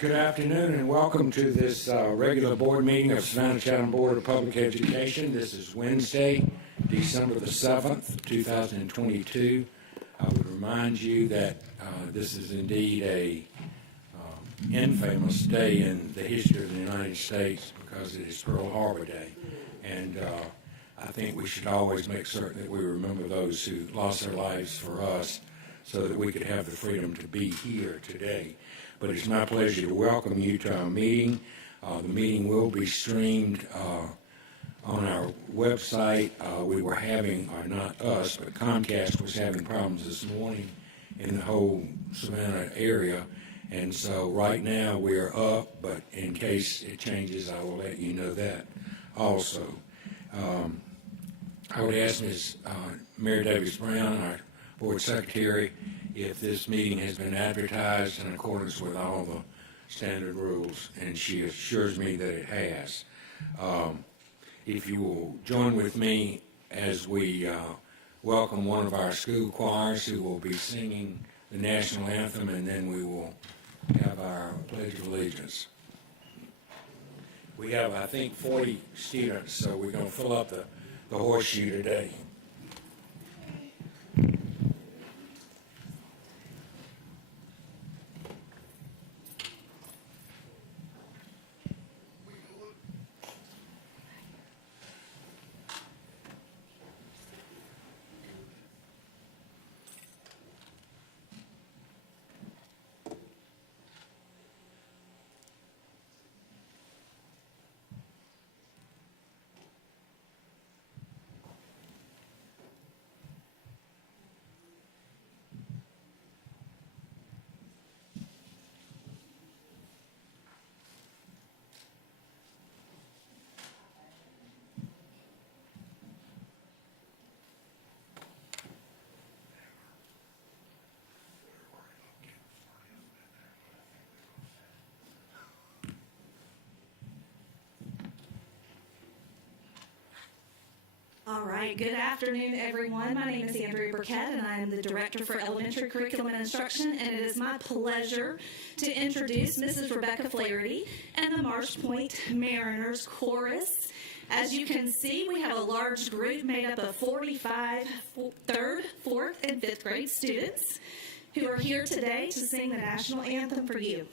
Good afternoon and welcome to this regular board meeting of Savannah Chatham Board of Public Education. This is Wednesday, December the 7th, 2022. I would remind you that this is indeed a infamous day in the history of the United States because it is Pearl Harbor Day. And I think we should always make certain that we remember those who lost their lives for us so that we could have the freedom to be here today. But it's my pleasure to welcome you to our meeting. The meeting will be streamed on our website. We were having, or not us, but Comcast was having problems this morning in the whole Savannah area. And so right now we're up, but in case it changes, I will let you know that also. I would ask Ms. Mary Davis Brown, our board secretary, if this meeting has been advertised in accordance with all the standard rules, and she assures me that it has. If you will join with me as we welcome one of our school choirs who will be singing the national anthem, and then we will have our Pledge of Allegiance. We have, I think, 40 students, so we're going to fill up the horseshoe today. All right, good afternoon, everyone. My name is Andrea Burkett, and I am the Director for Elementary Curriculum and Instruction, and it is my pleasure to introduce Mrs. Rebecca Flaherty and the Marsh Point Mariners Chorus. As you can see, we have a large group made up of 45 third, fourth, and fifth grade students who are here today to sing the national anthem for you.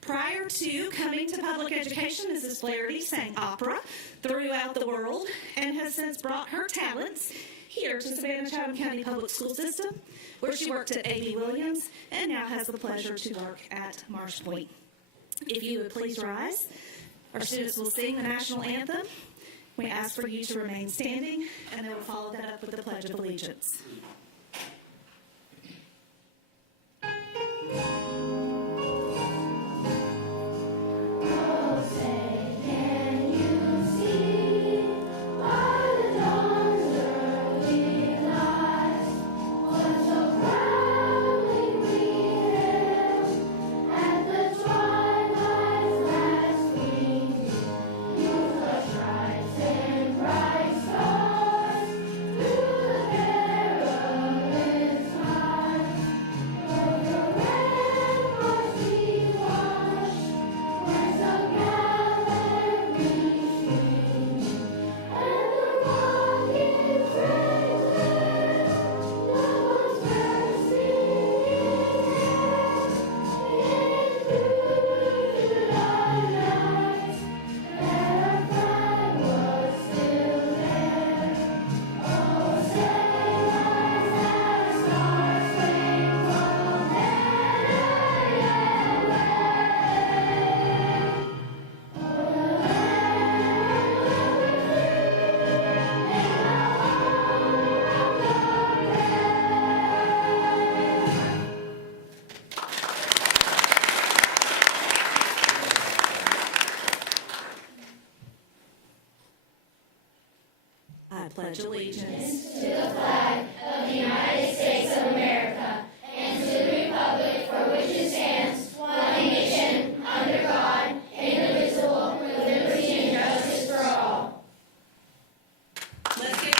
Prior to coming to public education, Mrs. Flaherty sang opera throughout the world and has since brought her talents here to Savannah Chatham County Public School System, where she worked at A.B. Williams and now has the pleasure to work at Marsh Point. If you would please rise, our students will sing the national anthem. We ask for you to remain standing, and they will follow that up with the Pledge of Allegiance. I pledge allegiance to the flag of the United States of America and to the republic for which it stands, one nation, under God, indivisible, with liberty and justice for all. Let's get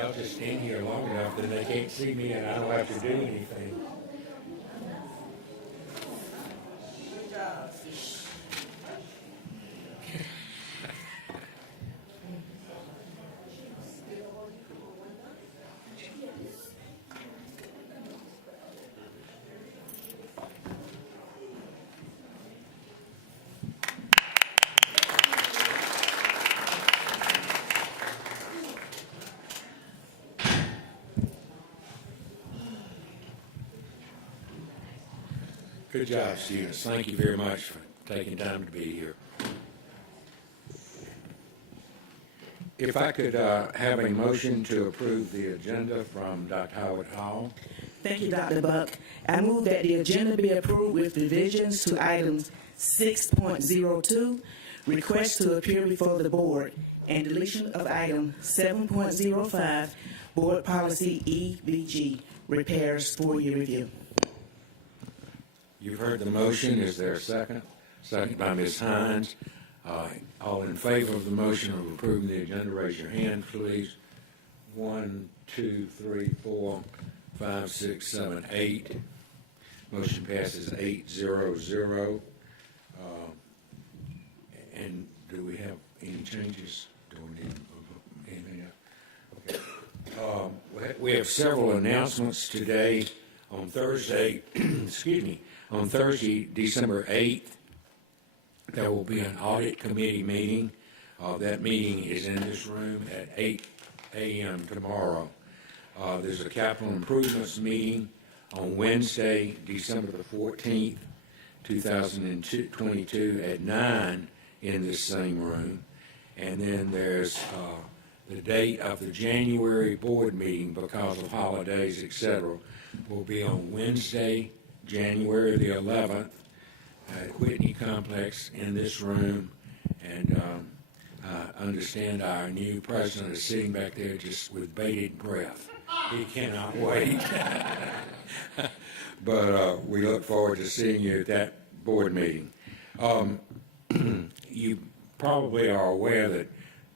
Y'all just stand here long enough that they can't see me and I don't have to do anything. Good job. Good job, students. Thank you very much for taking time to be here. If I could have a motion to approve the agenda from Dr. Howard Hall. Thank you, Dr. Buck. I move that the agenda be approved with revisions to items 6.02, request to appear before the board, and deletion of item 7.05, board policy EBG, repairs 4-year review. You've heard the motion. Is there a second? Second by Ms. Hines. All in favor of the motion of approving the agenda, raise your hand, please. 1, 2, 3, 4, 5, 6, 7, 8. Motion passes 8-0-0. And do we have any changes? Do we need anything else? Okay. We have several announcements today. On Thursday, excuse me, on Thursday, December 8th, there will be an audit committee meeting. That meeting is in this room at 8 a.m. tomorrow. There's a capital improvements meeting on Wednesday, December the 14th, 2022 at 9 in this same room. And then there's the date of the January board meeting because of holidays, etc., will be on Wednesday, January the 11th at Whitney Complex in this room. And I understand our new president is sitting back there just with bated breath. He cannot wait. But we look forward to seeing you at that board meeting. You probably are aware that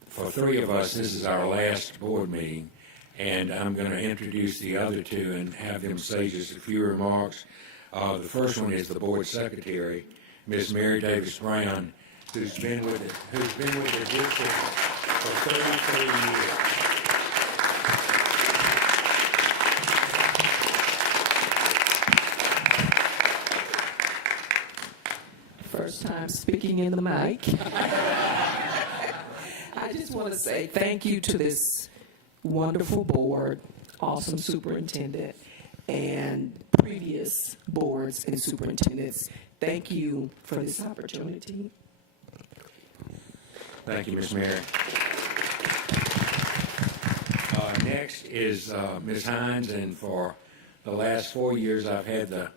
for 3 of us, this is our last board meeting. And I'm going to introduce the other 2 and have them say just a few remarks. The first one is the board secretary, Ms. Mary Davis Brown, who's been with the district for 33 years. First time speaking in the mic. I just want to say thank you to this wonderful board, awesome superintendent, and previous boards and superintendents. Thank you for this opportunity. Thank you, Ms. Mary. Next is Ms. Hines, and for the last 4 years I've had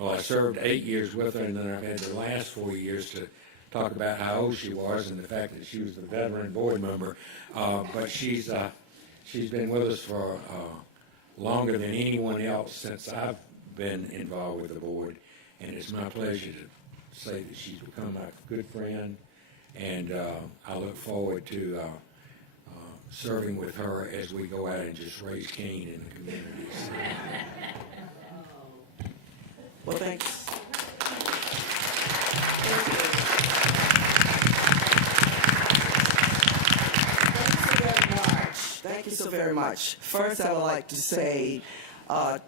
I served 8 years with her, and then I've had the last 4 years to talk about how old she was and the fact that she was a veteran board member. But she's been with us for longer than anyone else since I've been involved with the board, and it's my pleasure to say that she's become my good friend, and I look forward to serving with her as we go out and just raise Cain in the community. Well, thanks. Thank you so very much. First, I would like to say I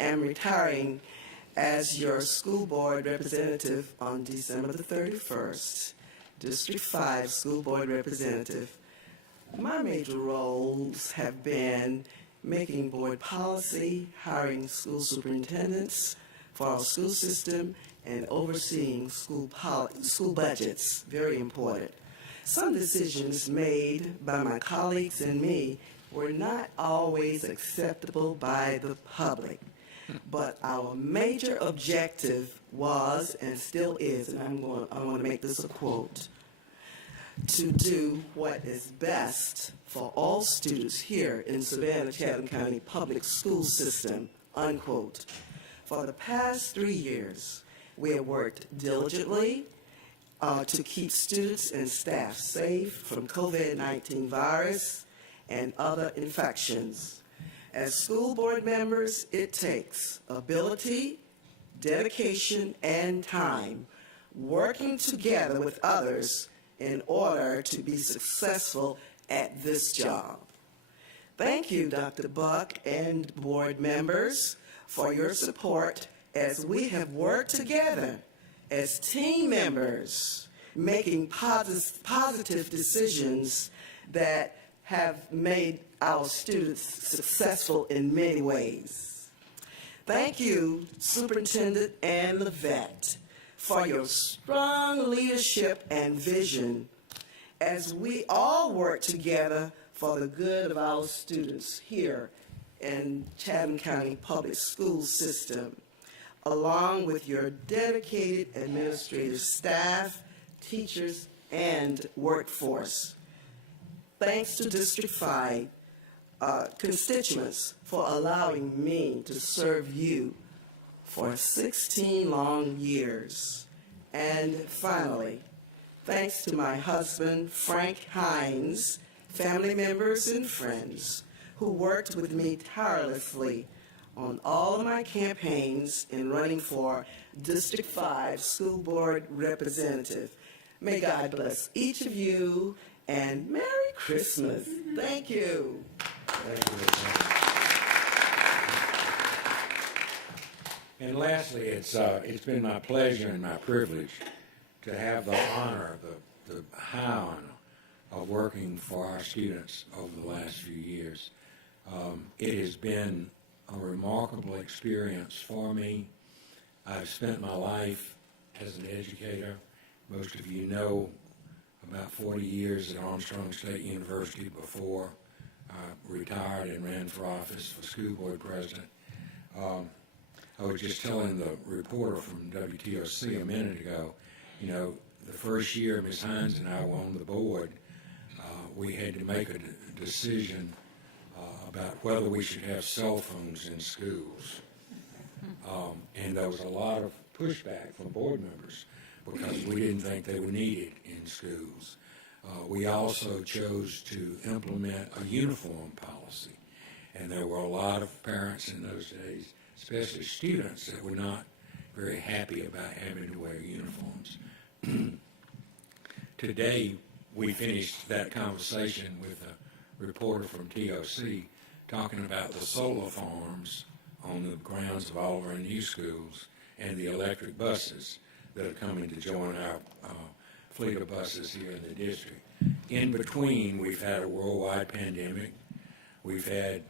am retiring as your school board representative on December the 31st, District 5 school board representative. My major roles have been making board policy, hiring school superintendents for our school system, and overseeing school budgets, very important. Some decisions made by my colleagues and me were not always acceptable by the public, but our major objective was and still is, and I want to make this a quote, to do what is best for all students here in Savannah-Chatham County Public School System, unquote. For the past 3 years, we have worked diligently to keep students and staff safe from COVID-19 virus and other infections. As school board members, it takes ability, dedication, and time, working together with others in order to be successful at this job. Thank you, Dr. Buck and board members, for your support as we have worked together as team members, making positive decisions that have made our students successful in many ways. Thank you, Superintendent and Levette, for your strong leadership and vision as we all work together for the good of our students here in Chatham County Public School System, along with your dedicated administrative staff, teachers, and workforce. Thanks to District 5 constituents for allowing me to serve you for 16 long years. And finally, thanks to my husband, Frank Hines, family members and friends who worked with me tirelessly on all of my campaigns in running for District 5 School Board Representative. May God bless each of you, and Merry Christmas. Thank you. Thank you. And lastly, it's been my pleasure and my privilege to have the honor, the high honor of working for our students over the last few years. It has been a remarkable experience for me. I've spent my life as an educator. Most of you know about 40 years at Armstrong State University before I retired and ran for office for school board president. I was just telling the reporter from WTOC a minute ago, you know, the first year Ms. Hines and I were on the board, we had to make a decision about whether we should have cell phones in schools. And there was a lot of pushback from board members because we didn't think they were needed in schools. We also chose to implement a uniform policy, and there were a lot of parents in those days, especially students, that were not very happy about having to wear uniforms. Today, we finished that conversation with a reporter from TOC talking about the solar farms on the grounds of all of our new schools and the electric buses that are coming to join our fleet of buses here in the district. In between, we've had a worldwide pandemic. We've had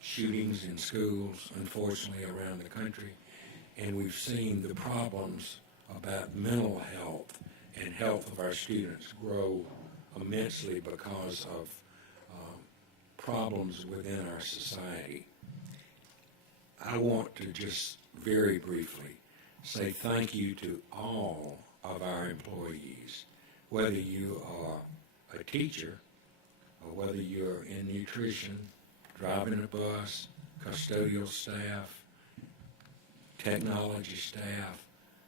shootings in schools, unfortunately, around the country, and we've seen the problems about mental health and health of our students grow immensely because of problems within our society. I want to just very briefly say thank you to all of our employees, whether you are a teacher or whether you're in nutrition, driving a bus, custodial staff, technology staff,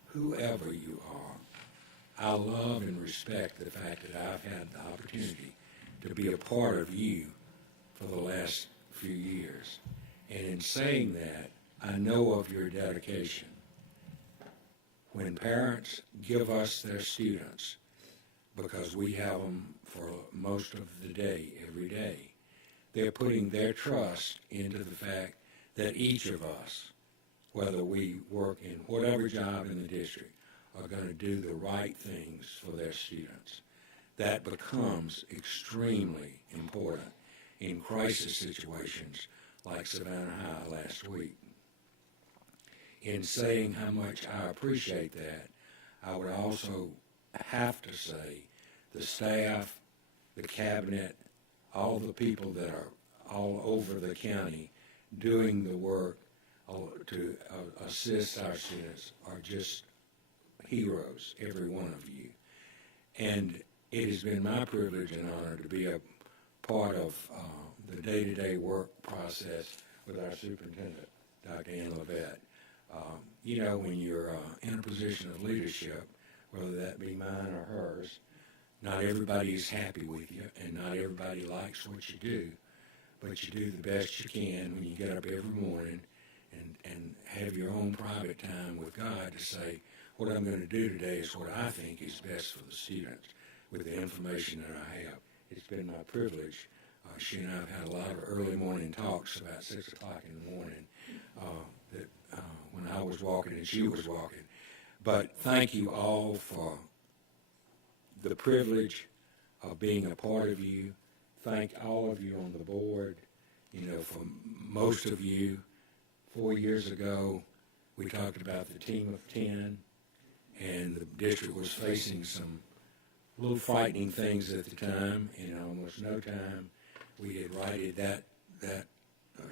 whoever you are. I love and respect the fact that I've had the opportunity to be a part of you for the last few years. And in saying that, I know of your dedication. When parents give us their students, because we have them for most of the day, every day, they're putting their trust into the fact that each of us, whether we work in whatever job in the district, are going to do the right things for their students. That becomes extremely important in crisis situations like Savannah High last week. In saying how much I appreciate that, I would also have to say the staff, the cabinet, all the people that are all over the county doing the work to assist our students are just heroes, every one of you. And it has been my privilege and honor to be a part of the day-to-day work process with our superintendent, Dr. Ann Levette. You know, when you're in a position of leadership, whether that be mine or hers, not everybody is happy with you, and not everybody likes what you do, but you do the best you can when you get up every morning and have your own private time with God to say, what I'm going to do today is what I think is best for the students with the information that I have. It's been my privilege. She and I have had a lot of early morning talks about 6 o'clock in the morning when I was walking and she was walking. But thank you all for the privilege of being a part of you. Thank all of you on the board. You know, for most of you, 4 years ago, we talked about the team of 10, and the district was facing some little frightening things at the time. In almost no time, we had righted that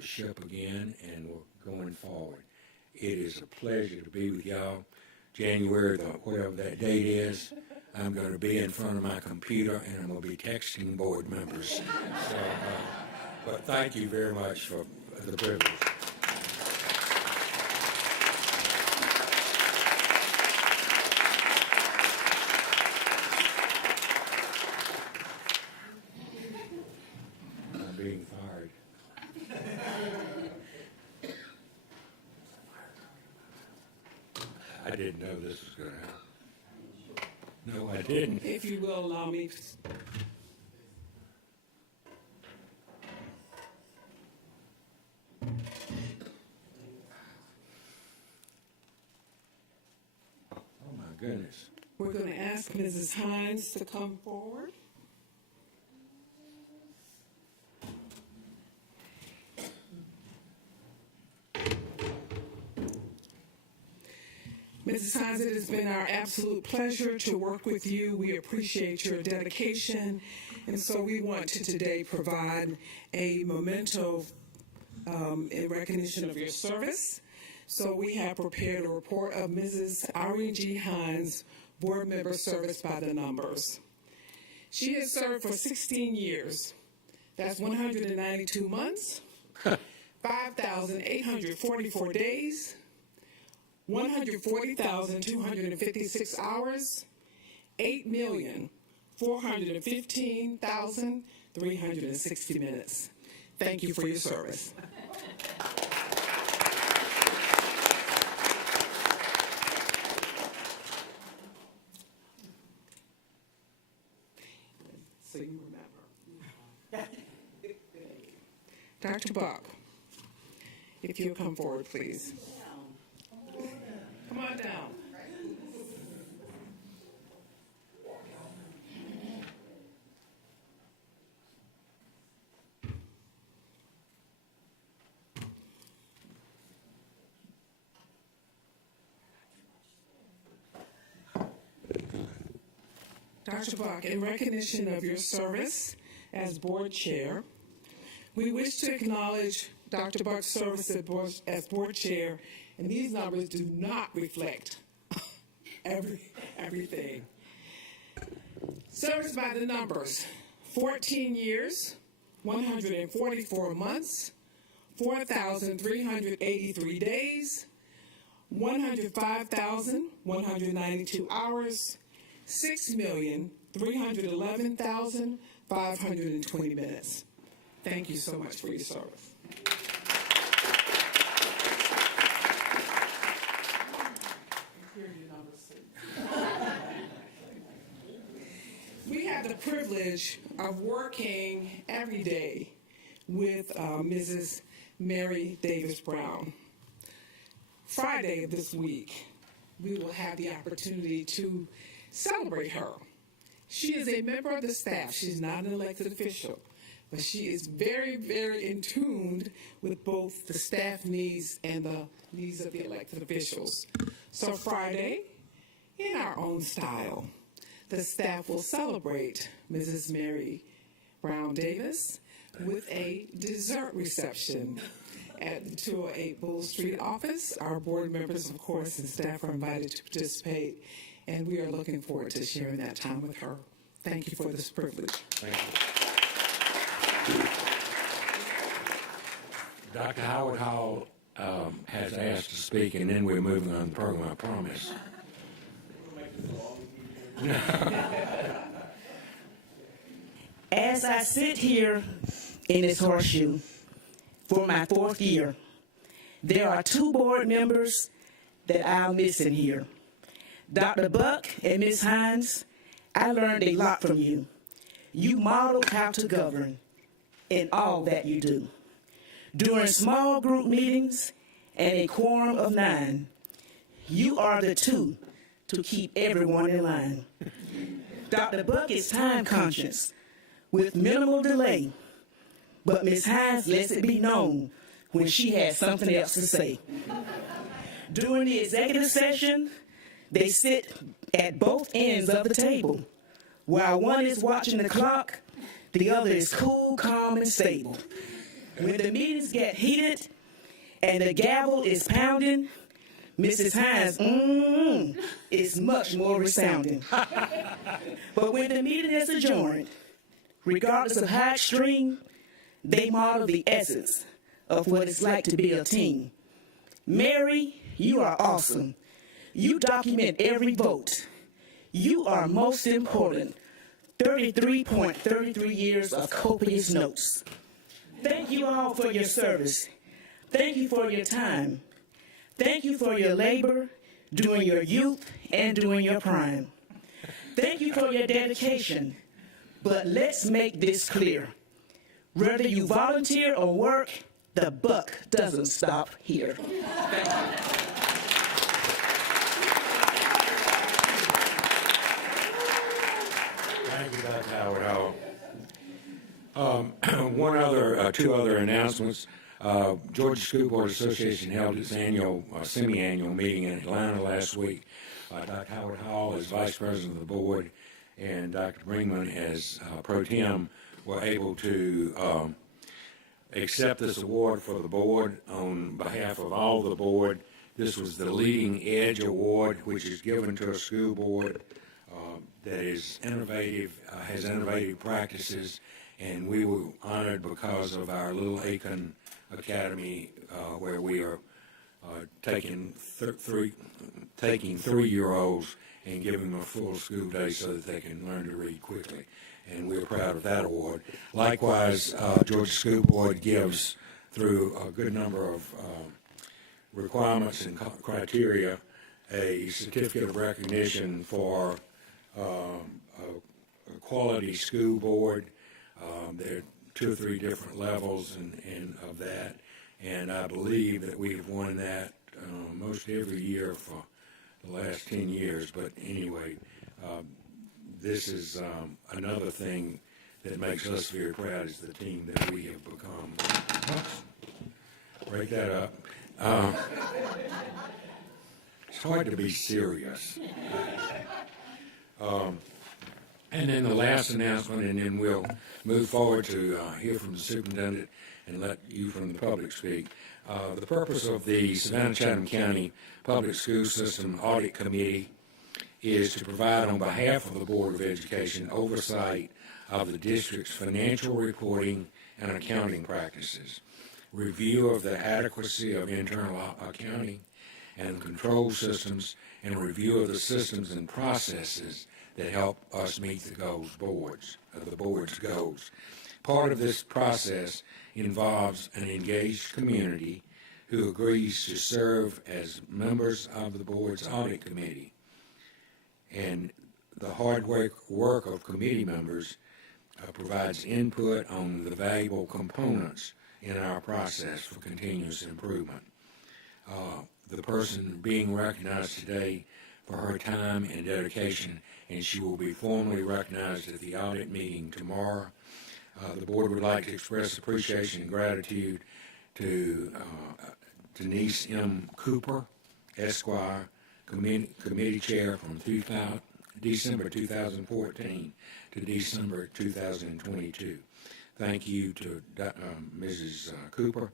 ship again, and we're going forward. It is a pleasure to be with y'all. January, whatever that date is, I'm going to be in front of my computer, and I'm going to be texting board members. So, but thank you very much for the privilege. I'm being fired. I didn't know this was going to happen. No, I didn't. If you will allow me. Oh, my goodness. We're going to ask Mrs. Hines to come forward. Mrs. Hines, it has been our absolute pleasure to work with you. We appreciate your dedication, and so we want to today provide a memento in recognition of your service. So we have prepared a report of Mrs. Irene G. Hines, board member service by the numbers. She has served for 16 years. That's 192 months, 5,844 days, 140,256 hours, 8,415,360 minutes. Thank you for your service. So you remember. Dr. Buck, if you'll come forward, please. Come on down. Dr. Buck, in recognition of your service as board chair, we wish to acknowledge Dr. Buck's service as board chair, and these numbers do not reflect everything. Service by the numbers: 14 years, 144 months, 4,383 days, 105,192 hours, 6,311,520 minutes. Thank you so much for your service. We have the privilege of working every day with Mrs. Mary Davis Brown. Friday of this week, we will have the opportunity to celebrate her. She is a member of the staff. She's not an elected official, but she is very, very in tune with both the staff needs and the needs of the elected officials. So Friday, in our own style, the staff will celebrate Mrs. Mary Brown Davis with a dessert reception at the 208 Bull Street office. Our board members, of course, and staff are invited to participate, and we are looking forward to sharing that time with her. Thank you for this privilege. Thank you. Dr. Howard Hall has asked to speak, and then we're moving on the program, I promise. As I sit here in this horseshoe for my 4th year, there are 2 board members that I'll miss in here. Dr. Buck and Ms. Hines, I learned a lot from you. You modeled how to govern in all that you do. During small group meetings and a quorum of 9, you are the 2 to keep everyone in line. Dr. Buck is time conscious with minimal delay, but Ms. Hines lets it be known when she has something else to say. During the executive session, they sit at both ends of the table. While one is watching the clock, the other is cool, calm, and stable. When the meetings get heated and the gavel is pounding, Mrs. Hines' is much more resounding. But when the meeting is adjourned, regardless of how extreme, they model the essence of what it's like to be a team. Mary, you are awesome. You document every vote. You are most important. 33.33 years of copious notes. Thank you all for your service. Thank you for your time. Thank you for your labor during your youth and during your prime. Thank you for your dedication. But let's make this clear. Whether you volunteer or work, the buck doesn't stop here. Thank you. Thank you, Dr. Howard Hall. Two other announcements. Georgia School Board Association held its annual, semi-annual meeting in Atlanta last week. Dr. Howard Hall, as Vice President of the Board, and Dr. Bringman, as Pro Tem, were able to accept this award for the board on behalf of all the board. This was the Leading Edge Award, which is given to a school board that is innovative, has innovative practices, and we were honored because of our Little Aiken Academy, where we are taking 3-year-olds and giving them a full school day so that they can learn to read quickly, and we're proud of that award. Likewise, Georgia School Board gives, through a good number of requirements and criteria, a certificate of recognition for a quality school board. There are 2 or 3 different levels and of that, and I believe that we've won that most every year for the last 10 years. But anyway, this is another thing that makes us very proud, is the team that we have become. Break that up. It's hard to be serious. And then the last announcement, and then we'll move forward to hear from the superintendent and let you from the public speak. The purpose of the Savannah-Chatham County Public School System Audit Committee is to provide, on behalf of the Board of Education, oversight of the district's financial reporting and accounting practices, review of the adequacy of internal accounting and control systems, and review of the systems and processes that help us meet the board's goals. Part of this process involves an engaged community who agrees to serve as members of the board's audit committee. And the hard work of committee members provides input on the valuable components in our process for continuous improvement. The person being recognized today for her time and dedication, and she will be formally recognized at the audit meeting tomorrow. The board would like to express appreciation and gratitude to Denise M. Cooper, Esquire, Committee Chair from December 2014 to December 2022. Thank you to Mrs. Cooper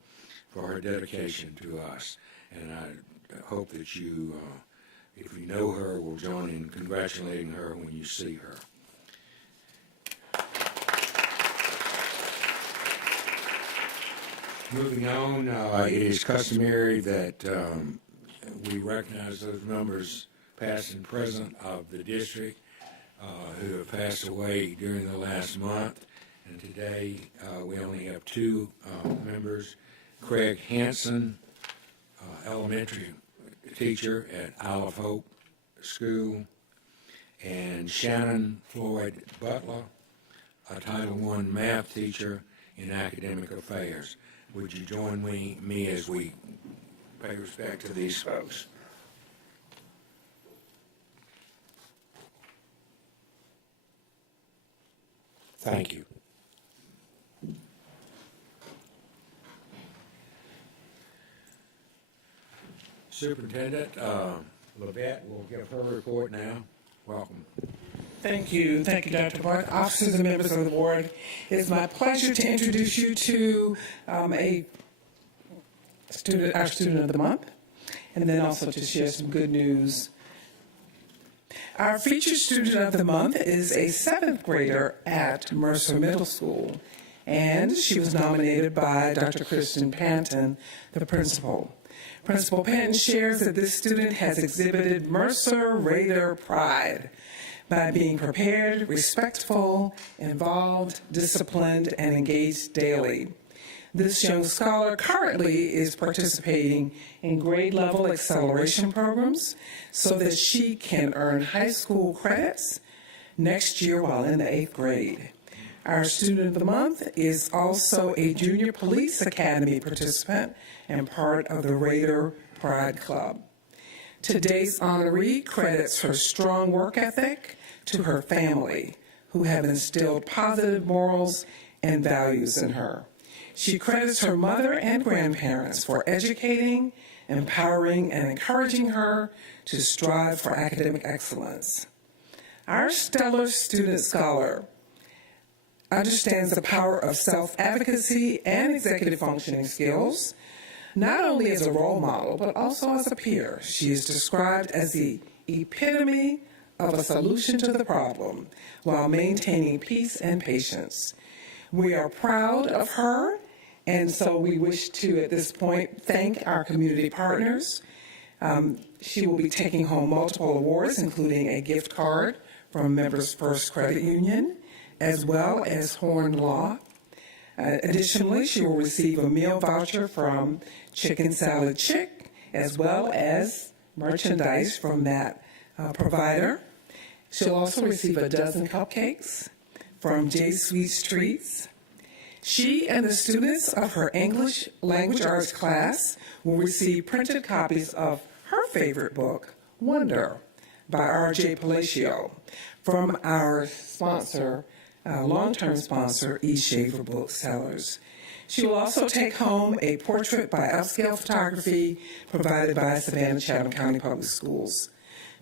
for her dedication to us, and I hope that you, if you know her, will join in congratulating her when you see her. Moving on, it is customary that we recognize those members, past and present, of the district who have passed away during the last month. And today, we only have two members, Craig Hansen, elementary teacher at Isle of Hope School, and Shannon Floyd Butler, a Title I math teacher in academic affairs. Would you join me as we pay respect to these folks? Thank you. Superintendent Levette will give her report now. Welcome. Thank you, Dr. Bart. Officers and members of the board, it's my pleasure to introduce you to our student of the month, and then also to share some good news. Our featured student of the month is a 7th grader at Mercer Middle School, and she was nominated by Dr. Kristen Panton, the principal. Principal Panton shares that this student has exhibited Mercer Raider pride by being prepared, respectful, involved, disciplined, and engaged daily. This young scholar currently is participating in grade-level acceleration programs so that she can earn high school credits next year while in the 8th grade. Our student of the month is also a junior police academy participant and part of the Raider Pride Club. Today's honoree credits her strong work ethic to her family, who have instilled positive morals and values in her. She credits her mother and grandparents for educating, empowering, and encouraging her to strive for academic excellence. Our stellar student scholar understands the power of self-advocacy and executive functioning skills, not only as a role model, but also as a peer. She is described as the epitome of a solution to the problem while maintaining peace and patience. We are proud of her, and so we wish to, at this point, thank our community partners. She will be taking home multiple awards, including a gift card from Members First Credit Union, as well as Horn Law. Additionally, she will receive a meal voucher from Chicken Salad Chick, as well as merchandise from that provider. She'll also receive a dozen cupcakes from J Sweets Treats. She and the students of her English Language Arts class will receive printed copies of her favorite book, Wonder, by R.J. Palacio, from our sponsor, long-term sponsor, E. Shaver Booksellers. She will also take home a portrait by Upscale Photography provided by Savannah Chatham County Public Schools.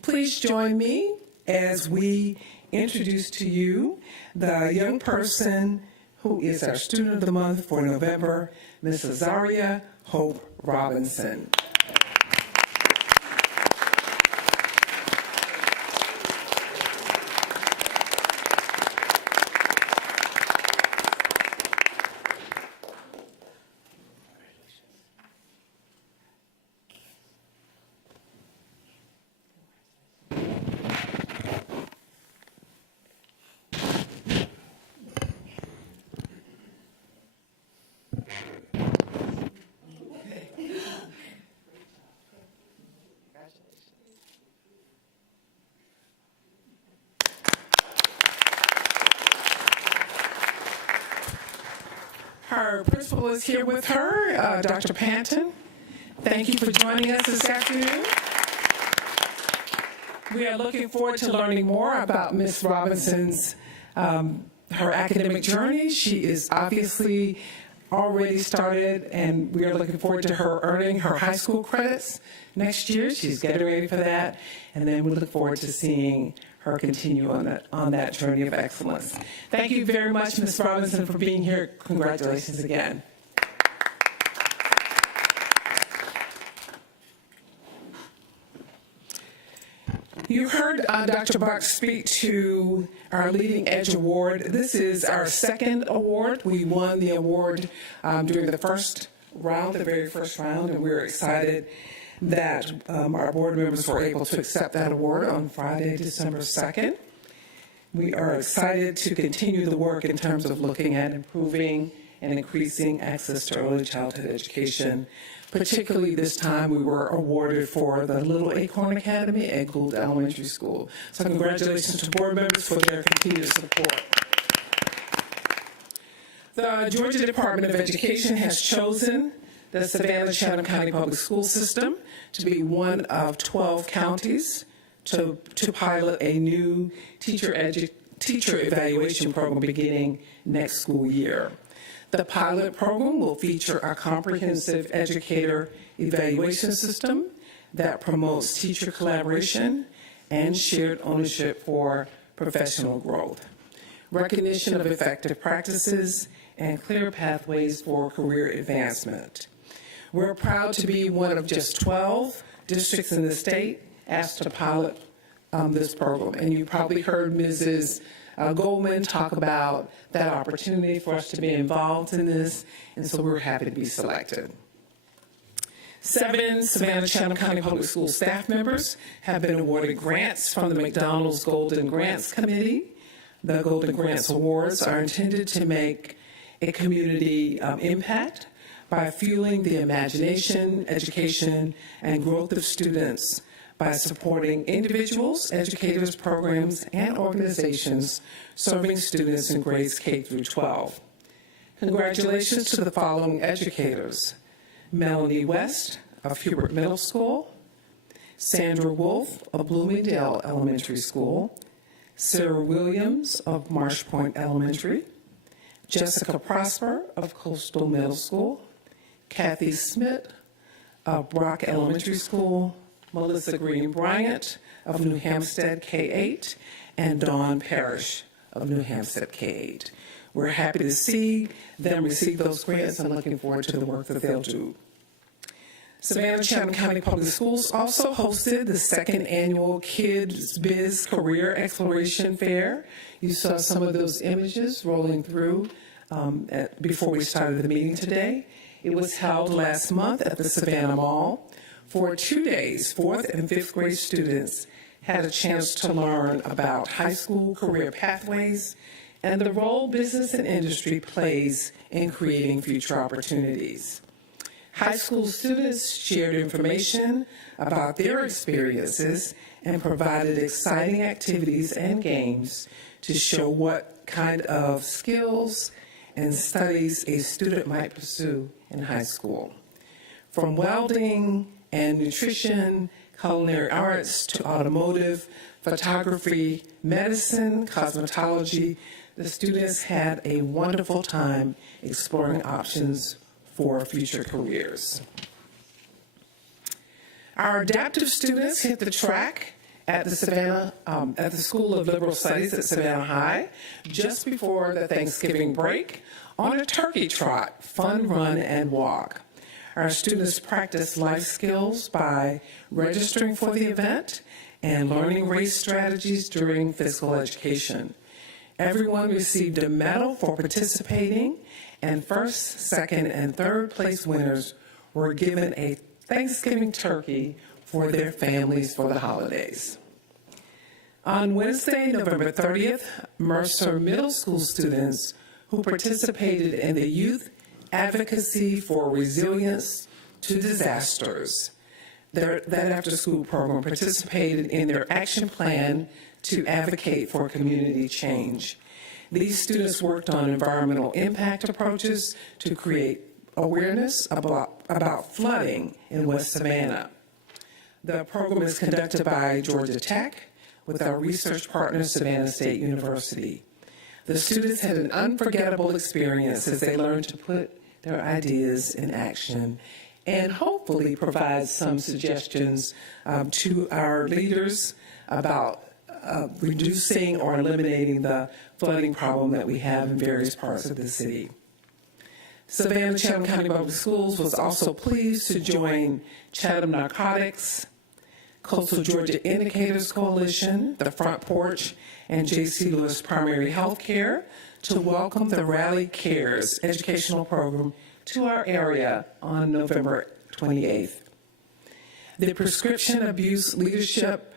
Please join me as we introduce to you the young person who is our Student of the Month for November, Ms. Azaria Hope Robinson. Her principal is here with her, Dr. Panton. Thank you for joining us this afternoon. We are looking forward to learning more about Ms. Robinson's, her academic journey. She is obviously already started, and we are looking forward to her earning her high school credits next year. She's getting ready for that, and then we look forward to seeing her continue on that journey of excellence. Thank you very much, Ms. Robinson, for being here. Congratulations again. You heard Dr. Buck speak to our Leading Edge Award. This is our second award. We won the award during the first round, the very first round, and we're excited that our board members were able to accept that award on Friday, December 2nd. We are excited to continue the work in terms of looking at improving and increasing access to early childhood education. Particularly this time, we were awarded for the Little Acorn Academy at Gould Elementary School. So congratulations to board members for their continued support. The Georgia Department of Education has chosen the Savannah-Chatham County Public School System to be one of 12 counties to pilot a new teacher evaluation program beginning next school year. The pilot program will feature a comprehensive educator evaluation system that promotes teacher collaboration and shared ownership for professional growth, recognition of effective practices, and clear pathways for career advancement. We're proud to be one of just 12 districts in the state asked to pilot this program. And you probably heard Mrs. Goldman talk about that opportunity for us to be involved in this, and so we're happy to be selected. 7 Savannah-Chatham County Public School staff members have been awarded grants from the McDonald's Golden Grants Committee. The Golden Grants Awards are intended to make a community impact by fueling the imagination, education, and growth of students by supporting individuals, educators, programs, and organizations serving students in grades K through 12. Congratulations to the following educators: Melanie West of Hubert Middle School, Sandra Wolf of Bloomingdale Elementary School, Sarah Williams of Marsh Point Elementary, Jessica Prosper of Coastal Middle School, Kathy Smith of Brock Elementary School, Melissa Green Bryant of New Hampstead K-8, and Dawn Parrish of New Hampstead K-8. We're happy to see them receive those grants and looking forward to the work that they'll do. Savannah-Chatham County Public Schools also hosted the 2nd annual Kids Biz Career Exploration Fair. You saw some of those images rolling through before we started the meeting today. It was held last month at the Savannah Mall. For 2 days, 4th and 5th grade students had a chance to learn about high school career pathways and the role business and industry plays in creating future opportunities. High school students shared information about their experiences and provided exciting activities and games to show what kind of skills and studies a student might pursue in high school. From welding and nutrition, culinary arts to automotive, photography, medicine, cosmetology, the students had a wonderful time exploring options for future careers. Our adaptive students hit the track at the School of Liberal Studies at Savannah High just before the Thanksgiving break on a turkey trot, fun run and walk. Our students practice life skills by registering for the event and learning race strategies during physical education. Everyone received a medal for participating, and 1st, 2nd, and 3rd place winners were given a Thanksgiving turkey for their families for the holidays. On Wednesday, November 30th, Mercer Middle School students who participated in the Youth Advocacy for Resilience to Disasters, that after-school program, participated in their action plan to advocate for community change. These students worked on environmental impact approaches to create awareness about flooding in West Savannah. The program is conducted by Georgia Tech with our research partner, Savannah State University. The students had an unforgettable experience as they learned to put their ideas in action and hopefully provide some suggestions to our leaders about reducing or eliminating the flooding problem that we have in various parts of the city. Savannah-Chatham County Public Schools was also pleased to join Chatham Narcotics, Coastal Georgia Indicators Coalition, the Front Porch, and J.C. Lewis Primary Health Care to welcome the Rally Cares educational program to our area on November 28th. The Prescription Abuse Leadership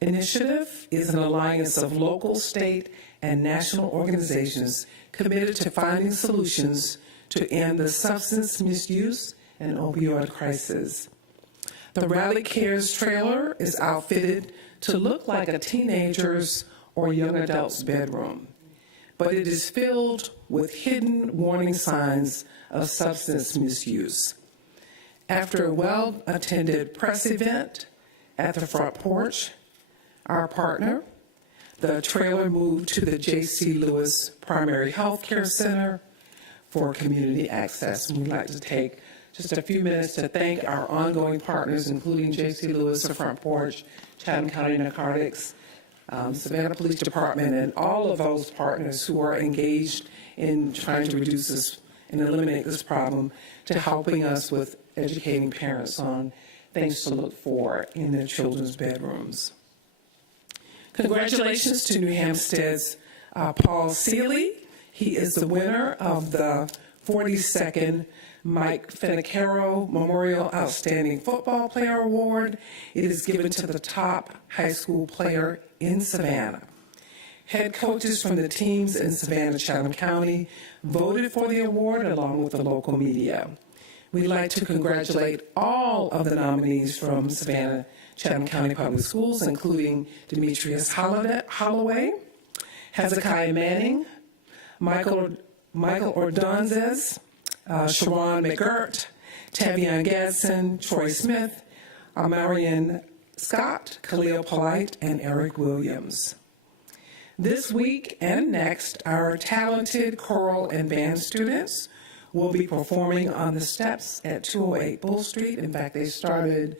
Initiative is an alliance of local, state, and national organizations committed to finding solutions to end the substance misuse and opioid crisis. The Rally Cares trailer is outfitted to look like a teenager's or young adult's bedroom, but it is filled with hidden warning signs of substance misuse. After a well-attended press event at the front porch, our partner, the trailer moved to the J.C. Lewis Primary Health Care Center for community access. We'd like to take just a few minutes to thank our ongoing partners, including J.C. Lewis, the Front Porch, Chatham County Narcotics, Savannah Police Department, and all of those partners who are engaged in trying to reduce this and eliminate this problem, to helping us with educating parents on things to look for in their children's bedrooms. Congratulations to New Hampstead's Paul Seeley. He is the winner of the 42nd Mike Finicaro Memorial Outstanding Football Player Award. It is given to the top high school player in Savannah. Head coaches from the teams in Savannah, Chatham County voted for the award along with the local media. We'd like to congratulate all of the nominees from Savannah, Chatham County Public Schools, including Demetrius Holloway, Hezekiah Manning, Michael Ordonez, Sharon McGirt, Tavion Gadsden, Troy Smith, Marion Scott, Khalil Polite, and Eric Williams. This week and next, our talented choral and band students will be performing on the steps at 208 Bull Street. In fact, they started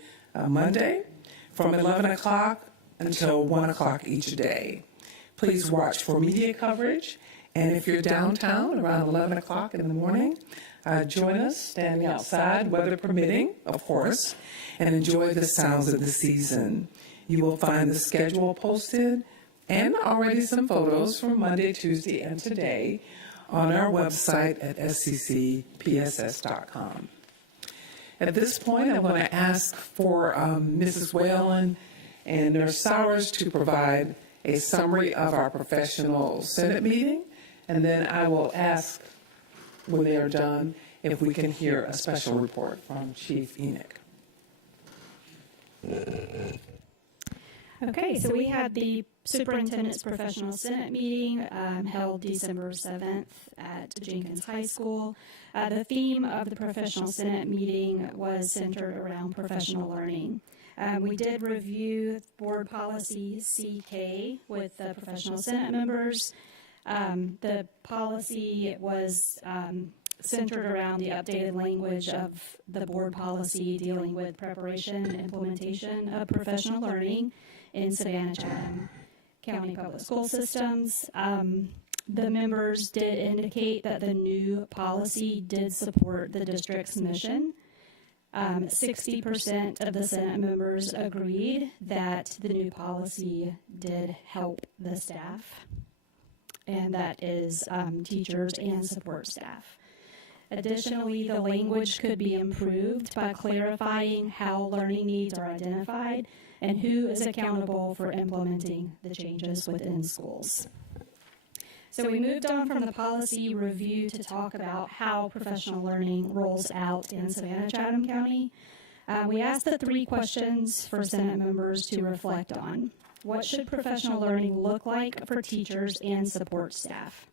Monday from 11 o'clock until 1 o'clock each day. Please watch for media coverage, and if you're downtown around 11 o'clock in the morning, join us standing outside, weather permitting, of course, and enjoy the sounds of the season. You will find the schedule posted and already some photos from Monday, Tuesday, and today on our website at sccpss.com. At this point, I want to ask for Mrs. Whalen and Nurse Sowers to provide a summary of our professional Senate meeting, and then I will ask, when they are done, if we can hear a special report from Chief Enoch. Okay, so we had the Superintendent's Professional Senate meeting held December 7th at Jenkins High School. The theme of the Professional Senate meeting was centered around professional learning. We did review Board Policy CK with the Professional Senate members. The policy was centered around the updated language of the board policy dealing with preparation and implementation of professional learning in Savannah, Chatham County Public School Systems. The members did indicate that the new policy did support the district's mission. 60% of the Senate members agreed that the new policy did help the staff, and that is teachers and support staff. Additionally, the language could be improved by clarifying how learning needs are identified and who is accountable for implementing the changes within schools. So we moved on from the policy review to talk about how professional learning rolls out in Savannah, Chatham County. We asked the 3 questions for Senate members to reflect on. What should professional learning look like for teachers and support staff?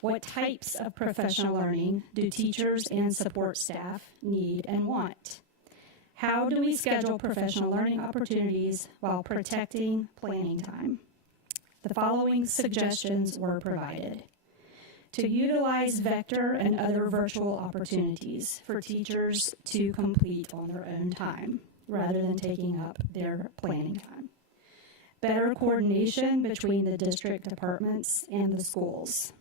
What types of professional learning do teachers and support staff need and want? How do we schedule professional learning opportunities while protecting planning time? The following suggestions were provided. To utilize vector and other virtual opportunities for teachers to complete on their own time, rather than taking up their planning time. Better coordination between the district departments and the schools.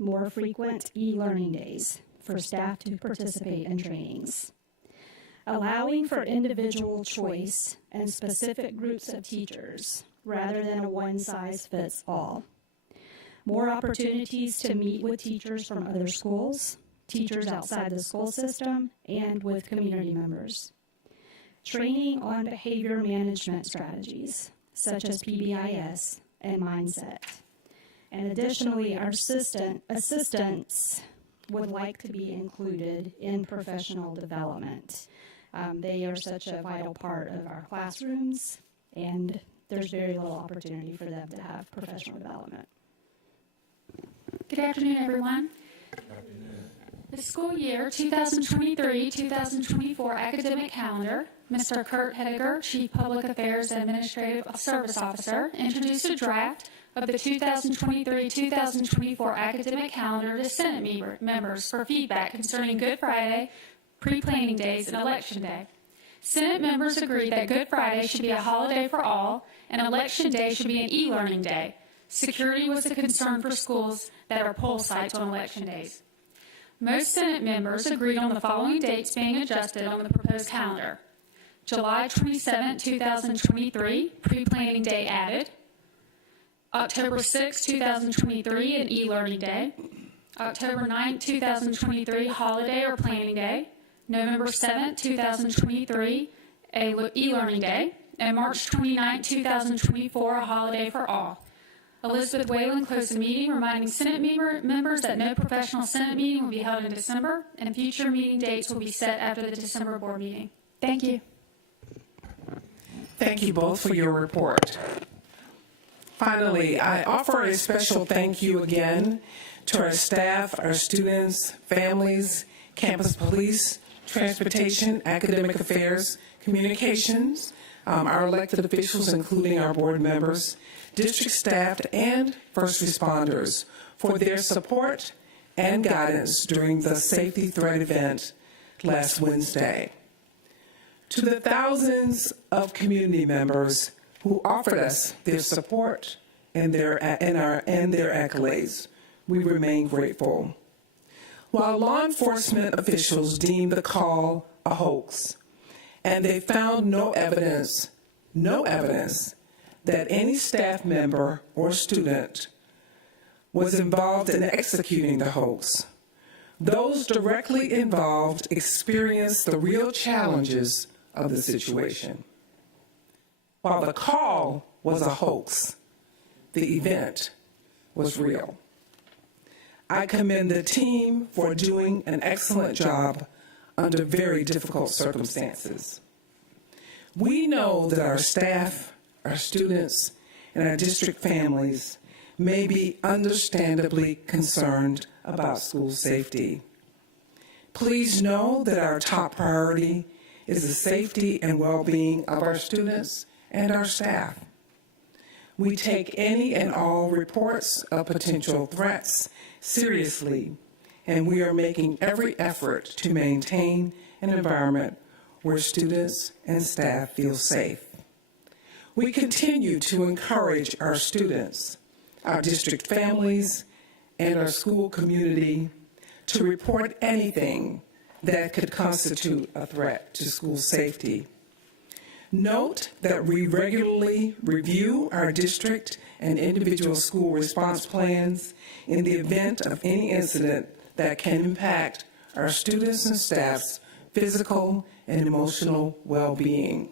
More frequent e-learning days for staff to participate in trainings. Allowing for individual choice and specific groups of teachers rather than a one-size-fits-all. More opportunities to meet with teachers from other schools, teachers outside the school system, and with community members. Training on behavior management strategies, such as PBIS and mindset. And additionally, our assistants would like to be included in professional development. They are such a vital part of our classrooms, and there's very little opportunity for them to have professional development. Good afternoon, everyone. The school year 2023-2024 academic calendar, Mr. Kurt Hediger, Chief Public Affairs and Administrative Service Officer, introduced a draft of the 2023-2024 academic calendar to Senate members for feedback concerning Good Friday, pre-planning days, and Election Day. Senate members agreed that Good Friday should be a holiday for all, and Election Day should be an e-learning day. Security was a concern for schools that are poll sites on election days. Most Senate members agreed on the following dates being adjusted on the proposed calendar. July 27, 2023, pre-planning day added. October 6, 2023, an e-learning day. October 9, 2023, holiday or planning day. November 7, 2023, a e-learning day. And March 29, 2024, a holiday for all. Elizabeth Whalen closed the meeting, reminding Senate members that no professional Senate meeting will be held in December, and future meeting dates will be set after the December board meeting. Thank you. Thank you both for your report. Finally, I offer a special thank you again to our staff, our students, families, campus police, transportation, academic affairs, communications, our elected officials, including our board members, district staff, and first responders for their support and guidance during the safety threat event last Wednesday. To the thousands of community members who offered us their support and their accolades, we remain grateful. While law enforcement officials deemed the call a hoax, and they found no evidence that any staff member or student was involved in executing the hoax, those directly involved experienced the real challenges of the situation. While the call was a hoax, the event was real. I commend the team for doing an excellent job under very difficult circumstances. We know that our staff, our students, and our district families may be understandably concerned about school safety. Please know that our top priority is the safety and well-being of our students and our staff. We take any and all reports of potential threats seriously, and we are making every effort to maintain an environment where students and staff feel safe. We continue to encourage our students, our district families, and our school community to report anything that could constitute a threat to school safety. Note that we regularly review our district and individual school response plans in the event of any incident that can impact our students and staff's physical and emotional well-being.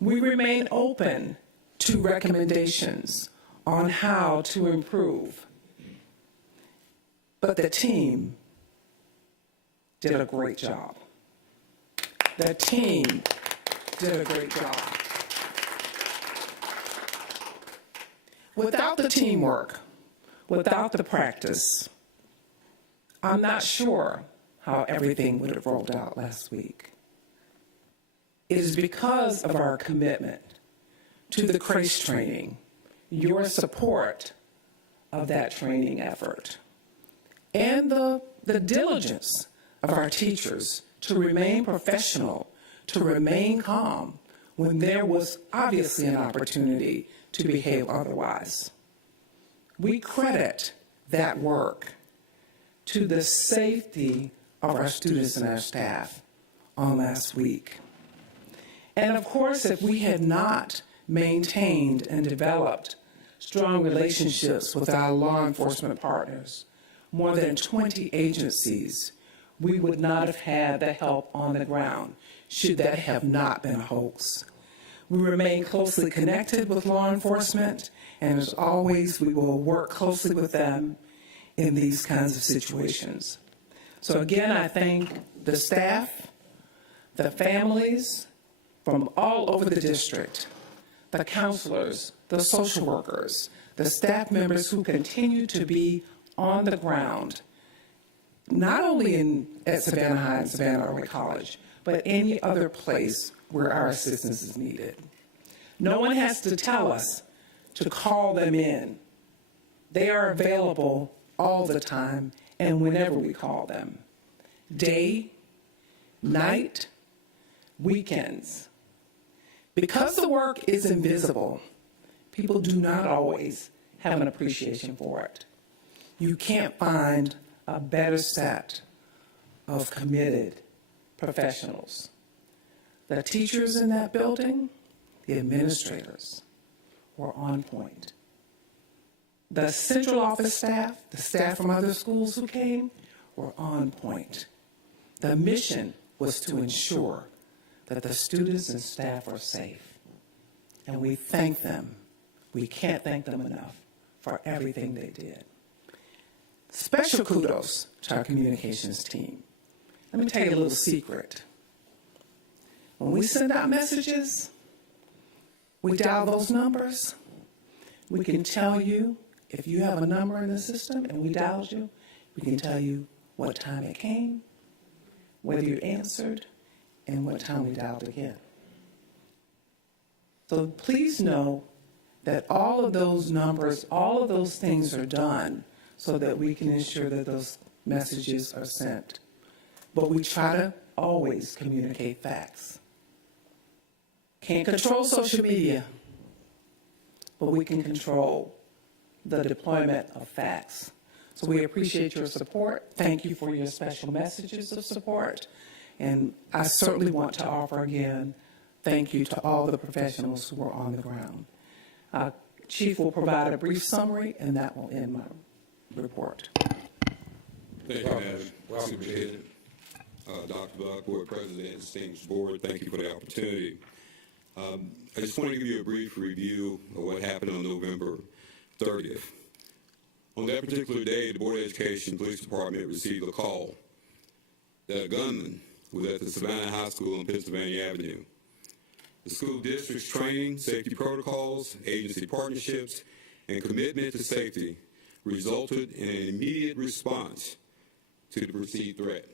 We remain open to recommendations on how to improve, but the team did a great job. The team did a great job. Without the teamwork, without the practice, I'm not sure how everything would have rolled out last week. It is because of our commitment to the CRACE training, your support of that training effort, and the diligence of our teachers to remain professional, to remain calm when there was obviously an opportunity to behave otherwise. We credit that work to the safety of our students and our staff on last week. And of course, if we had not maintained and developed strong relationships with our law enforcement partners, more than 20 agencies, we would not have had the help on the ground, should that have not been a hoax. We remain closely connected with law enforcement, and as always, we will work closely with them in these kinds of situations. So again, I thank the staff, the families from all over the district, the counselors, the social workers, the staff members who continue to be on the ground, not only at Savannah High and Savannah Irwin College, but any other place where our assistance is needed. No one has to tell us to call them in. They are available all the time and whenever we call them. Day, night, weekends. Because the work is invisible, people do not always have an appreciation for it. You can't find a better set of committed professionals. The teachers in that building, the administrators were on point. The central office staff, the staff from other schools who came, were on point. The mission was to ensure that the students and staff are safe. And we thank them. We can't thank them enough for everything they did. Special kudos to our communications team. Let me tell you a little secret. When we send out messages, we dial those numbers. We can tell you if you have a number in the system and we dialed you, we can tell you what time it came, whether you answered, and what time we dialed again. So please know that all of those numbers, all of those things are done so that we can ensure that those messages are sent. But we try to always communicate facts. Can't control social media, but we can control the deployment of facts. So we appreciate your support. Thank you for your special messages of support. And I certainly want to offer again, thank you to all the professionals who were on the ground. Chief will provide a brief summary, and that will end my report. Thank you, Madam Superintendent. Dr. Buck, Board President, distinguished board, thank you for the opportunity. I just want to give you a brief review of what happened on November 30th. On that particular day, the Board of Education Police Department received a call that a gunman was at the Savannah High School on Pennsylvania Avenue. The school district's training, safety protocols, agency partnerships, and commitment to safety resulted in an immediate response to the perceived threat.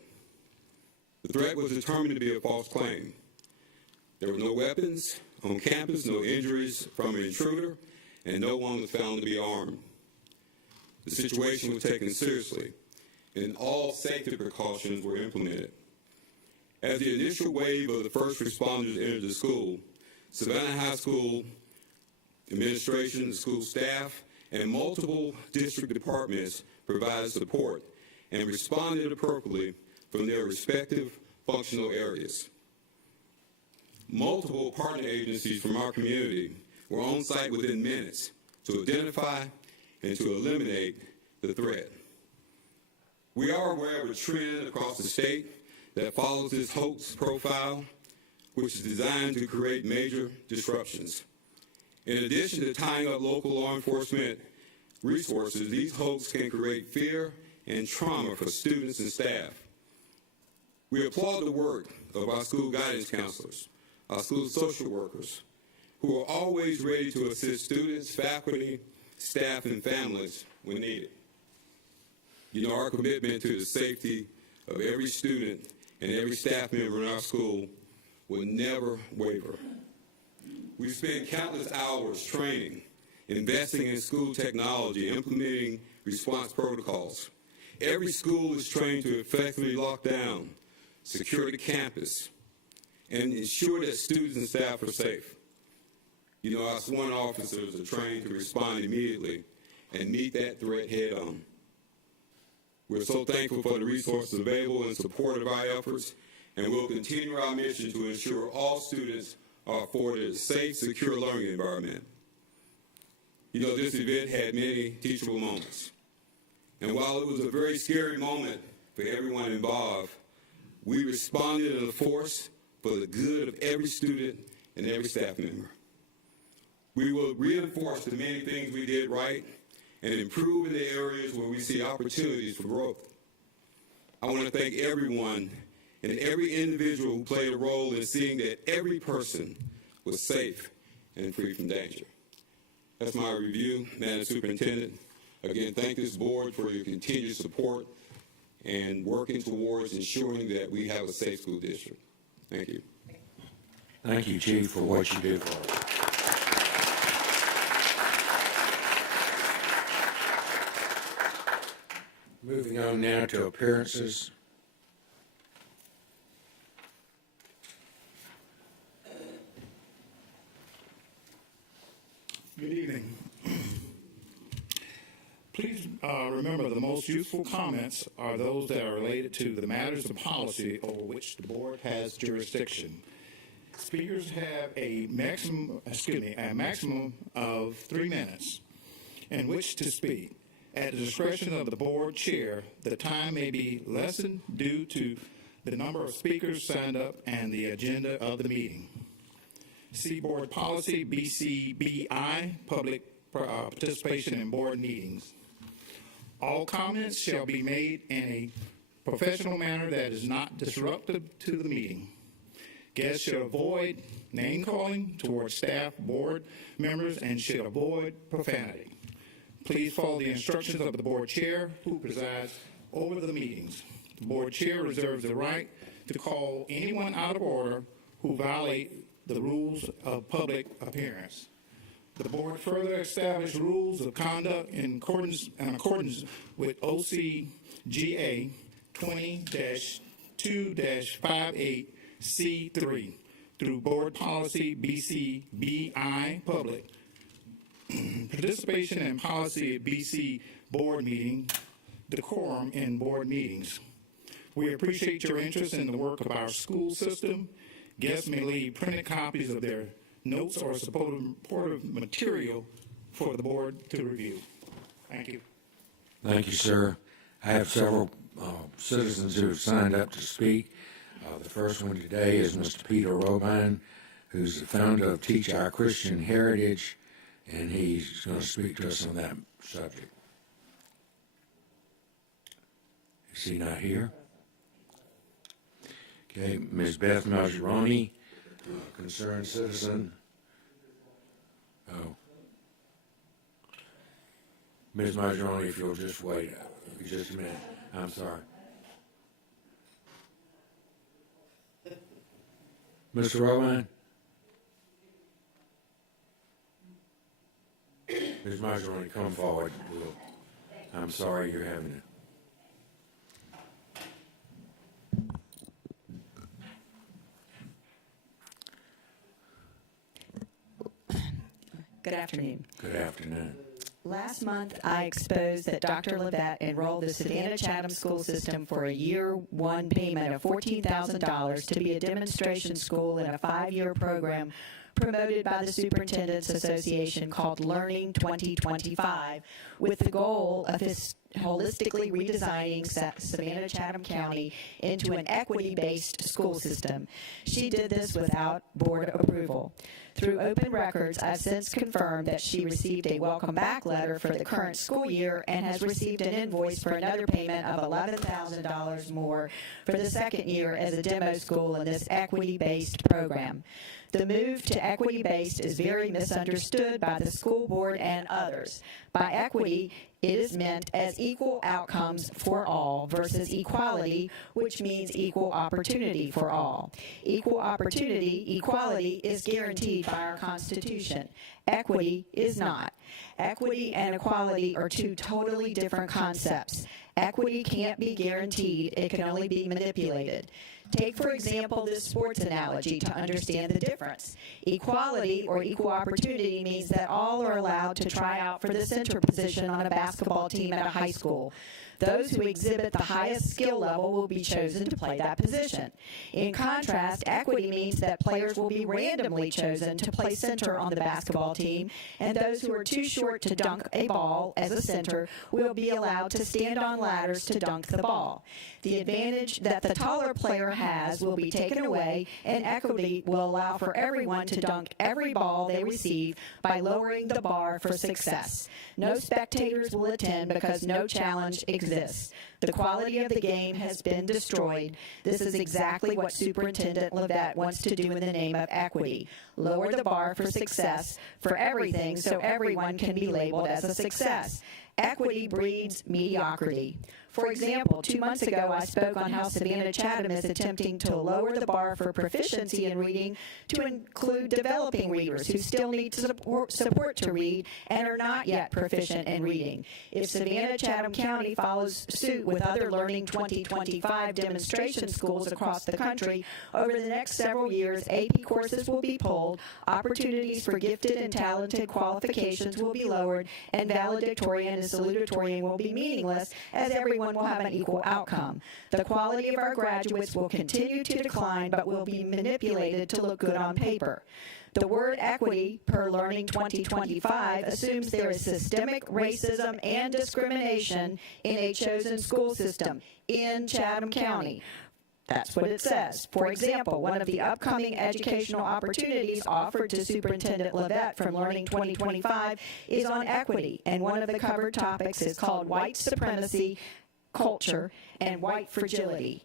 The threat was determined to be a false claim. There were no weapons on campus, no injuries from an intruder, and no one was found to be armed. The situation was taken seriously, and all safety precautions were implemented. As the initial wave of the first responders entered the school, Savannah High School administration, the school staff, and multiple district departments provided support and responded appropriately from their respective functional areas. Multiple partner agencies from our community were on site within minutes to identify and to eliminate the threat. We are aware of a trend across the state that follows this hoax profile, which is designed to create major disruptions. In addition to tying up local law enforcement resources, these hoaxes can create fear and trauma for students and staff. We applaud the work of our school guidance counselors, our school social workers, who are always ready to assist students, faculty, staff, and families when needed. You know, our commitment to the safety of every student and every staff member in our school will never waver. We spend countless hours training, investing in school technology, implementing response protocols. Every school is trained to effectively lock down, secure the campus, and ensure that students and staff are safe. You know, our sworn officers are trained to respond immediately and meet that threat head on. We're so thankful for the resources available in support of our efforts, and we'll continue our mission to ensure all students are afforded a safe, secure learning environment. You know, this event had many teachable moments. And while it was a very scary moment for everyone involved, we responded in a force for the good of every student and every staff member. We will reinforce the many things we did right and improve in the areas where we see opportunities for growth. I want to thank everyone and every individual who played a role in seeing that every person was safe and free from danger. That's my review, Madam Superintendent. Again, thank this board for your continued support and working towards ensuring that we have a safe school district. Thank you. Thank you, Chief, for what you do for us. Moving on now to appearances. Good evening. Please remember the most useful comments are those that are related to the matters of policy over which the board has jurisdiction. Speakers have a maximum of 3 minutes in which to speak. At the discretion of the board chair, the time may be lessened due to the number of speakers signed up and the agenda of the meeting. See Board Policy BCBI, Public Participation in Board Meetings. All comments shall be made in a professional manner that is not disruptive to the meeting. Guests should avoid name-calling towards staff, board members, and should avoid profanity. Please follow the instructions of the board chair who presides over the meetings. The board chair reserves the right to call anyone out of order who violate the rules of public appearance. The board further established rules of conduct in accordance with OCGA 20-2-58C3 through Board Policy BCBI Public Participation in Policy BC Board Meeting Decorum in Board Meetings. We appreciate your interest in the work of our school system. Guests may leave printed copies of their notes or supportive material for the board to review. Thank you. Thank you, sir. I have several citizens who have signed up to speak. The first one today is Mr. Peter Robine, who's the founder of Teach Our Christian Heritage, and he's going to speak to us on that subject. Is he not here? Okay, Ms. Beth Mazzaroni, concerned citizen. Oh. Ms. Mazzaroni, if you'll just wait just a minute. I'm sorry. Mr. Rowan? Ms. Mazzaroni, come forward. I'm sorry you're having it. Good afternoon. Good afternoon. Last month, I exposed that Dr. Levette enrolled the Savannah Chatham school system for a year one payment of $14,000 to be a demonstration school in a 5-year program promoted by the Superintendent's Association called Learning 2025, with the goal of holistically redesigning Savannah Chatham County into an equity-based school system. She did this without board approval. Through open records, I've since confirmed that she received a welcome back letter for the current school year and has received an invoice for another payment of $11,000 more for the second year as a demo school in this equity-based program. The move to equity-based is very misunderstood by the school board and others. By equity, it is meant as equal outcomes for all versus equality, which means equal opportunity for all. Equal opportunity, equality, is guaranteed by our Constitution. Equity is not. Equity and equality are two totally different concepts. Equity can't be guaranteed, it can only be manipulated. Take, for example, this sports analogy to understand the difference. Equality or equal opportunity means that all are allowed to try out for the center position on a basketball team at a high school. Those who exhibit the highest skill level will be chosen to play that position. In contrast, equity means that players will be randomly chosen to play center on the basketball team, and those who are too short to dunk a ball as a center will be allowed to stand on ladders to dunk the ball. The advantage that the taller player has will be taken away, and equity will allow for everyone to dunk every ball they receive by lowering the bar for success. No spectators will attend because no challenge exists. The quality of the game has been destroyed. This is exactly what Superintendent Levette wants to do in the name of equity. Lower the bar for success for everything so everyone can be labeled as a success. Equity breeds mediocrity. For example, 2 months ago, I spoke on how Savannah Chatham is attempting to lower the bar for proficiency in reading to include developing readers who still need support to read and are not yet proficient in reading. If Savannah Chatham County follows suit with other Learning 2025 demonstration schools across the country, over the next several years, AP courses will be pulled, opportunities for gifted and talented qualifications will be lowered, and valedictorian and salutatorian will be meaningless, as everyone will have an equal outcome. The quality of our graduates will continue to decline, but will be manipulated to look good on paper. The word equity, per Learning 2025, assumes there is systemic racism and discrimination in a chosen school system in Chatham County. That's what it says. For example, one of the upcoming educational opportunities offered to Superintendent Levette from Learning 2025 is on equity, and one of the covered topics is called White Supremacy, Culture, and White Fragility.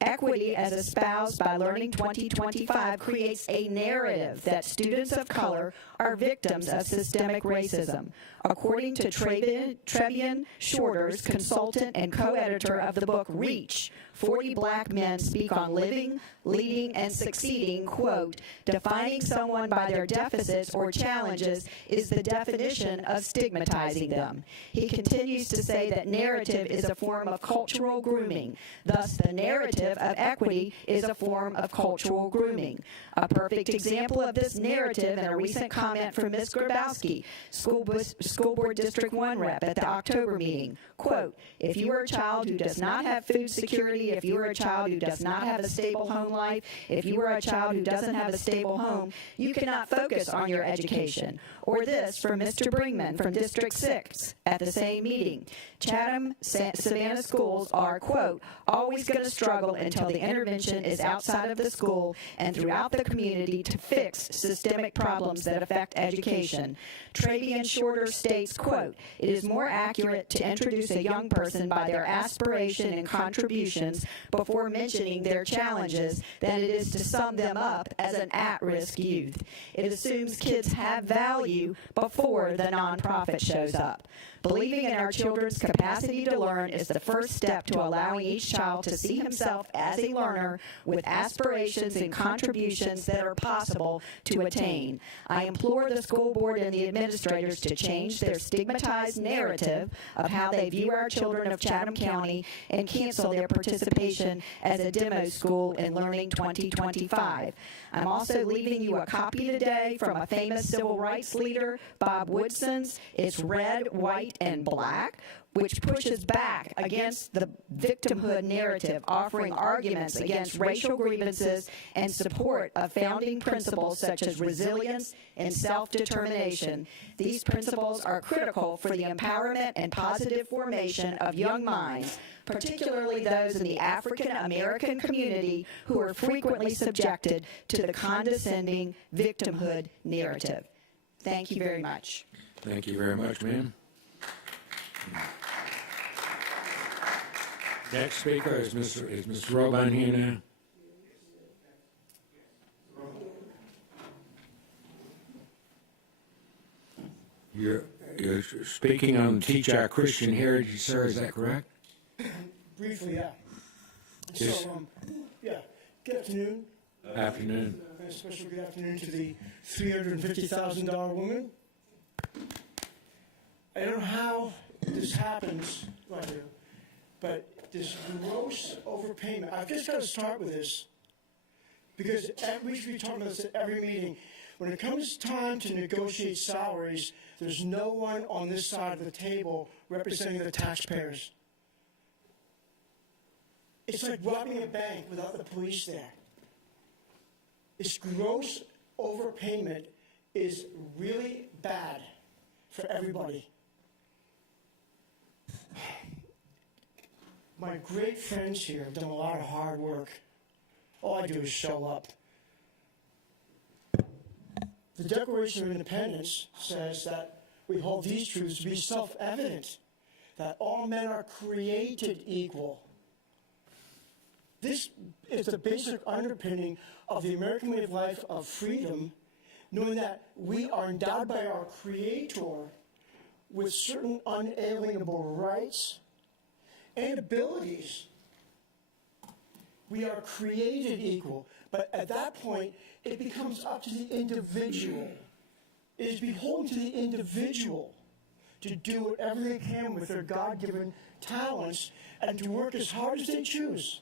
Equity, as espoused by Learning 2025, creates a narrative that students of color are victims of systemic racism. According to Trebian Shorters, consultant and co-editor of the book Reach, 40 Black Men Speak on Living, Leading, and Succeeding, quote, defining someone by their deficits or challenges is the definition of stigmatizing them. He continues to say that narrative is a form of cultural grooming. Thus, the narrative of equity is a form of cultural grooming. A perfect example of this narrative and a recent comment from Ms. Grabowski, School Board District 1 rep at the October meeting, quote, if you are a child who does not have food security, if you are a child who does not have a stable home life, if you are a child who doesn't have a stable home, you cannot focus on your education. Or this from Mr. Bringman from District 6 at the same meeting. Chatham, Savannah schools are, quote, always going to struggle until the intervention is outside of the school and throughout the community to fix systemic problems that affect education. Trebian Shorter states, quote, it is more accurate to introduce a young person by their aspiration and contributions before mentioning their challenges than it is to sum them up as an at-risk youth. It assumes kids have value before the nonprofit shows up. Believing in our children's capacity to learn is the first step to allowing each child to see himself as a learner with aspirations and contributions that are possible to attain. I implore the school board and the administrators to change their stigmatized narrative of how they view our children of Chatham County and cancel their participation as a demo school in Learning 2025. I'm also leaving you a copy today from a famous civil rights leader, Bob Woodson's. It's red, white, and black, which pushes back against the victimhood narrative, offering arguments against racial grievances and support of founding principles such as resilience and self-determination. These principles are critical for the empowerment and positive formation of young minds, particularly those in the African American community who are frequently subjected to the condescending victimhood narrative. Thank you very much. Thank you very much, ma'am. Next speaker is Mr. Robine here now. You're speaking on Teach Our Christian Heritage, sir, is that correct? Briefly, yeah. Yes. So, good afternoon. Afternoon. A special good afternoon to the $350,000 woman. I don't know how this happens right here, but this gross overpayment. I've just got to start with this because we should be talking about this at every meeting. When it comes time to negotiate salaries, there's no one on this side of the table representing the taxpayers. It's like robbing a bank without the police there. This gross overpayment is really bad for everybody. My great friends here have done a lot of hard work. All I do is show up. The Declaration of Independence says that we hold these truths to be self-evident, that all men are created equal. This is the basic underpinning of the American way of life of freedom, knowing that we are endowed by our Creator with certain unalienable rights and abilities. We are created equal, but at that point, it becomes up to the individual. It is beholden to the individual to do whatever they can with their God-given talents and to work as hard as they choose.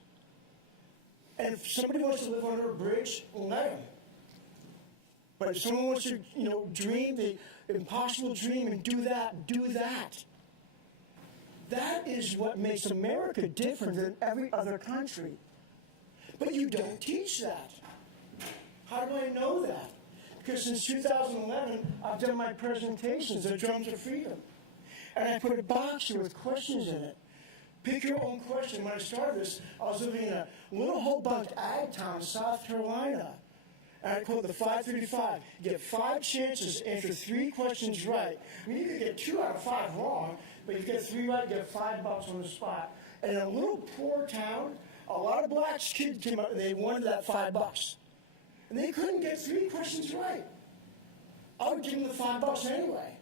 And if somebody wants to live under a bridge, let them. But if someone wants to, dream the impossible dream and do that, do that. That is what makes America different than every other country. But you don't teach that. How do I know that? Because since 2011, I've done my presentations, The Drums of Freedom. And I put a box here with questions in it. Pick your own question. When I started this, I was living in a little Hobunked ag town in South Carolina. And I quote the 535. You get 5 chances to answer 3 questions right. I mean, you could get 2 out of 5 wrong, but if you get 3 right, you get $5 on the spot. And in a little poor town, a lot of black kids came out and they wanted that $5. And they couldn't get 3 questions right. I would give them the $5 anyway.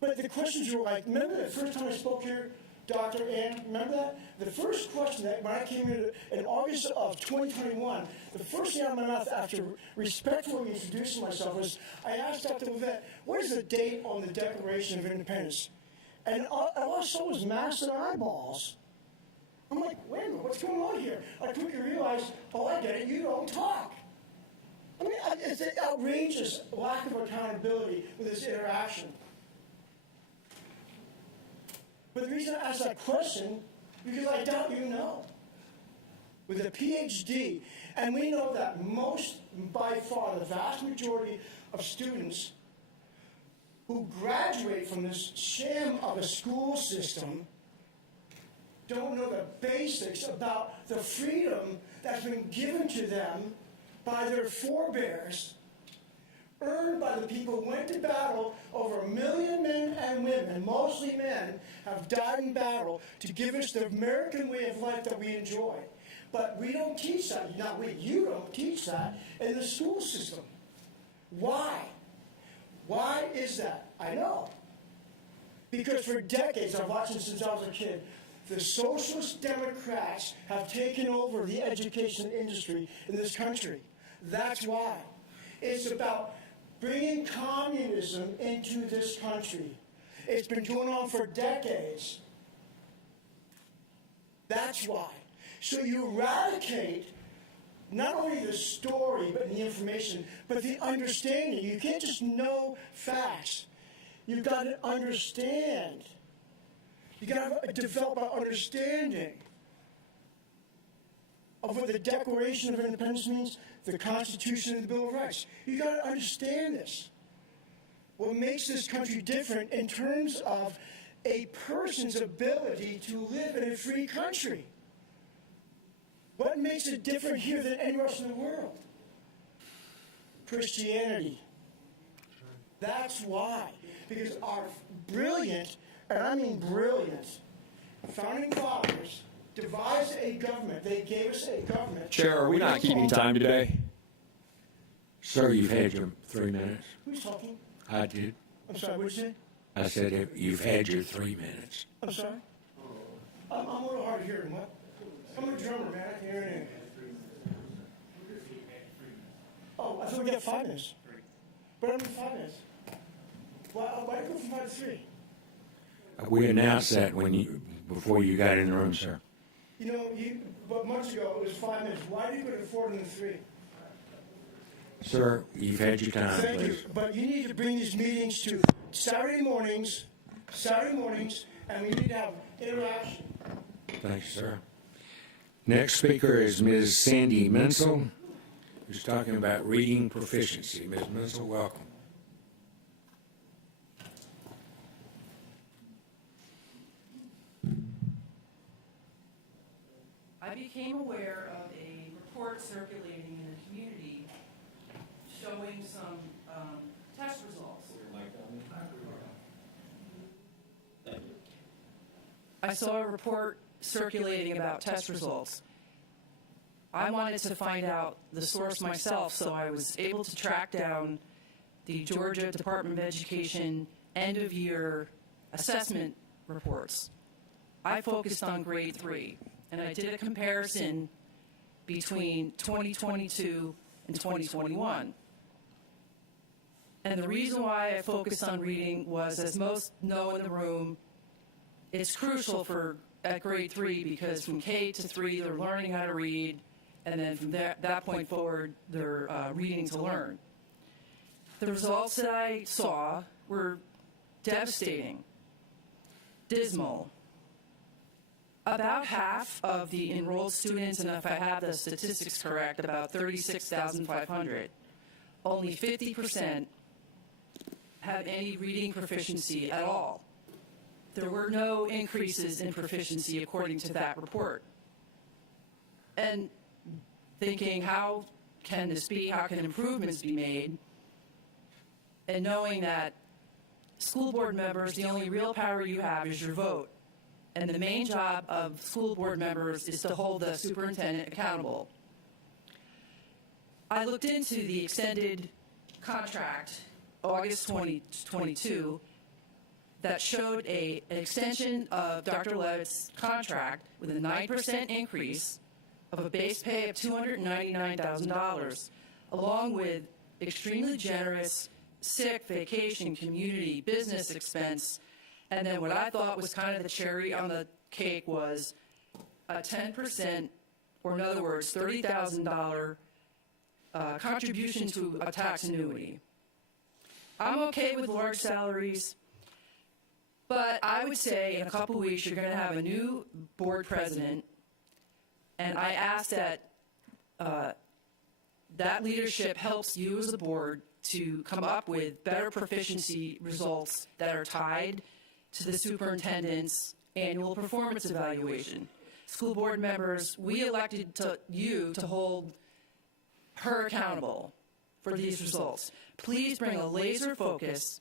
But the questions were like, remember the first time I spoke here, Dr. Ann, remember that? The first question that when I came here in August of 2021, the first thing out of my mouth after respectfully introducing myself was, I asked Dr. Levette, what is the date on the Declaration of Independence? And all I saw was massive eyeballs. I'm like, wait a minute, what's going on here? I quickly realized, oh, I get it, you don't talk. I mean, it's an outrageous lack of accountability with this interaction. But the reason I asked that question, because I doubt you know. With a PhD, and we know that most, by far, the vast majority of students who graduate from this sham of a school system don't know the basics about the freedom that's been given to them by their forebears, earned by the people who went to battle. Over 1 million men and women, mostly men, have died in battle to give us the American way of life that we enjoy. But we don't teach that. Not we, you don't teach that in the school system. Why? Why is that? I know. Because for decades, I've watched this since I was a kid, the socialist Democrats have taken over the education industry in this country. That's why. It's about bringing communism into this country. It's been going on for decades. That's why. So you eradicate not only the story, but the information, but the understanding. You can't just know facts. You've got to understand. You've got to develop an understanding of what the Declaration of Independence means, the Constitution and the Bill of Rights. You've got to understand this. What makes this country different in terms of a person's ability to live in a free country. What makes it different here than anywhere else in the world? Christianity. That's why. Because our brilliant, and I mean brilliant, founding fathers devised a government. They gave us a government. Chair, are we not keeping time today? Sir, you've had your 3 minutes. Who's talking? I did. I'm sorry, what did you say? I said you've had your 3 minutes. I'm sorry? I'm a little hard of hearing. What? I'm a drummer, man. I can hear anything. Oh, I thought we got 5 minutes. But I'm in 5 minutes. Why did I go from 5 to 3? We announced that before you got in the room, sir. You know, but months ago it was 5 minutes. Why do you go to 4 and then 3? Sir, you've had your time, Thank please. you. But you need to bring these meetings to Saturday mornings, and we need to have interaction. Thank you, sir. Next speaker is Ms. Sandy Mensel, who's talking about reading proficiency. Ms. Mensel, welcome. I became aware of a report circulating in the community showing some test results. I saw a report circulating about test results. I wanted to find out the source myself, so I was able to track down the Georgia Department of Education end-of-year assessment reports. I focused on grade 3, and I did a comparison between 2022 and 2021. And the reason why I focused on reading was, as most know in the room, it's crucial at grade 3 because from K to 3 they're learning how to read, and then from that point forward they're reading to learn. The results that I saw were devastating, dismal. About half of the enrolled students, and if I have the statistics correct, about 36,500, only 50% had any reading proficiency at all. There were no increases in proficiency according to that report. And thinking, how can this be? How can improvements be made? And knowing that school board members, the only real power you have is your vote. And the main job of school board members is to hold the superintendent accountable. I looked into the extended contract, August 2022, that showed an extension of Dr. Levitt's contract with a 9% increase of a base pay of $299,000, along with extremely generous sick, vacation, community, business expense, and then what I thought was kind of the cherry on the cake was a 10%, or in other words, $30,000 contribution to a tax annuity. I'm okay with large salaries, but I would say in a couple weeks you're going to have a new board president, and I ask that that leadership helps you as a board to come up with better proficiency results that are tied to the superintendent's annual performance evaluation. School board members, we elected you to hold her accountable for these results. Please bring a laser focus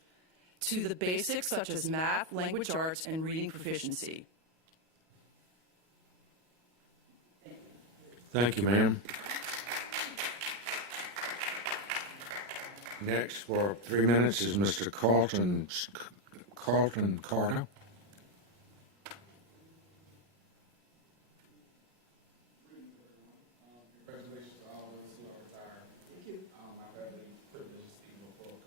to the basics such as math, language arts, and reading proficiency. Thank you, ma'am. Next, for 3 minutes, is Mr. Carlton Carter. Congratulations to all those who are retired. Thank you. I've had the privilege of speaking before a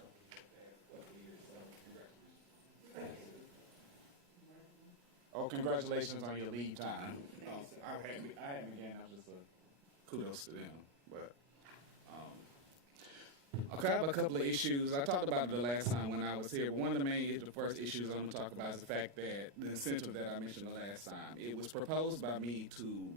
couple of years, so congratulations. Oh, congratulations on your leave time. I hadn't began. I was just kudos to them, but. Okay, I have a couple of issues. I talked about it the last time when I was here. One of the first issues I'm going to talk about is the fact that the incentive that I mentioned the last time, it was proposed by me to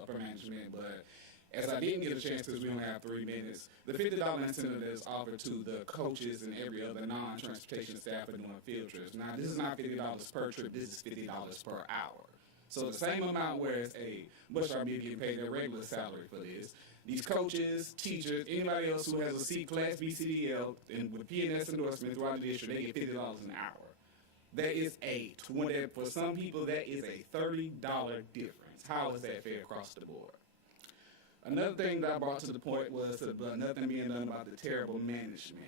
upper management, but as I didn't get a chance because we only have 3 minutes, the $50 incentive that is offered to the coaches and every other non-transportation staff for doing field trips. Now, this is not $50 per trip. This is $50 per hour. So the same amount, whereas a bus driver is getting paid their regular salary for this, these coaches, teachers, anybody else who has a C class B, C, D, L, and with P&S endorsement throughout the district, they get $50 an hour. That is for some people, that is a $30 difference. How is that fair across the board? Another thing that I brought to the point was nothing being done about the terrible management.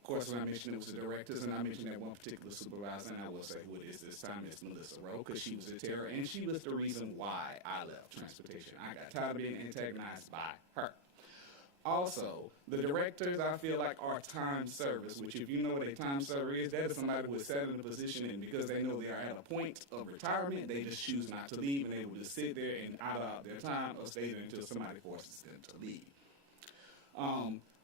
Of course, when I mentioned it was the directors, and I mentioned that one particular supervisor, and I will say who it is this time, it's Melissa Rowe, because she was a terror, and she was the reason why I left transportation. I got tired of being antagonized by her. Also, the directors, I feel like, are time service, which if you know what a time server is, that is somebody who is set in a position, and because they know they are at a point of retirement, they just choose not to leave, and they will just sit there and idle out their time or stay there until somebody forces them to leave.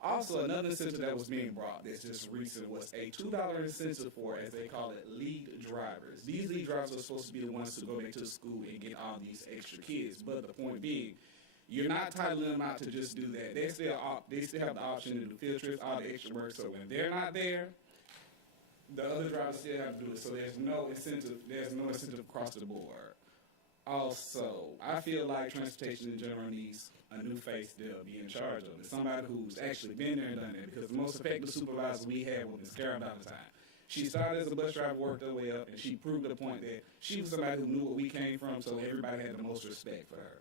Also, another incentive that was being brought that's just recent was a $2 incentive for, as they call it, lead drivers. These lead drivers are supposed to be the ones who go back to school and get all these extra kids. But the point being, you're not titling them out to just do that. They still have the option to do field trips, all the extra work. So when they're not there, the other drivers still have to do it. So there's no incentive. There's no incentive across the board. Also, I feel like transportation in general needs a new face to be in charge of it. Somebody who's actually been there and done it, because the most effective supervisor we had was Ms. Carol Valentine. She started as a bus driver, worked her way up, and she proved the point that she was somebody who knew where we came from, so everybody had the most respect for her.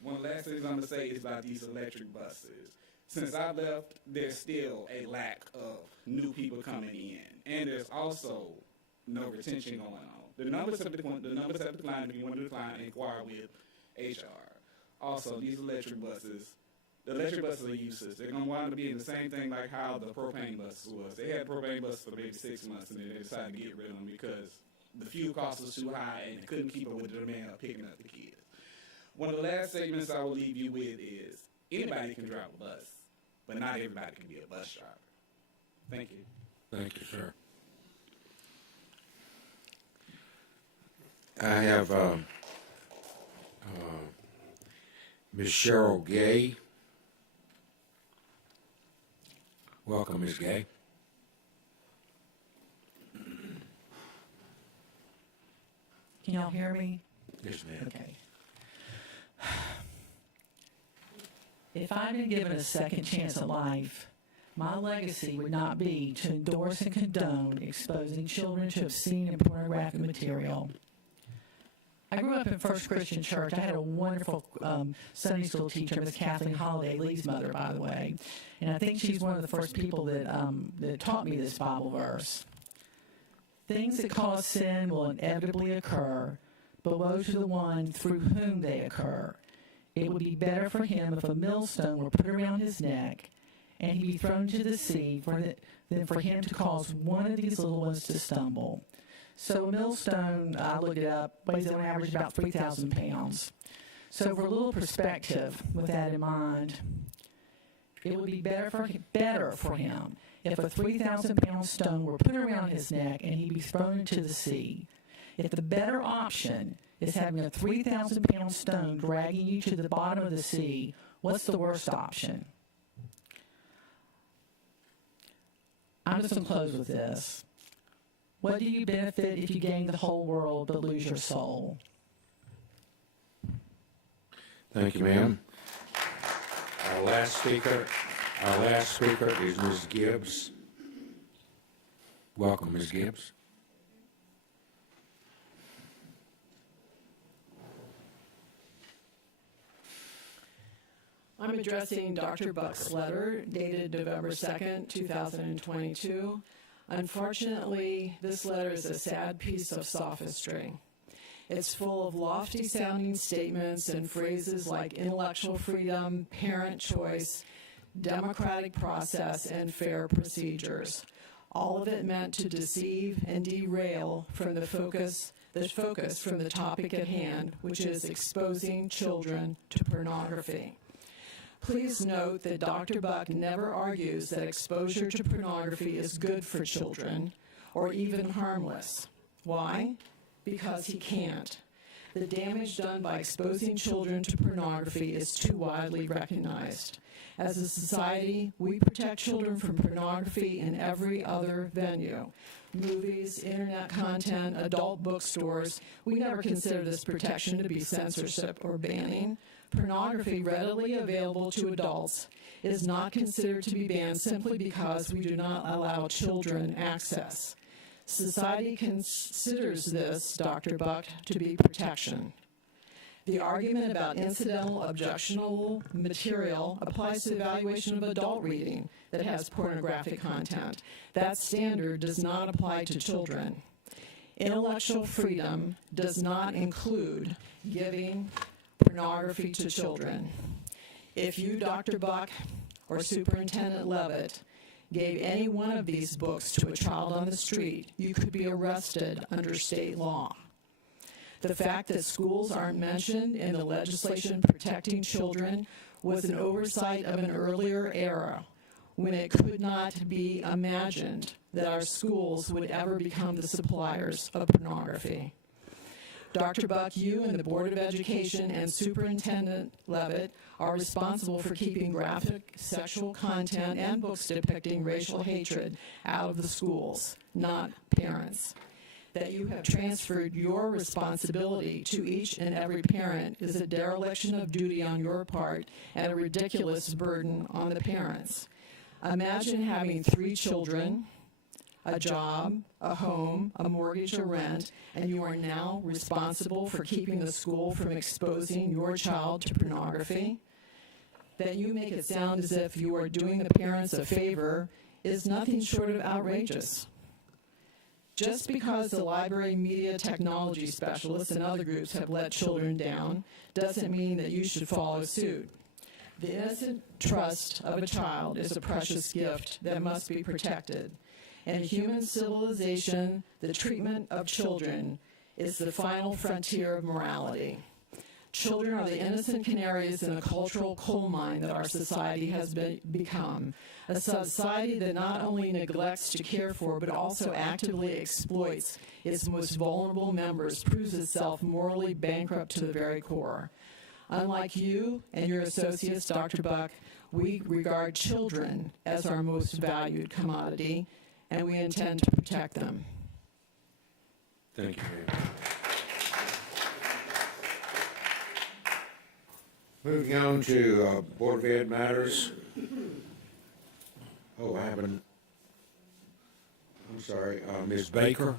One of the last things I'm going to say is about these electric buses. Since I left, there's still a lack of new people coming in, and there's also no retention going on. The numbers have declined. If you want to decline, inquire with HR. Also, these electric buses, the electric buses are useless. They're going to wind up being the same thing like how the propane buses was. They had propane buses for maybe 6 months, and then they decided to get rid of them because the fuel cost was too high and they couldn't keep up with the demand of picking up the kids. One of the last segments I will leave you with is anybody can drive a bus, but not everybody can be a bus driver. Thank you. Thank you, sir. I have Ms. Cheryl Gay. Welcome, Ms. Gay. Can y'all hear me? Yes, ma'am. Okay. If I'd been given a second chance at life, my legacy would not be to endorse and condone exposing children to obscene and pornographic material. I grew up in First Christian Church. I had a wonderful Sunday school teacher, Miss Kathleen Holliday, Lee's mother, by the way. And I think she's one of the first people that taught me this Bible verse. Things that cause sin will inevitably occur, but woe to the one through whom they occur. It would be better for him if a millstone were put around his neck and he be thrown into the sea than for him to cause one of these little ones to stumble. So a millstone, I looked it up, weighs on average about 3,000 pounds. So for a little perspective, with that in mind, it would be better for him if a 3,000-pound stone were put around his neck and he be thrown into the sea. If the better option is having a 3,000-pound stone dragging you to the bottom of the sea, what's the worst option? I'm just going to close with this. What do you benefit if you gain the whole world but lose your soul? Thank you, ma'am. Our last speaker is Ms. Gibbs. Welcome, Ms. Gibbs. I'm addressing Dr. Buck's letter dated November 2nd, 2022. Unfortunately, this letter is a sad piece of sophistry. It's full of lofty-sounding statements and phrases like intellectual freedom, parent choice, democratic process, and fair procedures. All of it meant to deceive and derail from the focus from the topic at hand, which is exposing children to pornography. Please note that Dr. Buck never argues that exposure to pornography is good for children or even harmless. Why? Because he can't. The damage done by exposing children to pornography is too widely recognized. As a society, we protect children from pornography in every other venue. Movies, internet content, adult bookstores. We never consider this protection to be censorship or banning. Pornography readily available to adults is not considered to be banned simply because we do not allow children access. Society considers this, Dr. Buck, to be protection. The argument about incidental, objectionable material applies to evaluation of adult reading that has pornographic content. That standard does not apply to children. Intellectual freedom does not include giving pornography to children. If you, Dr. Buck, or Superintendent Levitt, gave any one of these books to a child on the street, you could be arrested under state law. The fact that schools aren't mentioned in the legislation protecting children was an oversight of an earlier era, when it could not be imagined that our schools would ever become the suppliers of pornography. Dr. Buck, you and the Board of Education and Superintendent Levitt are responsible for keeping graphic sexual content and books depicting racial hatred out of the schools, not parents. That you have transferred your responsibility to each and every parent is a dereliction of duty on your part and a ridiculous burden on the parents. Imagine having 3 children, a job, a home, a mortgage, or rent, and you are now responsible for keeping the school from exposing your child to pornography. That you make it sound as if you are doing the parents a favor is nothing short of outrageous. Just because the library media technology specialists and other groups have let children down doesn't mean that you should follow suit. The innocent trust of a child is a precious gift that must be protected. In human civilization, the treatment of children is the final frontier of morality. Children are the innocent canaries in a cultural coal mine that our society has become, a society that not only neglects to care for but also actively exploits its most vulnerable members, proves itself morally bankrupt to the very core. Unlike you and your associates, Dr. Buck, we regard children as our most valued commodity, and we intend to protect them. Thank you, ma'am. Moving on to Board of Ed matters. Oh, I haven't. I'm sorry, Ms. Baker.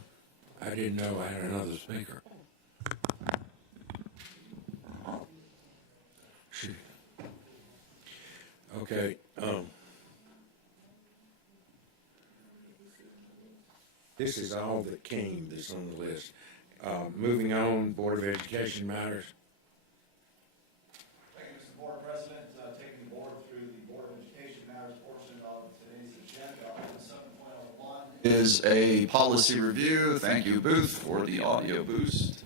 I didn't know I had another speaker. Shoot. Okay. This is all that came that's on the list. Moving on, Board of Education matters. Thank you, Mr. Board President. Taking the board through the Board of Education matters portion of today's agenda. Item 7.01 is a policy review. Thank you, Booth, for the audio boost.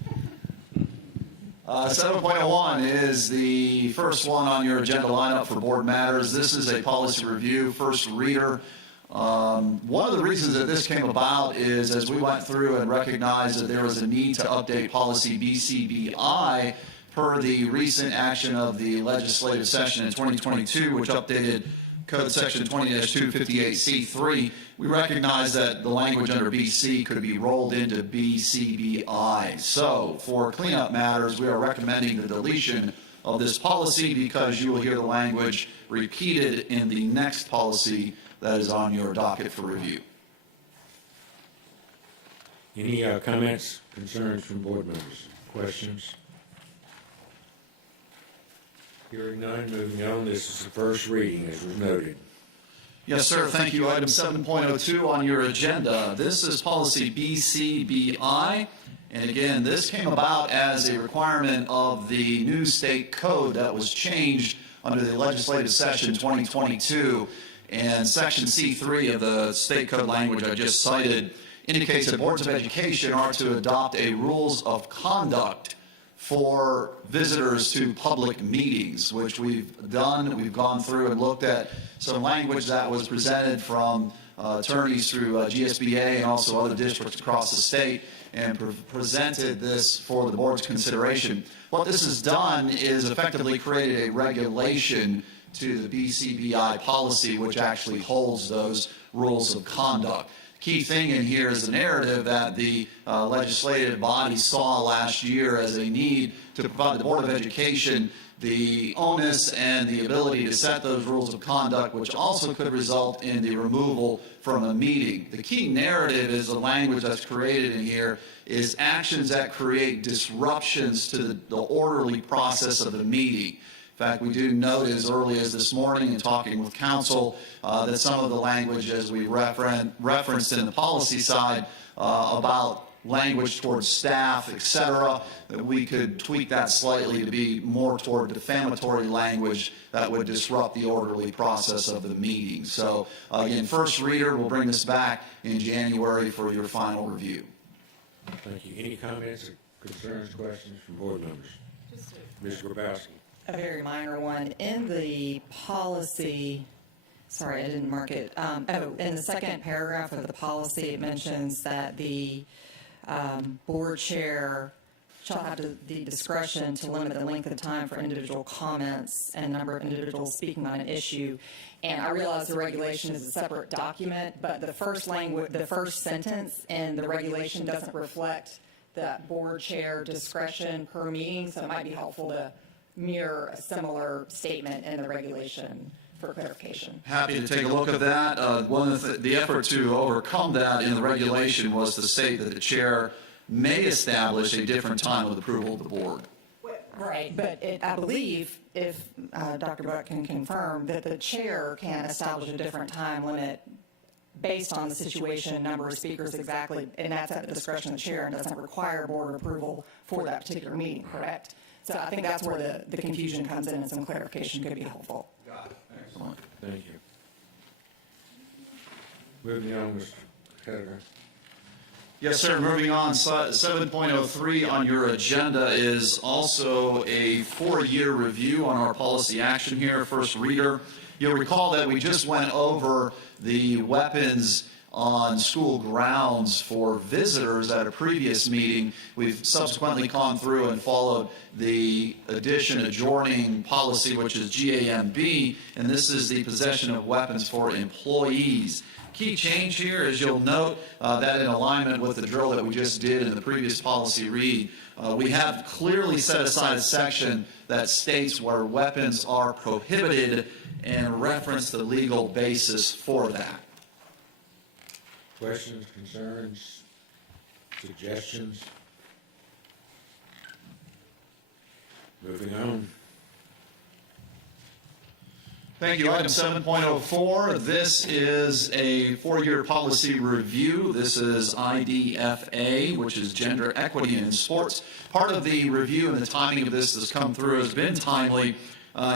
7.01 is the first one on your agenda lineup for board matters. This is a policy review, first reader. One of the reasons that this came about is as we went through and recognized that there was a need to update policy BCBI per the recent action of the legislative session in 2022, which updated Code Section 20-258C3, we recognize that the language under BC could be rolled into BCBI. So, for cleanup matters, we are recommending the deletion of this policy because you will hear the language repeated in the next policy that is on your docket for review. Any comments, concerns from board members? Questions? Hearing none, moving on. This is the first reading, as was noted. Yes, sir. Thank you. Item 7.02 on your agenda. This is policy BCBI. And again, this came about as a requirement of the new state code that was changed under the legislative session 2022. And Section C3 of the state code language I just cited indicates that boards of education are to adopt a rules of conduct for visitors to public meetings, which we've done. We've gone through and looked at some language that was presented from attorneys through GSBA and also other districts across the state and presented this for the board's consideration. What this has done is effectively created a regulation to the BCBI policy, which actually holds those rules of conduct. Key thing in here is the narrative that the legislative body saw last year as a need to provide the Board of Education the onus and the ability to set those rules of conduct, which also could result in the removal from a meeting. The key narrative is the language that's created in here is actions that create disruptions to the orderly process of the meeting. In fact, we do note as early as this morning in talking with council that some of the language as we referenced in the policy side about language towards staff, et cetera, that we could tweak that slightly to be more toward defamatory language that would disrupt the orderly process of the meeting. So again, first reader, we'll bring this back in January for your final review. Thank you. Any comments, concerns, questions from board members? Ms. Grabowski. A very minor one. In the policy sorry, I didn't mark it. In the second paragraph of the policy, it mentions that the board chair shall have the discretion to limit the length of time for individual comments and number of individuals speaking on an issue. And I realize the regulation is a separate document, but the first sentence in the regulation doesn't reflect the board chair discretion per meeting, so it might be helpful to mirror a similar statement in the regulation for clarification. Happy to take a look at that. One of the effort to overcome that in the regulation was to state that the chair may establish a different time of approval of the board. Right, but I believe, if Dr. Buck can confirm, that the chair can establish a different time limit based on the situation, number of speakers exactly, and that's at the discretion of the chair and doesn't require board approval for that particular meeting, correct? So I think that's where the confusion comes in, and some clarification could be helpful. Got it. Excellent. Thank you. Moving on, Mr. Ketterer. Yes, sir. Moving on, 7.03 on your agenda is also a 4-year review on our policy action here, first reader. You'll recall that we just went over the weapons on school grounds for visitors at a previous meeting. We've subsequently gone through and followed the adjourning policy, which is GAMB, and this is the possession of weapons for employees. Key change here is you'll note that in alignment with the drill that we just did in the previous policy read, we have clearly set aside a section that states where weapons are prohibited and reference the legal basis for that. Questions, concerns, suggestions? Moving on. Thank you. Item 7.04, this is a 4-year policy review. This is IDFA, which is gender equity in sports. Part of the review and the timing of this has come through has been timely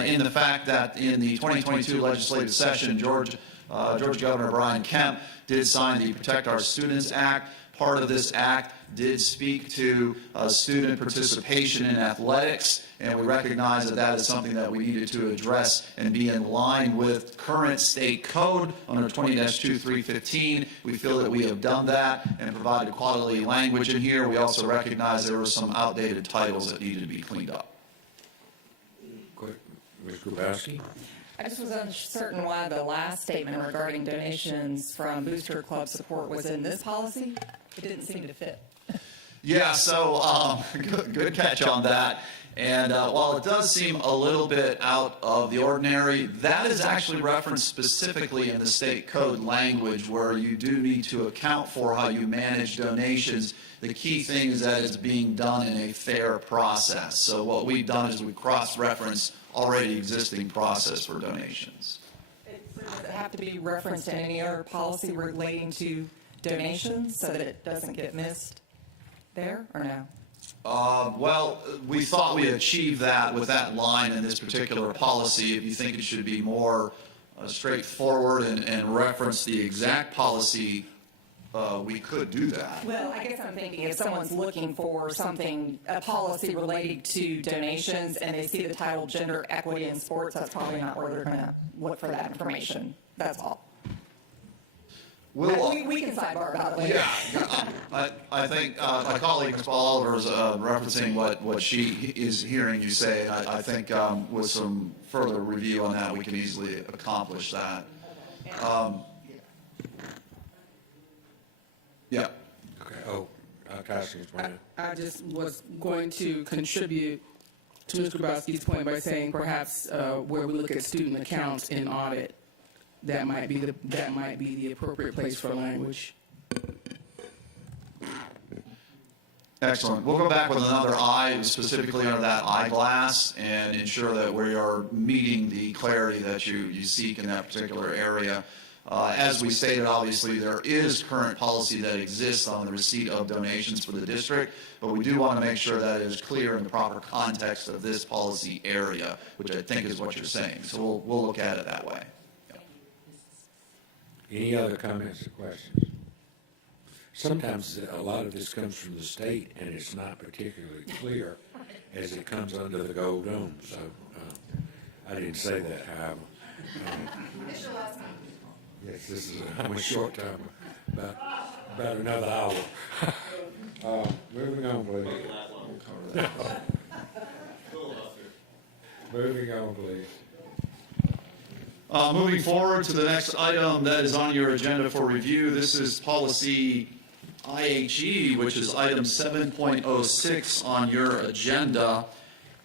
in the fact that in the 2022 legislative session, Georgia Governor Brian Kemp did sign the Protect Our Students Act. Part of this act did speak to student participation in athletics, and we recognize that that is something that we needed to address and be in line with current state code under 20-2315. We feel that we have done that and provided quality language in here. We also recognize there were some outdated titles that needed to be cleaned up. Ms. Grabowski? I just was uncertain why the last statement regarding donations from Booster Club support was in this policy. It didn't seem to fit. Yeah, so good catch on that. And while it does seem a little bit out of the ordinary, that is actually referenced specifically in the state code language where you do need to account for how you manage donations. The key thing is that it's being done in a fair process. So what we've done is we cross-reference already existing process for donations. Does it have to be referenced in any other policy relating to donations so that it doesn't get missed there, or no? Well, we thought we achieved that with that line in this particular policy. If you think it should be more straightforward and reference the exact policy, we could do that. Well, I guess I'm thinking if someone's looking for something, a policy related to donations, and they see the title Gender Equity in Sports, that's probably not where they're going to look for that information. That's all. We can sidebar about it later. Yeah, I think my colleague, Ms. Paul Oliver, is referencing what she is hearing you say. I think with some further review on that, we can easily accomplish that. Yeah. Okay. Constance, I just was going to contribute to Mr. Grabowski's point by saying perhaps where we look at student accounts in audit, that might be the appropriate place for language. Excellent. We'll go back with another I, specifically under that eyeglass, and ensure that we are meeting the clarity that you seek in that particular area. As we stated, obviously, there is current policy that exists on the receipt of donations for the district, but we do want to make sure that it is clear in the proper context of this policy area, which I think is what you're saying. So we'll look at it that way. Any other comments or questions? Sometimes a lot of this comes from the state, and it's not particularly clear as it comes under the gold dome. So I didn't say that, however. Yes, this is a short time, about another hour. Moving on, please. Moving on, please. Moving forward to the next item that is on your agenda for review, this is policy IHE, which is item 7.06 on your agenda.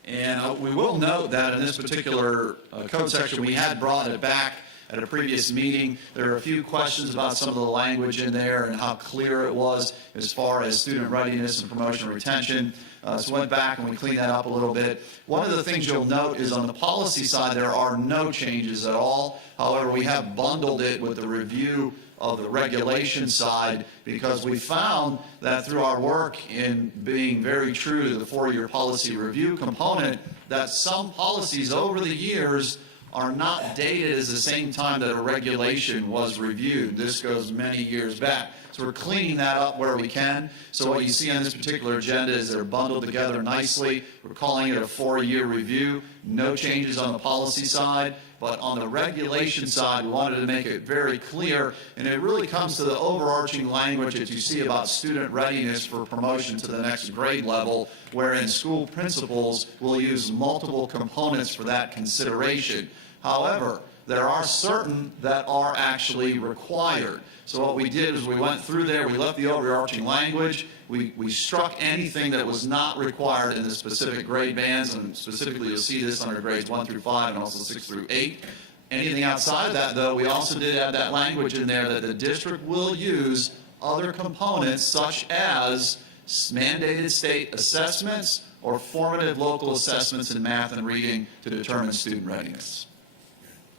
And we will note that in this particular code section, we had brought it back at a previous meeting. There are a few questions about some of the language in there and how clear it was as far as student readiness and promotion and retention. So we went back and we cleaned that up a little bit. One of the things you'll note is on the policy side, there are no changes at all. However, we have bundled it with the review of the regulation side because we found that through our work in being very true to the 4-year policy review component, that some policies over the years are not dated as the same time that a regulation was reviewed. This goes many years back. So we're cleaning that up where we can. So what you see on this particular agenda is they're bundled together nicely. We're calling it a 4-year review. No changes on the policy side. But on the regulation side, we wanted to make it very clear, and it really comes to the overarching language that you see about student readiness for promotion to the next grade level, wherein school principals will use multiple components for that consideration. However, there are certain that are actually required. So what we did is we went through there, we left the overarching language, we struck anything that was not required in the specific grade bands, and specifically you'll see this under grades 1 through 5 and also 6 through 8. Anything outside of that, though, we also did add that language in there that the district will use other components such as mandated state assessments or formative local assessments in math and reading to determine student readiness.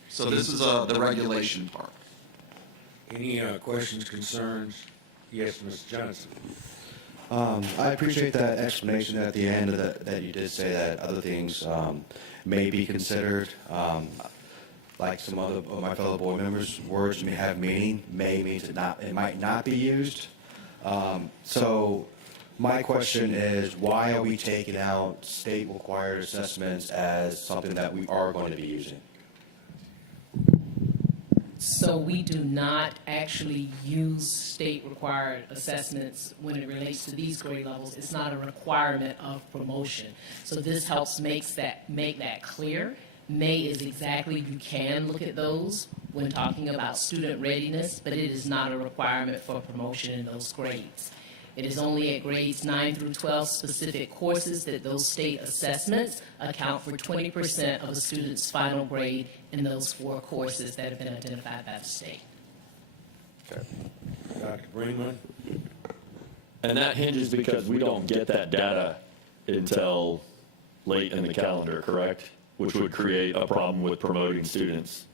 So this is the regulation part. Any questions, concerns? Yes, Mr. Johnson. I appreciate that explanation at the end of that you did say that other things may be considered. Like some other of my fellow board members, words may have meaning. May means it might not be used. So my question is, why are we taking out state required assessments as something that we are going to be using? So we do not actually use state-required assessments when it relates to these grade levels. It's not a requirement of promotion. So this helps make that clear. May is exactly, you can look at those when talking about student readiness, but it is not a requirement for promotion in those grades. It is only at grades 9 through 12 specific courses that those state assessments account for 20% of a student's final grade in those 4 courses that have been identified by the state. Okay. Dr. Greenman? And that hinges because we don't get that data until late in the calendar, correct? Which would create a problem with promoting students.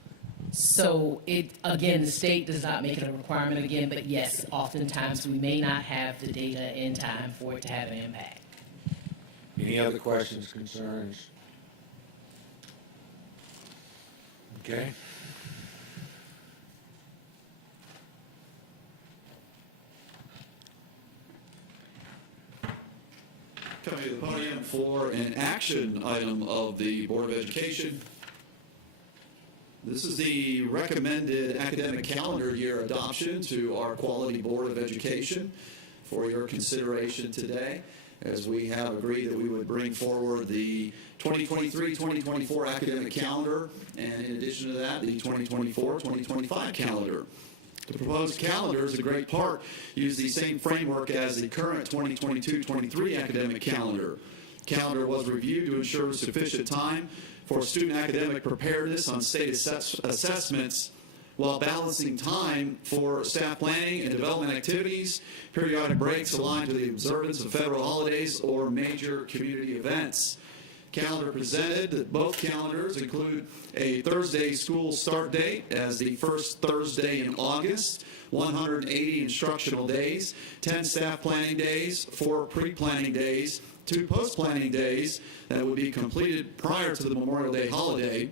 So again, the state does not make it a requirement again, but yes, oftentimes we may not have the data in time for it to have an impact. Any other questions, concerns? Okay. Coming to the podium for an action item of the Board of Education. This is the recommended academic calendar year adoption to our Quality Board of Education for your consideration today, as we have agreed that we would bring forward the 2023-2024 academic calendar, and in addition to that, the 2024-2025 calendar. The proposed calendar is a great part, use the same framework as the current 2022-23 academic calendar. The calendar was reviewed to ensure sufficient time for student academic preparedness on state assessments while balancing time for staff planning and development activities, periodic breaks aligned to the observance of federal holidays or major community events. Calendar presented, both calendars include a Thursday school start date as the first Thursday in August, 180 instructional days, 10 staff planning days, 4 pre-planning days, 2 post-planning days that would be completed prior to the Memorial Day holiday.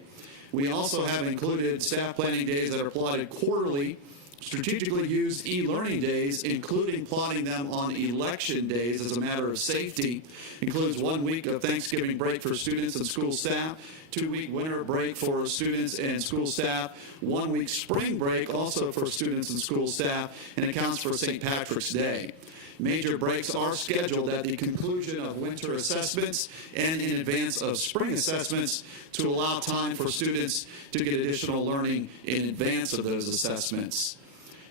We also have included staff planning days that are plotted quarterly strategically use e-learning days, including plotting them on election days as a matter of safety. Includes 1 week of Thanksgiving break for students and school staff, 2-week winter break for students and school staff, 1 week spring break also for students and school staff, and accounts for St. Patrick's Day. Major breaks are scheduled at the conclusion of winter assessments and in advance of spring assessments to allow time for students to get additional learning in advance of those assessments.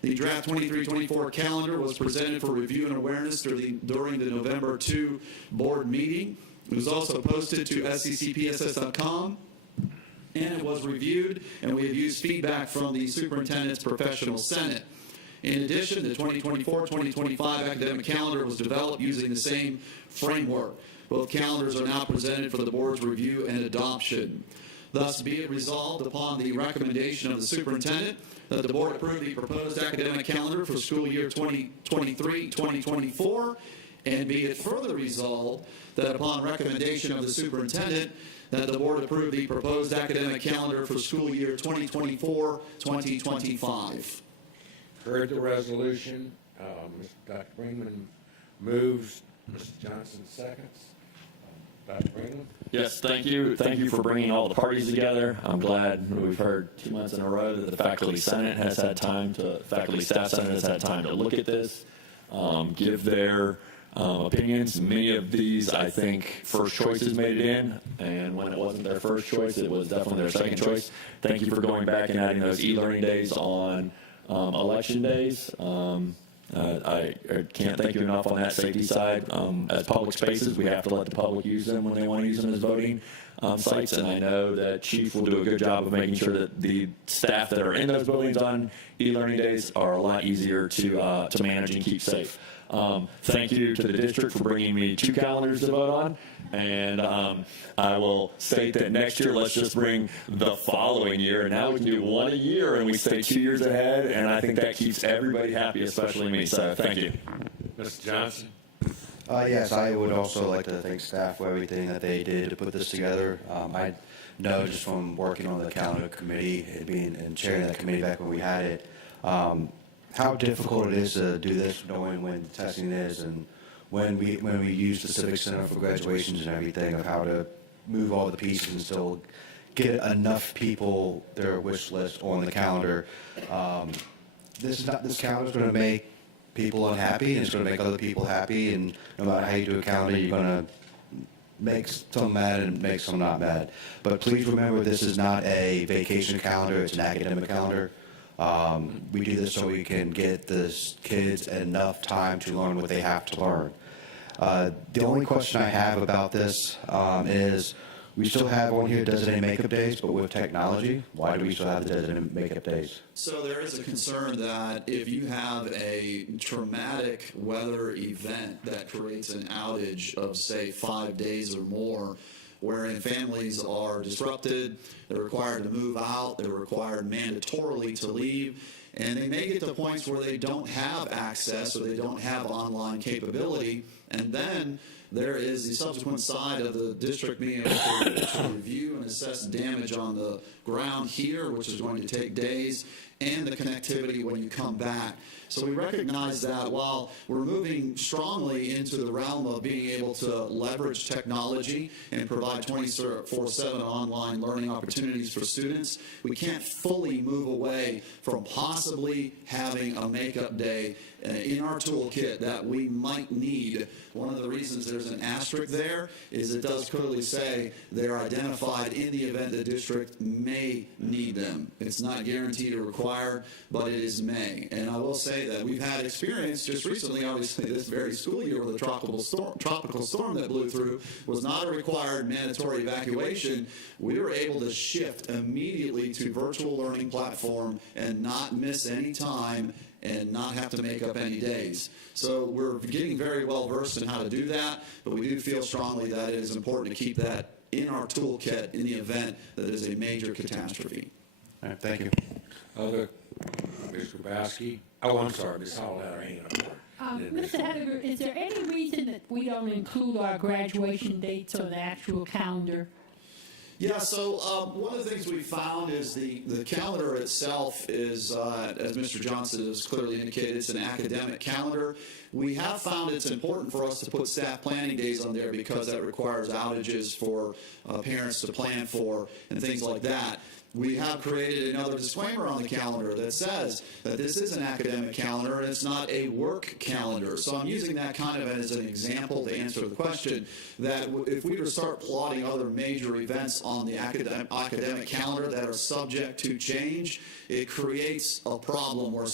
The draft 23-24 calendar was presented for review and awareness during the November 2 board meeting. It was also posted to sccpss.com, and it was reviewed, and we have used feedback from the Superintendent's Professional Senate. In addition, the 2024-2025 academic calendar was developed using the same framework. Both calendars are now presented for the board's review and adoption. Thus, be it resolved upon the recommendation of the superintendent that the board approve the proposed academic calendar for school year 2023-2024, and be it further resolved that upon recommendation of the superintendent that the board approve the proposed academic calendar for school year 2024-2025. Heard the resolution. Dr. Brinkman moves. Mr. Johnson seconds. Dr. Brinkman? Yes, thank you. Thank you for bringing all the parties together. I'm glad we've heard 2 months in a row that the Faculty Senate has had time to, Faculty Staff Senate has had time to look at this, give their opinions. Many of these, I think, first choices made it in, and when it wasn't their first choice, it was definitely their second choice. Thank you for going back and adding those e-learning days on election days. I can't thank you enough on that safety side. As public spaces, we have to let the public use them when they want to use them as voting sites, and I know that Chief will do a good job of making sure that the staff that are in those buildings on e-learning days are a lot easier to manage and keep safe. Thank you to the district for bringing me 2 calendars to vote on, and I will state that next year, let's just bring the following year, and now we can do 1 a year, and we stay 2 years ahead, and I think that keeps everybody happy, especially me, so thank you. Mr. Johnson? Yes, I would also like to thank staff for everything that they did to put this together. I know just from working on the calendar committee and being and chairing that committee back when we had it, how difficult it is to do this, knowing when testing is and when we use the Civic Center for graduations and everything, of how to move all the pieces and still get enough people their wish list on the calendar. This calendar is going to make people unhappy, and it's going to make other people happy, and no matter how you do a calendar, you're going to make some mad and make some not mad. But please remember, this is not a vacation calendar, it's an academic calendar. We do this so we can get the kids enough time to learn what they have to learn. The only question I have about this is, we still have on here designated makeup days, but with technology, why do we still have the designated makeup days? So there is a concern that if you have a traumatic weather event that creates an outage of, say, 5 days or more, wherein families are disrupted, they're required to move out, they're required mandatorily to leave, and they may get to points where they don't have access or they don't have online capability, and then there is the subsequent side of the district being able to review and assess damage on the ground here, which is going to take days, and the connectivity when you come back. So we recognize that while we're moving strongly into the realm of being able to leverage technology and provide 24/7 online learning opportunities for students, we can't fully move away from possibly having a makeup day in our toolkit that we might need. One of the reasons there's an asterisk there is it does clearly say they're identified in the event the district may need them. It's not guaranteed or required, but it is may. And I will say that we've had experience just recently, obviously this very school year, with a tropical storm that blew through was not a required mandatory evacuation. We were able to shift immediately to virtual learning platform and not miss any time and not have to make up any days. So we're getting very well versed in how to do that, but we do feel strongly that it is important to keep that in our toolkit in the event that there is a major catastrophe. All right, thank you. Other, Ms. Grabowski? Oh, I'm sorry, Ms. Hall had her hand up. Mr. Hediger, is there any reason that we don't include our graduation dates on the actual calendar? Yeah, so one of the things we found is the calendar itself is, as Mr. Johnson has clearly indicated, it's an academic calendar. We have found it's important for us to put staff planning days on there because that requires outages for parents to plan for and things like that. We have created another disclaimer on the calendar that says that this is an academic calendar and it's not a work calendar. So I'm using that kind of as an example to answer the question that if we were to start plotting other major events on the academic calendar that are subject to change, it creates a problem where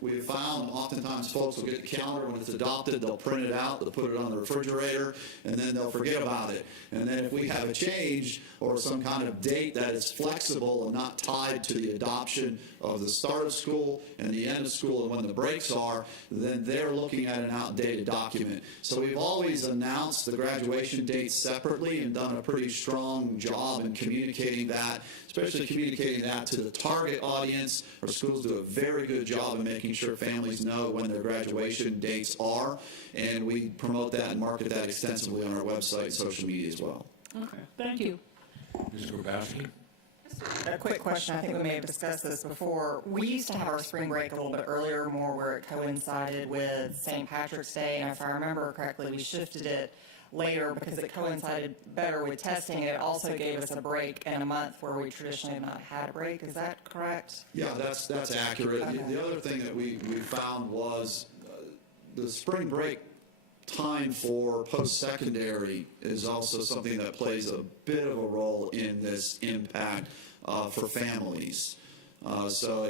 we have found oftentimes folks will get the calendar when it's adopted, they'll print it out, they'll put it on the refrigerator, and then they'll forget about it. And then if we have a change or some kind of date that is flexible and not tied to the adoption of the start of school and the end of school and when the breaks are, then they're looking at an outdated document. So we've always announced the graduation dates separately and done a pretty strong job in communicating that, especially communicating that to the target audience. Our schools do a very good job of making sure families know when their graduation dates are, and we promote that and market that extensively on our website and social media as well. Okay, thank you. Ms. Grabowski? A quick question. I think we may have discussed this before. We used to have our spring break a little bit earlier, more where it coincided with St. Patrick's Day, and if I remember correctly, we shifted it later because it coincided better with testing. It also gave us a break in a month where we traditionally have not had a break. Is that correct? Yeah, that's accurate. Okay. The other thing that we found was the spring break time for post-secondary is also something that plays a bit of a role in this impact for families. So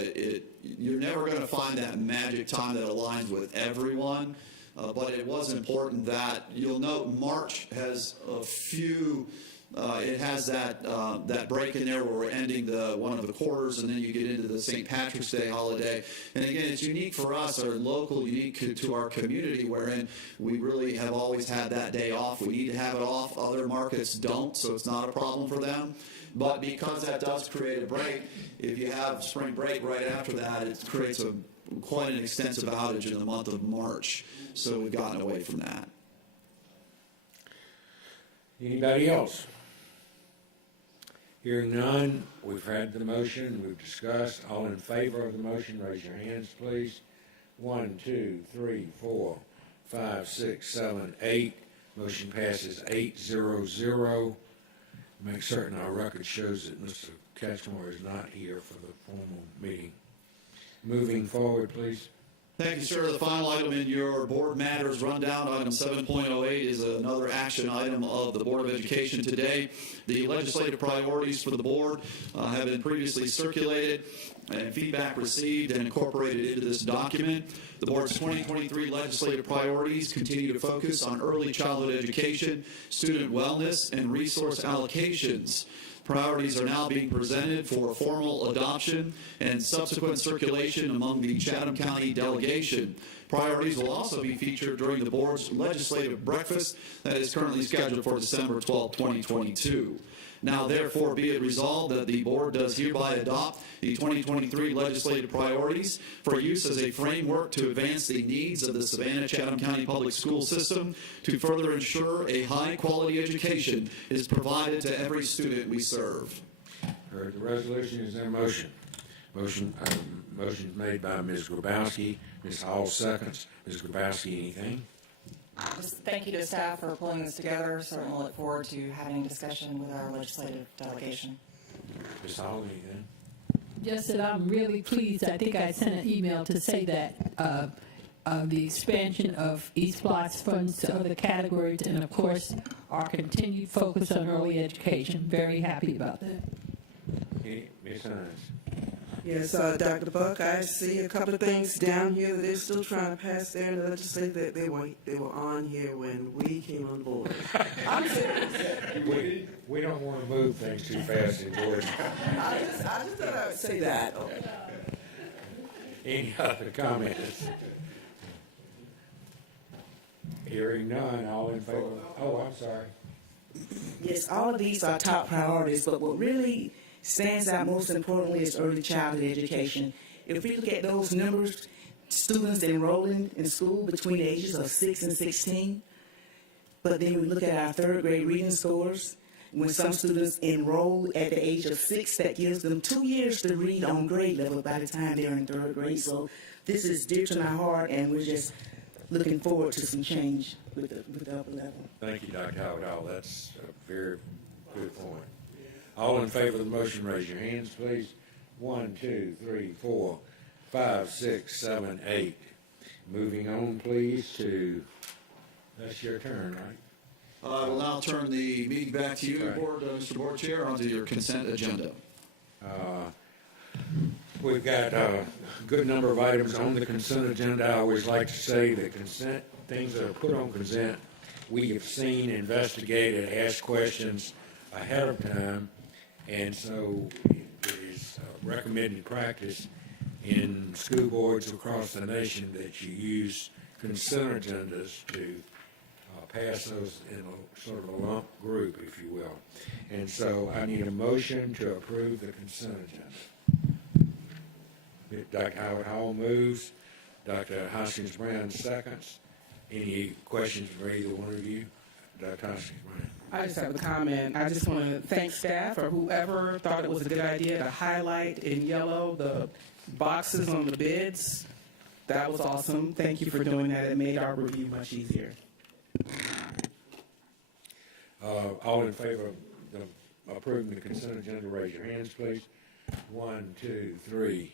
you're never going to find that magic time that aligns with everyone, but it was important that you'll note March has a few. It has that break in there where we're ending one of the quarters, and then you get into the St. Patrick's Day holiday. And again, it's unique for us, or local, unique to our community, wherein we really have always had that day off. We need to have it off. Other markets don't, so it's not a problem for them. But because that does create a break, if you have spring break right after that, it creates quite an extensive outage in the month of March. So we've gotten away from that. Anybody else? Hearing none, we've had the motion, we've discussed. All in favor of the motion, raise your hands, please. 1, 2, 3, 4, 5, 6, 7, 8. Motion passes 8-0-0. Make certain our record shows that Mr. Catchmore is not here for the formal meeting. Moving forward, please. Thank you, sir. The final item in your board matters rundown, item 7.08, is another action item of the Board of Education today. The legislative priorities for the board have been previously circulated and feedback received and incorporated into this document. The board's 2023 legislative priorities continue to focus on early childhood education, student wellness, and resource allocations. Priorities are now being presented for formal adoption and subsequent circulation among the Chatham County delegation. Priorities will also be featured during the board's legislative breakfast that is currently scheduled for December 12, 2022. Now, therefore, be it resolved that the board does hereby adopt the 2023 legislative priorities for use as a framework to advance the needs of the Savannah-Chatham County Public School System to further ensure a high-quality education is provided to every student we serve. Heard the resolution. Is there a motion? Motion made by Ms. Grabowski. Ms. Hall seconds. Ms. Grabowski, anything? Just thank you to staff for pulling this together. Certainly look forward to having a discussion with our legislative delegation. Ms. Hall, anything? Just that I'm really pleased. I think I sent an email to say that the expansion of East Block's funds to other categories, and of course our continued focus on early education. Very happy about that. Ms. Hines. Yes, Dr. Buck, I see a couple of things down here that they're still trying to pass there in the legislature that they were on here when we came on board. I'm serious. We don't want to move things too fast in Georgia. I just thought I would say that. Any other comments? Hearing none, all in favor? Oh, I'm sorry. Yes, all of these are top priorities, but what really stands out most importantly is early childhood education. If we look at those numbers, students enrolling in school between the ages of 6 and 16, but then we look at our third grade reading scores, when some students enroll at the age of 6, that gives them 2 years to read on grade level by the time they're in 3rd grade. So this is dear to my heart, and we're just looking forward to some change with the upper level. Thank you, Dr. Howard. That's a very good point. All in favor of the motion, raise your hands, please. 1, 2, 3, 4, 5, 6, 7, 8. Moving on, please, to, that's your turn, right? I will now turn the meeting back to you, Right. Mr. Board Chair, onto your consent agenda. We've got a good number of items on the consent agenda. I always like to say that consent, things that are put on consent, we have seen, investigated, asked questions ahead of time, and so it is recommended practice in school boards across the nation that you use consent agendas to pass those in a sort of a lump group, if you will. And so I need a motion to approve the consent agenda. Dr. Howard Hall moves. Dr. Hoskins Brown seconds. Any questions for either one of you? Dr. Hoskins Brown. I just have a comment. I just want to thank staff or whoever thought it was a good idea to highlight in yellow the boxes on the bids. That was awesome. Thank you for doing that. It made our review much easier. All in favor of approving the consent agenda, raise your hands, please. 1, 2, 3,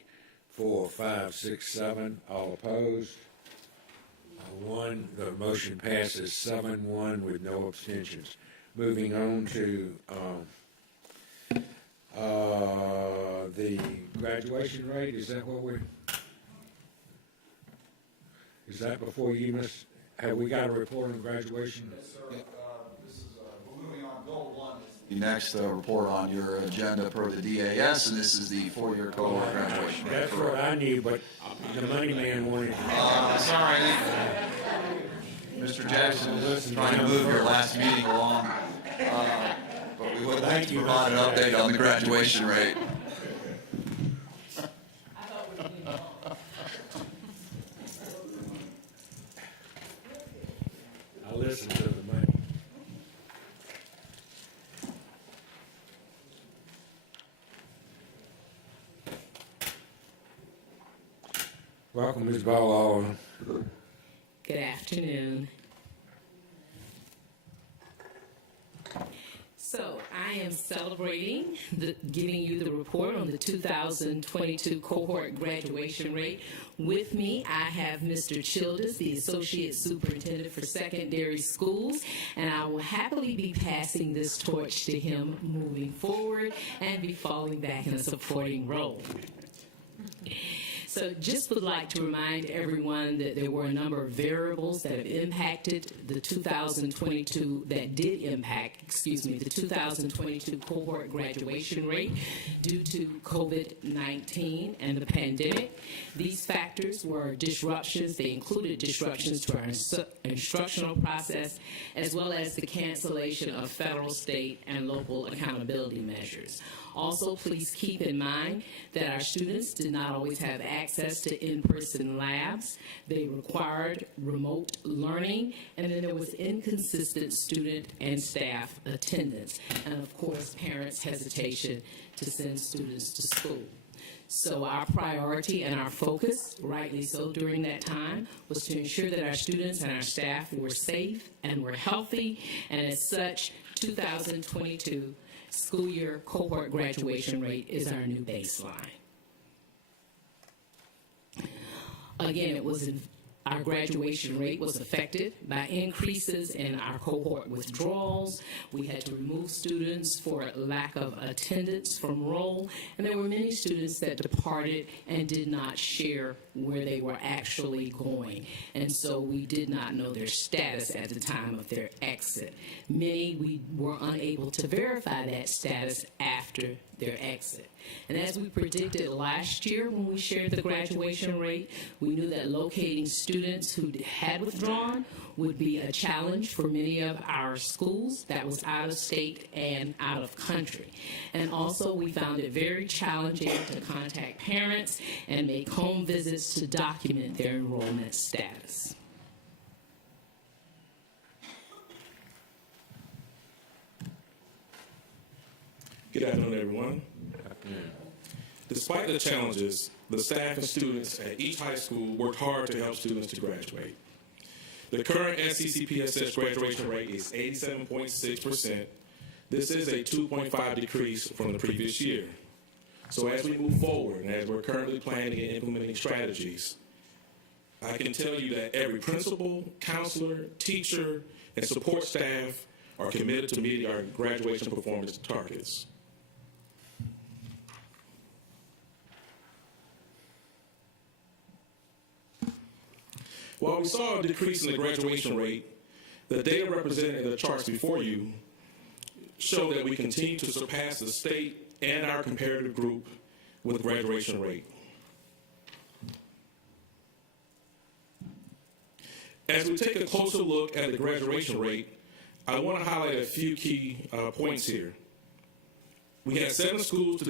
4, 5, 6, 7. All opposed? 1. The motion passes 7-1 with no abstentions. Moving on to the graduation rate. Is that what is that before you, Miss? Have we got a report on graduation? Yes, sir. This is, we're moving on. Goal 1 is the next report on your agenda per the DAS, and this is the 4-year cohort graduation. That's what I knew, but the money man wanted to. Sorry. Mr. Jackson is trying to move your last meeting along, but we would like to provide an update on the graduation rate. I listened to the money. Welcome, Ms. Ball. Good afternoon. So I am celebrating giving you the report on the 2022 cohort graduation rate. With me, I have Mr. Childers, the Associate Superintendent for Secondary Schools, and I will happily be passing this torch to him moving forward and be falling back in a supporting role. So just would like to remind everyone that there were a number of variables that have impacted the 2022, that did impact, the 2022 cohort graduation rate due to COVID-19 and the pandemic. These factors were disruptions. They included disruptions to our instructional process, as well as the cancellation of federal, state, and local accountability measures. Also, please keep in mind that our students did not always have access to in-person labs. They required remote learning, and then there was inconsistent student and staff attendance, and of course, parents' hesitation to send students to school. So our priority and our focus, rightly so during that time, was to ensure that our students and our staff were safe and were healthy, and as such, 2022 school year cohort graduation rate is our new baseline. Again, our graduation rate was affected by increases in our cohort withdrawals. We had to remove students for lack of attendance from roll, and there were many students that departed and did not share where they were actually going. And so we did not know their status at the time of their exit. Many, we were unable to verify that status after their exit. And as we predicted last year when we shared the graduation rate, we knew that locating students who had withdrawn would be a challenge for many of our schools that was out of state and out of country. And also we found it very challenging to contact parents and make home visits to document their enrollment status. Good afternoon, everyone. Despite the challenges, the staff and students at each high school worked hard to help students to graduate. The current SCCPSS graduation rate is 87.6%. This is a 2.5 decrease from the previous year. So as we move forward and as we're currently planning and implementing strategies, I can tell you that every principal, counselor, teacher, and support staff are committed to meeting our graduation performance targets. While we saw a decrease in the graduation rate, the data represented in the charts before you show that we continue to surpass the state and our comparative group with graduation rate. As we take a closer look at the graduation rate, I want to highlight a few key points here. We had 7 schools that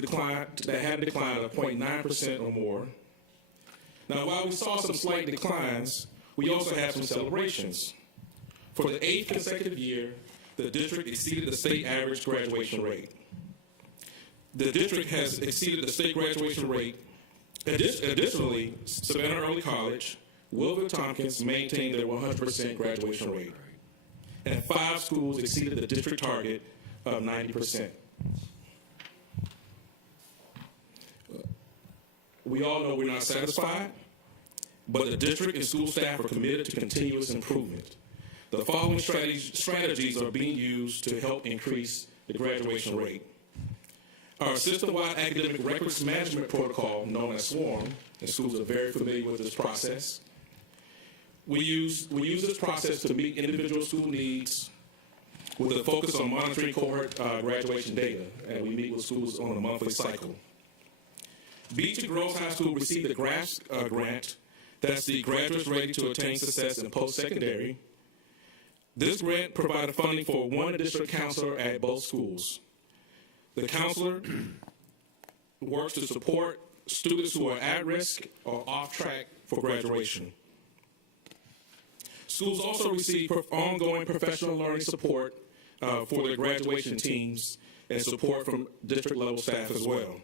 had a decline of 0.9% or more. Now, while we saw some slight declines, we also had some celebrations. For the 8th consecutive year, the district exceeded the state average graduation rate. The district has exceeded the state graduation rate. Additionally, Savannah Early College, Wilbur Tompkins maintained their 100% graduation rate. And 5 schools exceeded the district target of 90%. We all know we're not satisfied, but the district and school staff are committed to continuous improvement. The following strategies are being used to help increase the graduation rate. Our system-wide academic records management protocol, known as SWARM, and schools are very familiar with this process. We use this process to meet individual school needs with a focus on monitoring cohort graduation data, and we meet with schools on a monthly cycle. Beach and Groves High School received the GRASP grant. That's the Graduates Ready to Attain Success in Post-Secondary. This grant provided funding for 1 district counselor at both schools. The counselor works to support students who are at risk or off track for graduation. Schools also receive ongoing professional learning support for their graduation teams and support from district level staff as well.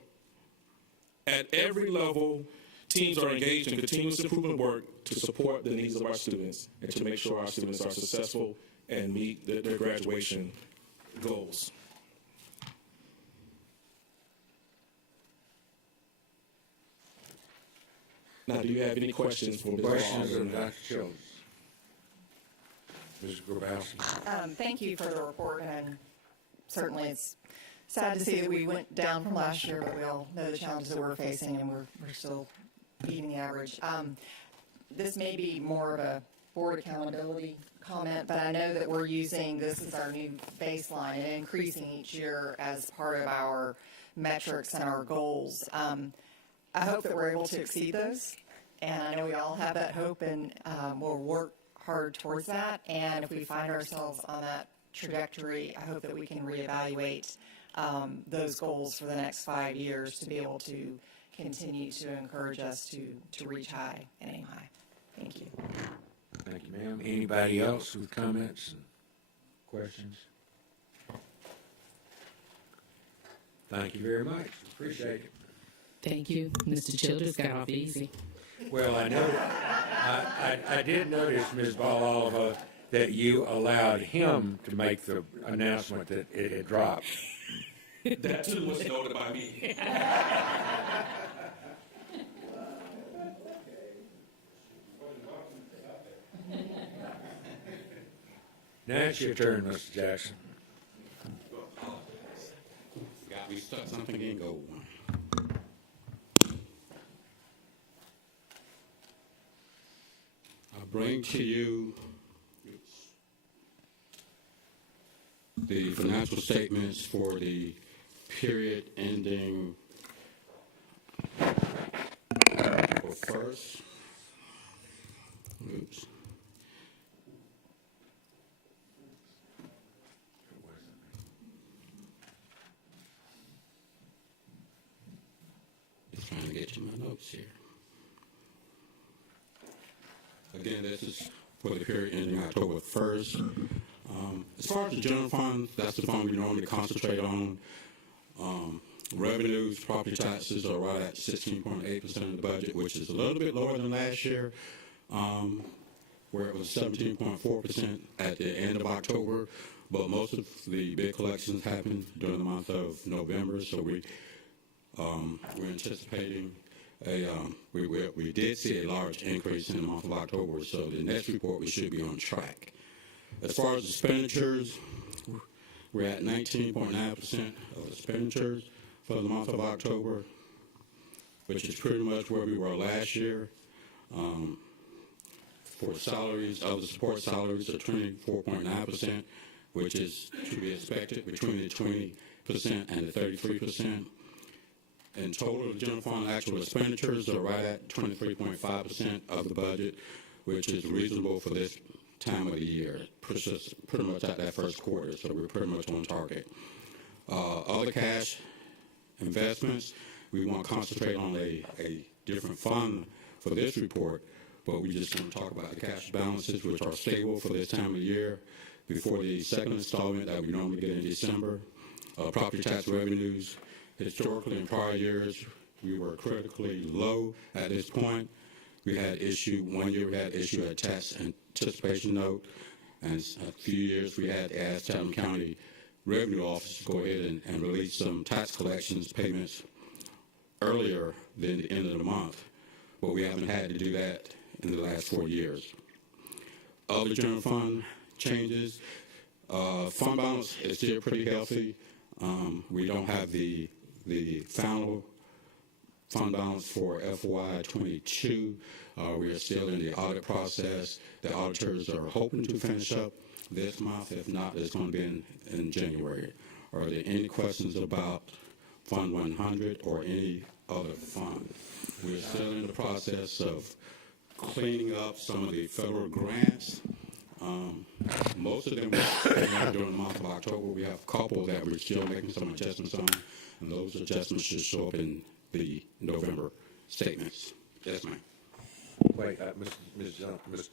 At every level, teams are engaged in continuous improvement work to support the needs of our students and to make sure our students are successful and meet their graduation goals. Now, do you have any questions for Ms. Questions Ball? of Dr. Childers? Ms. Grabowski. Thank you for the report, and certainly it's sad to see that we went down from last year, but we all know the challenges that we're facing, and we're still beating the average. This may be more of a board accountability comment, but I know that we're using this as our new baseline and increasing each year as part of our metrics and our goals. I hope that we're able to exceed those, and I know we all have that hope, and we'll work hard towards that. And if we find ourselves on that trajectory, I hope that we can reevaluate those goals for the next 5 years to be able to continue to encourage us to reach high and aim high. Thank you. Thank you, ma'am. Anybody else with comments and questions? Thank you very much. Appreciate it. Thank you. Mr. Childers got off easy. Well, I know, I did notice, Ms. Ball-Oliver, that you allowed him to make the announcement that it had dropped. That too was noted by me. Now it's your turn, Mr. Jackson. Got me stuck something in gold. I bring to you the financial statements for the period ending April 1st. Oops. Just trying to get you my notes here. Again, this is for the period ending October 1st. As far as the general fund, that's the fund we normally concentrate on. Revenues, property taxes are right at 16.8% of the budget, which is a little bit lower than last year, where it was 17.4% at the end of October. But most of the big collections happened during the month of November, so we're anticipating we did see a large increase in the month of October, so the next report we should be on track. As far as expenditures, we're at 19.9% of expenditures for the month of October, which is pretty much where we were last year. For salaries, other support salaries are 24.9%, which is to be expected between the 20% and the 33%. In total, the general fund actual expenditures are right at 23.5% of the budget, which is reasonable for this time of the year, pretty much at that first quarter, so we're pretty much on target. Other cash investments, we want to concentrate on a different fund for this report, but we just want to talk about the cash balances, which are stable for this time of the year before the second installment that we normally get in December. Property tax revenues, historically in prior years, we were critically low at this point. One year we had issue a tax anticipation note, and a few years we had to ask Chatham County Revenue Office to go ahead and release some tax collections payments earlier than the end of the month, but we haven't had to do that in the last 4 years. Other general fund changes, fund balance is still pretty healthy. We don't have the final fund balance for FY22. We are still in the audit process. The auditors are hoping to finish up this month. If not, it's going to be in January. Are there any questions about Fund 100 or any other fund? We're still in the process of cleaning up some of the federal grants. Most of them were during the month of October. We have a couple that we're still making some adjustments on, and those adjustments should show up in the November statements. Yes, ma'am. Wait, Ms.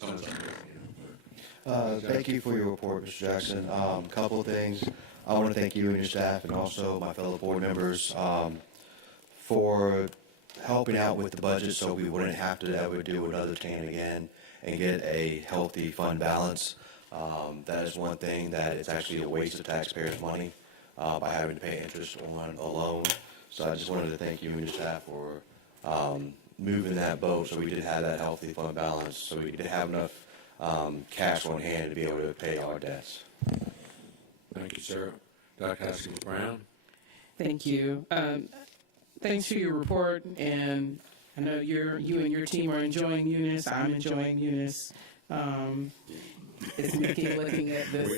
Johnson. Thank you for your report, Mr. Jackson. Couple of things. I want to thank you and your staff and also my fellow board members for helping out with the budget so we wouldn't have to ever do another tan again and get a healthy fund balance. That is one thing that is actually a waste of taxpayers' money by having to pay interest on a loan. So I just wanted to thank you and your staff for moving that boat so we could have that healthy fund balance, so we could have enough cash on hand to be able to pay our debts. Thank you, sir. Dr. Haskins-Brown. Thank you. Thanks for your report, and I know you and your team are enjoying Eunice. I'm enjoying Eunice. It's Mickey looking at this.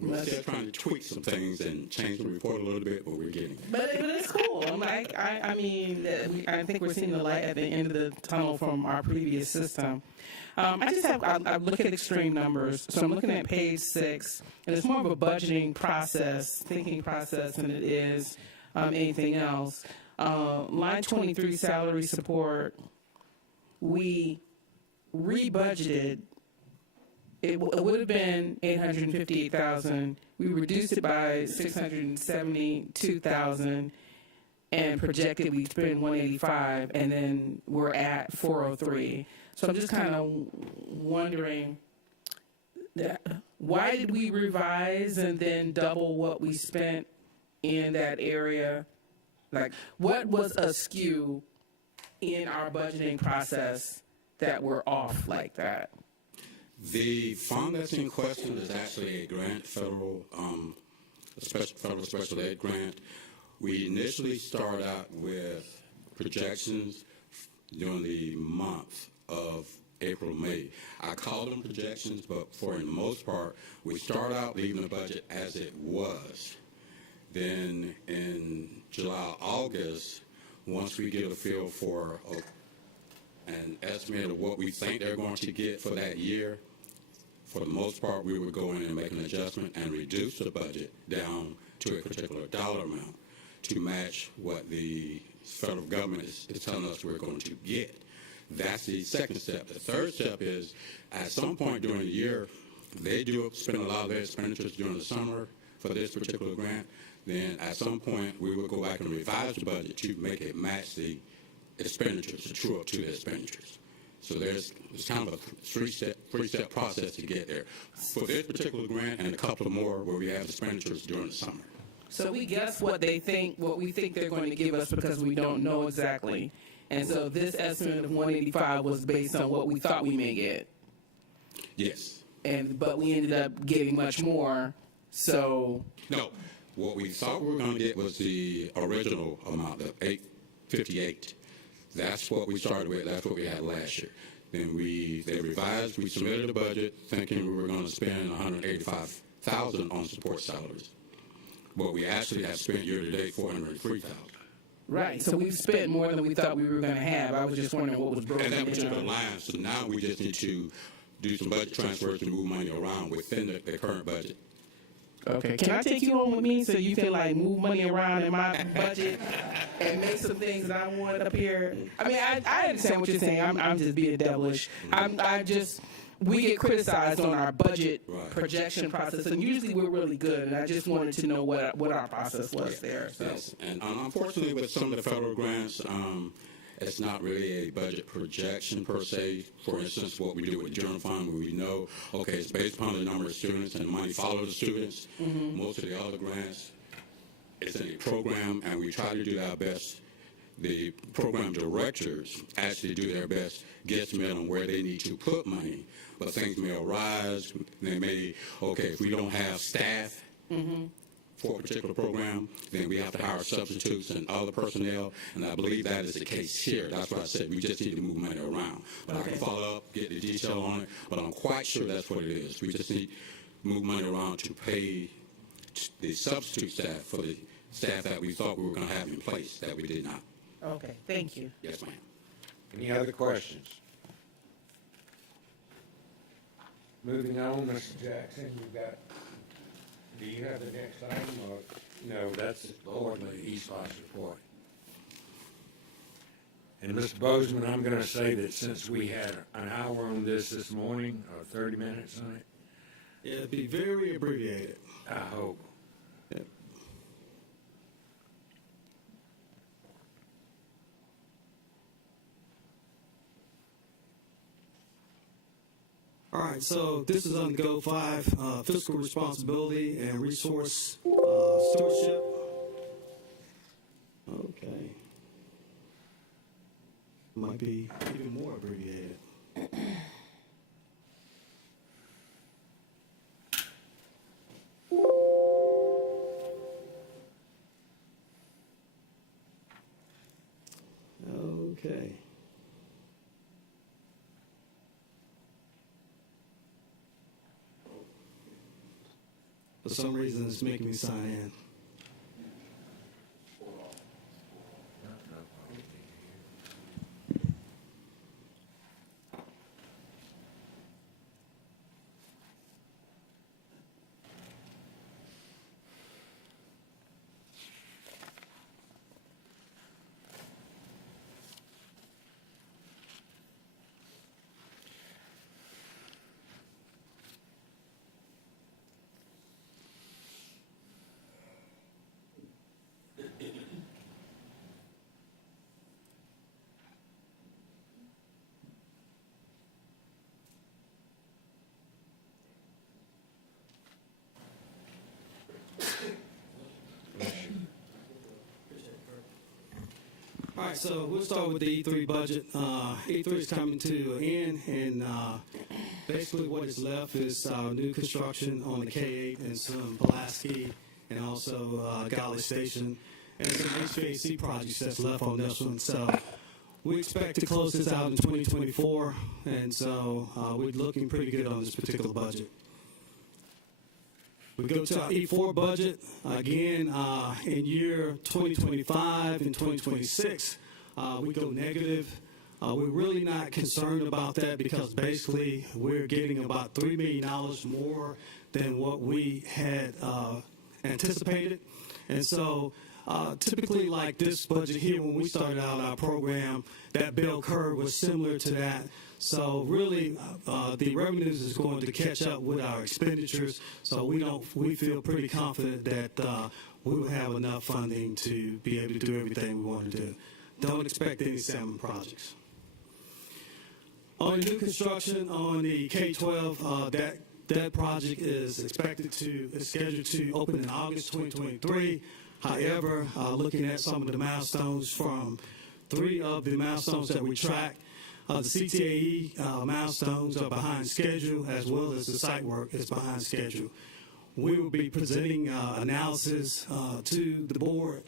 We're still trying to tweak some things and change the report a little bit, but we're getting it. But it's cool. I mean, I think we're seeing the light at the end of the tunnel from our previous system. I look at extreme numbers. So I'm looking at page 6, and it's more of a budgeting process, thinking process, than it is anything else. Line 23, salary support, we rebudgeted. It would have been $858,000. We reduced it by $672,000 and projected we'd spend $185,000, and then we're at $403,000. So I'm just kind of wondering, why did we revise and then double what we spent in that area? Like, what was askew in our budgeting process that we're off like that? The fund that's in question is actually a grant, federal special ed grant. We initially started out with projections during the month of April, May. I call them projections, but for the most part, we start out leaving the budget as it was. Then in July, August, once we get a feel for an estimate of what we think they're going to get for that year, for the most part, we would go in and make an adjustment and reduce the budget down to a particular dollar amount to match what the federal government is telling us we're going to get. That's the second step. The third step is, at some point during the year, they do spend a lot of their expenditures during the summer for this particular grant, then at some point we will go back and revise the budget to make it match the expenditures, to true up to the expenditures. So it's kind of a three-step process to get there. For this particular grant and a couple more where we have expenditures during the summer. So we guess what we think they're going to give us because we don't know exactly. And so this estimate of 185 was based on what we thought we may get. Yes. But we ended up getting much more. So no, what we thought we were going to get was the original amount of 858. That's what we started with. That's what we had last year. Then they revised. We submitted a budget thinking we were going to spend $185,000 on support salaries. But we actually have spent year to date $403,000. Right. So we've spent more than we thought we were going to have. I was just wondering what was broken And that particular down. line. So now we just need to do some budget transfers to move money around within the current budget. Okay. Can I take you on with me so you can like move money around in my budget and make some things that I want up here? I mean, I understand what you're saying. I'm just being devilish. We get criticized on our budget projection process, and usually we're really good. And I just wanted to know what our process was there. So. Yes, and unfortunately, with some of the federal grants, it's not really a budget projection per se. For instance, what we do with the general fund, where we know, okay, it's based upon the number of students and the money follows the students. Mm-hmm. Most of the other grants, it's in a program, and we try to do our best. The program directors actually do their best guesstimate on where they need to put money, but things may arise. They may, okay, if we don't have staff for a particular program, then we have to hire substitutes and other personnel, and I believe that is the case here. That's why I said we just need to move money around. But I can follow up, get the detail on it, but I'm quite sure that's what it is. We just need to move money around to pay the substitute staff for the staff that we thought we were going to have in place that we did not. Okay. Thank you. Yes, ma'am. Any other questions? Moving on, Mr. Jackson, do you have the next item? Or, no, that's the quarterly East Loss report. And Mr. Bozeman, I'm going to say that since we had an hour on this morning, or 30 minutes on it. It'll be very abbreviated. I hope. Yep. All right, so this is on Go 5, fiscal responsibility and resource stewardship. Okay. Might be even more abbreviated. Okay. For some reason, it's making me sign in. All right, so we'll start with the E3 budget. E3 is coming to an end, and basically what is left is new construction on the K8 and some Pulaski and also Golly Station, and some HVAC projects that's left on this one. So we expect to close this out in 2024, and so we're looking pretty good on this particular budget. We go to our E4 budget. Again, in year 2025 and 2026, we go negative. We're really not concerned about that because basically we're getting about $3 million more than what we had anticipated. And so Typically, like this budget here, when we started out our program, that bell curve was similar to that. So really, the revenues is going to catch up with our expenditures. So we feel pretty confident that we will have enough funding to be able to do everything we want to do. Don't expect any salmon projects. On the new construction on the K-12, that project is scheduled to open in August 2023. However, looking at some of the milestones from 3 of the milestones that we track, the CTAE milestones are behind schedule, as well as the site work is behind schedule. We will be presenting analysis to the board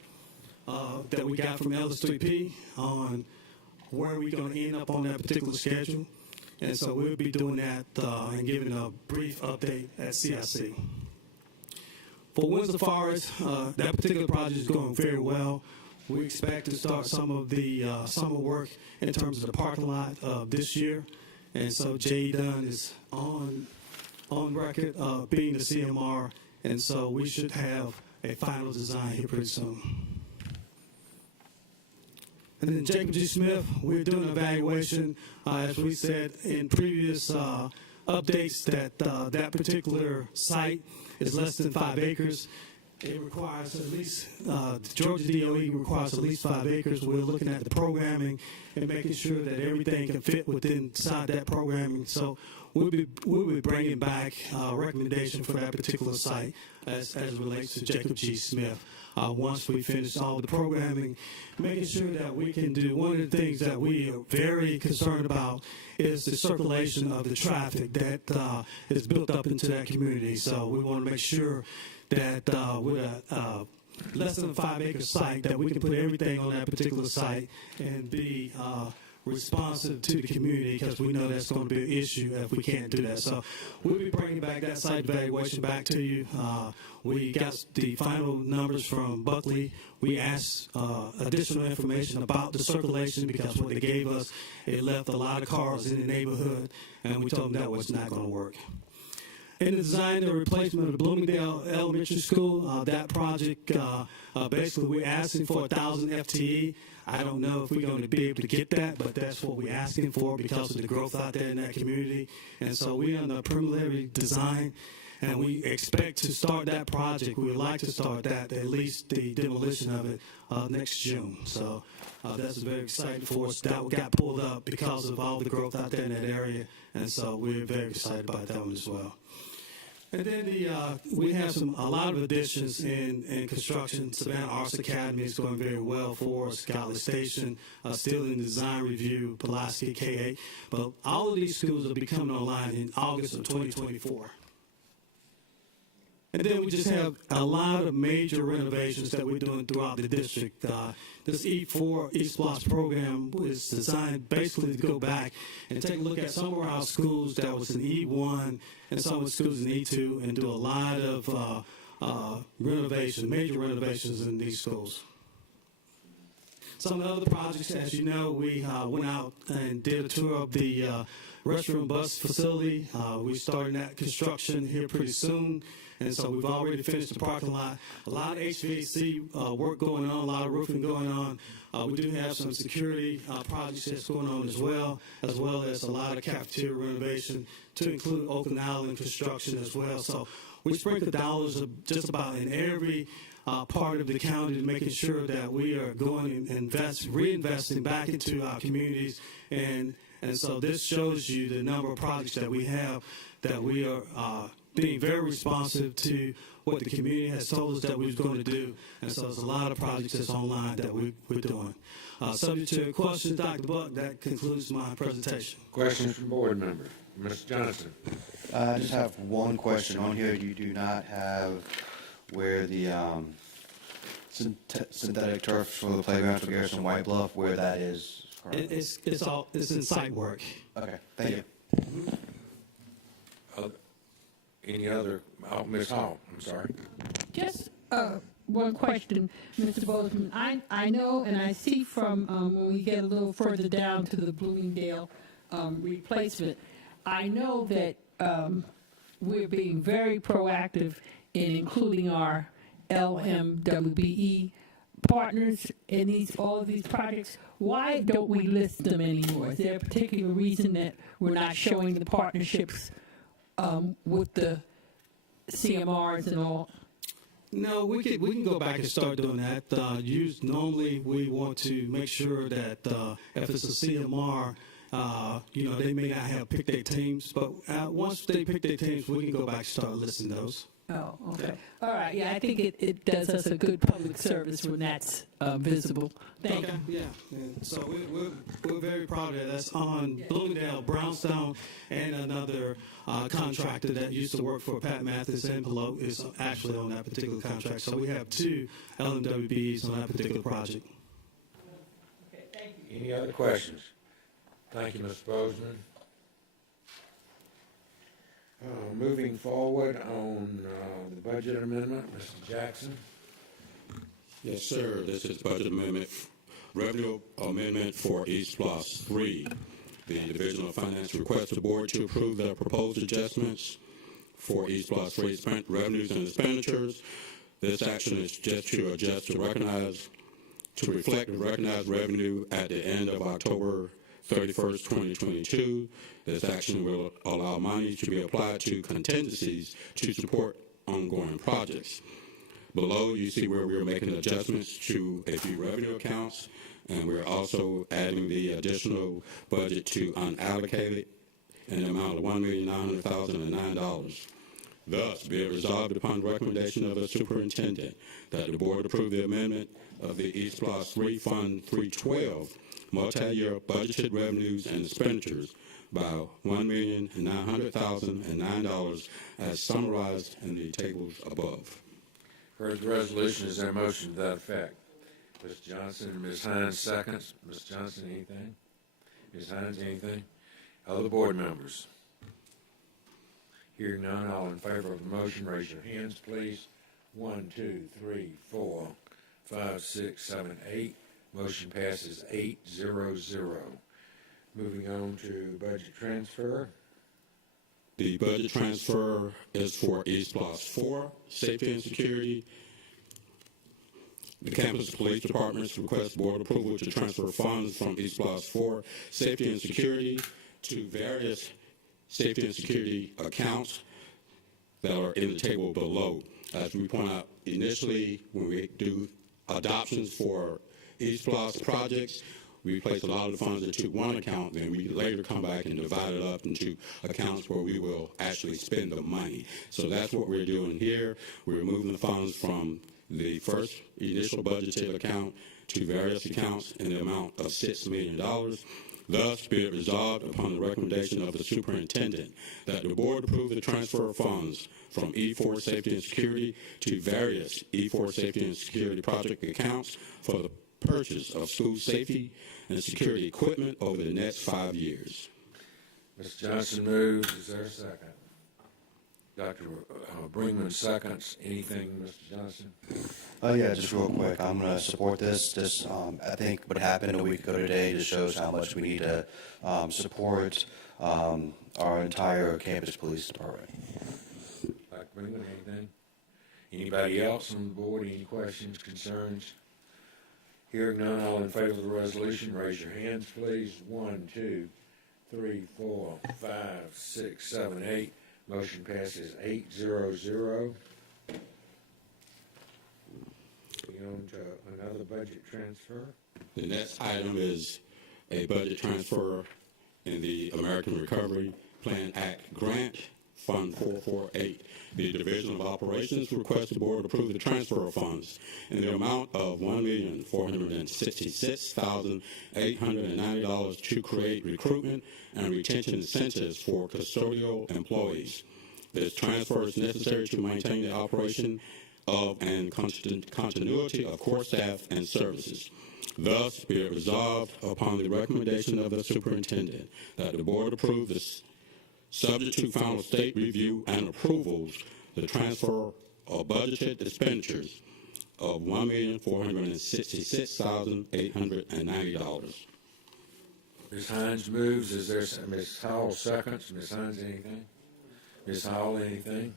that we got from LS3P on where we're going to end up on that particular schedule. And so we'll be doing that and giving a brief update at CIC. For Windsor Forest, that particular project is going very well. We expect to start some of the summer work in terms of the parking lot this year. And so Jay Dunn is on record being the CMR. And so we should have a final design here pretty soon. And then Jacob G. Smith, we're doing an evaluation, as we said in previous updates, that particular site is less than 5 acres. It requires at least, Georgia DOE requires at least 5 acres. We're looking at the programming and making sure that everything can fit inside that programming. So we'll be bringing back a recommendation for that particular site as it relates to Jacob G. Smith. Once we finish all the programming, making sure that we can do, one of the things that we are very concerned about is the circulation of the traffic that is built up into that community. So we want to make sure that with a less than a 5 acre site, that we can put everything on that particular site and be responsive to the community, because we know that's going to be an issue if we can't do that. So we'll be bringing back that site evaluation back to you. We got the final numbers from Buckley. We asked additional information about the circulation, because what they gave us, it left a lot of cars in the neighborhood, and we told them that was not going to work. In the design and replacement of the Bloomingdale Elementary School, that project, basically we're asking for 1,000 FTE. I don't know if we're going to be able to get that, but that's what we're asking for because of the growth out there in that community. And so we're in the preliminary design, and we expect to start that project. We would like to start that, at least the demolition of it, next June. So that's very exciting for us. That got pulled up because of all the growth out there in that area, and so we're very excited about that one as well. And then we have a lot of additions in construction. Savannah Arts Academy is going very well for us. College Station, still in design review, Pulaski, K8. But all of these schools will be coming online in August of 2024. And then we just have a lot of major renovations that we're doing throughout the district. This E4 East Blocks program was designed basically to go back and take a look at some of our schools that was in E1 and some of the schools in E2, and do a lot of major renovations in these schools. Some of the other projects, as you know, we went out and did a tour of the restroom bus facility. We're starting that construction here pretty soon. And so we've already finished the parking lot. A lot of HVAC work going on, a lot of roofing going on. We do have some security projects that's going on as well as a lot of cafeteria renovation, to include Oakland Island construction as well. So we sprinkle dollars just about in every part of the county, to making sure that we are going and reinvesting back into our communities. And so this shows you the number of projects that we have, that we are being very responsive to what the community has told us that we was going to do. And so there's a lot of projects that's online that we're doing. Subject to your questions, Dr. Buck, that concludes my presentation. Questions from board members? Mr. Johnson. I just have one question. On here, you do not have where the synthetic turf for the playgrounds for Garrison White Bluff, where that is currently. It's in site work. Okay, thank you. Any other? Oh, Ms. Hall, I'm sorry. Just one question, Mr. Bozeman. I know and I see from when we get a little further down to the Bloomingdale replacement, I know that we're being very proactive in including our LMWBE partners in all of these projects, why don't we list them anymore? Is there a particular reason that we're not showing the partnerships with the CMRs and all? No, we can go back and start doing that. Normally, we want to make sure that if it's a CMR, they may not have picked their teams, but once they pick their teams, we can go back and start listing those. Oh, okay. All right, yeah, I think it does us a good public service when that's visible. Thank you. Yeah, and so we're very proud of that. That's on Bloomingdale, Brownstone, and another contractor that used to work for Pat Mathis and Pelote is actually on that particular contract. So we have two LMWBs on that particular project. Okay, thank you. Any other questions? Thank you, Mr. Bozeman. Moving forward on the budget amendment, Mr. Jackson. Yes, sir. This is budget amendment, revenue amendment for East Plus 3. The Division of Finance requests the board to approve the proposed adjustments for East Plus 3 revenues and expenditures. This action is just to adjust to reflect the recognized revenue at the end of October 31st, 2022. This action will allow money to be applied to contingencies to support ongoing projects. Below, you see where we're making adjustments to a few revenue accounts, and we're also adding the additional budget to unallocated in the amount of $1,900,009. Thus, be it resolved upon recommendation of the superintendent that the board approve the amendment of the East Plus 3 Fund 312 multi-year budgeted revenues and expenditures by $1,900,009 as summarized in the tables above. Heard the resolution. Is there a motion to that effect? Ms. Johnson and Ms. Hines seconds. Ms. Johnson, anything? Ms. Hines, anything? Other board members? Hearing none, all in favor of the motion, raise your hands, please. 1, 2, 3, 4, 5, 6, 7, 8. Motion passes 8-0-0. Moving on to budget transfer. The budget transfer is for East Plus 4, Safety and Security. The campus police departments request board approval to transfer funds from East Plus 4, Safety and Security, to various safety and security accounts that are in the table below. As we point out initially, when we do adoptions for East Plus projects, we place a lot of the funds into one account, then we later come back and divide it up into accounts where we will actually spend the money. So that's what we're doing here. We're moving the funds from the first initial budgeted account to various accounts in the amount of $6 million. Thus, be it resolved upon the recommendation of the superintendent that the board approve the transfer of funds from E4 Safety and Security to various E4 Safety and Security project accounts for the purchase of school safety and security equipment over the next 5 years. Ms. Johnson moves. Is there a second? Dr. Brinkman seconds. Anything, Mr. Johnson? Yeah, just real quick. I'm going to support this. I think what happened a week ago today just shows how much we need to support our entire campus police department. Dr. Brinkman, anything? Anybody else on the board? Any questions, concerns? Hearing none, all in favor of the resolution, raise your hands, please. 1, 2, 3, 4, 5, 6, 7, 8. Motion passes 8-0-0. Moving on to another budget transfer. The next item is a budget transfer in the American Recovery Plan Act grant, Fund 448. The Division of Operations requests the board approve the transfer of funds in the amount of $1,466,890 to create recruitment and retention incentives for custodial employees. This transfer is necessary to maintain the operation of and continuity of core staff and services. Thus, be it resolved upon the recommendation of the superintendent that the board approve this, subject to final state review and approvals, the transfer of budgeted expenditures of $1,466,890. Ms. Hines moves. Is there Ms. Howell seconds? Ms. Hines, anything? Ms. Howell, anything?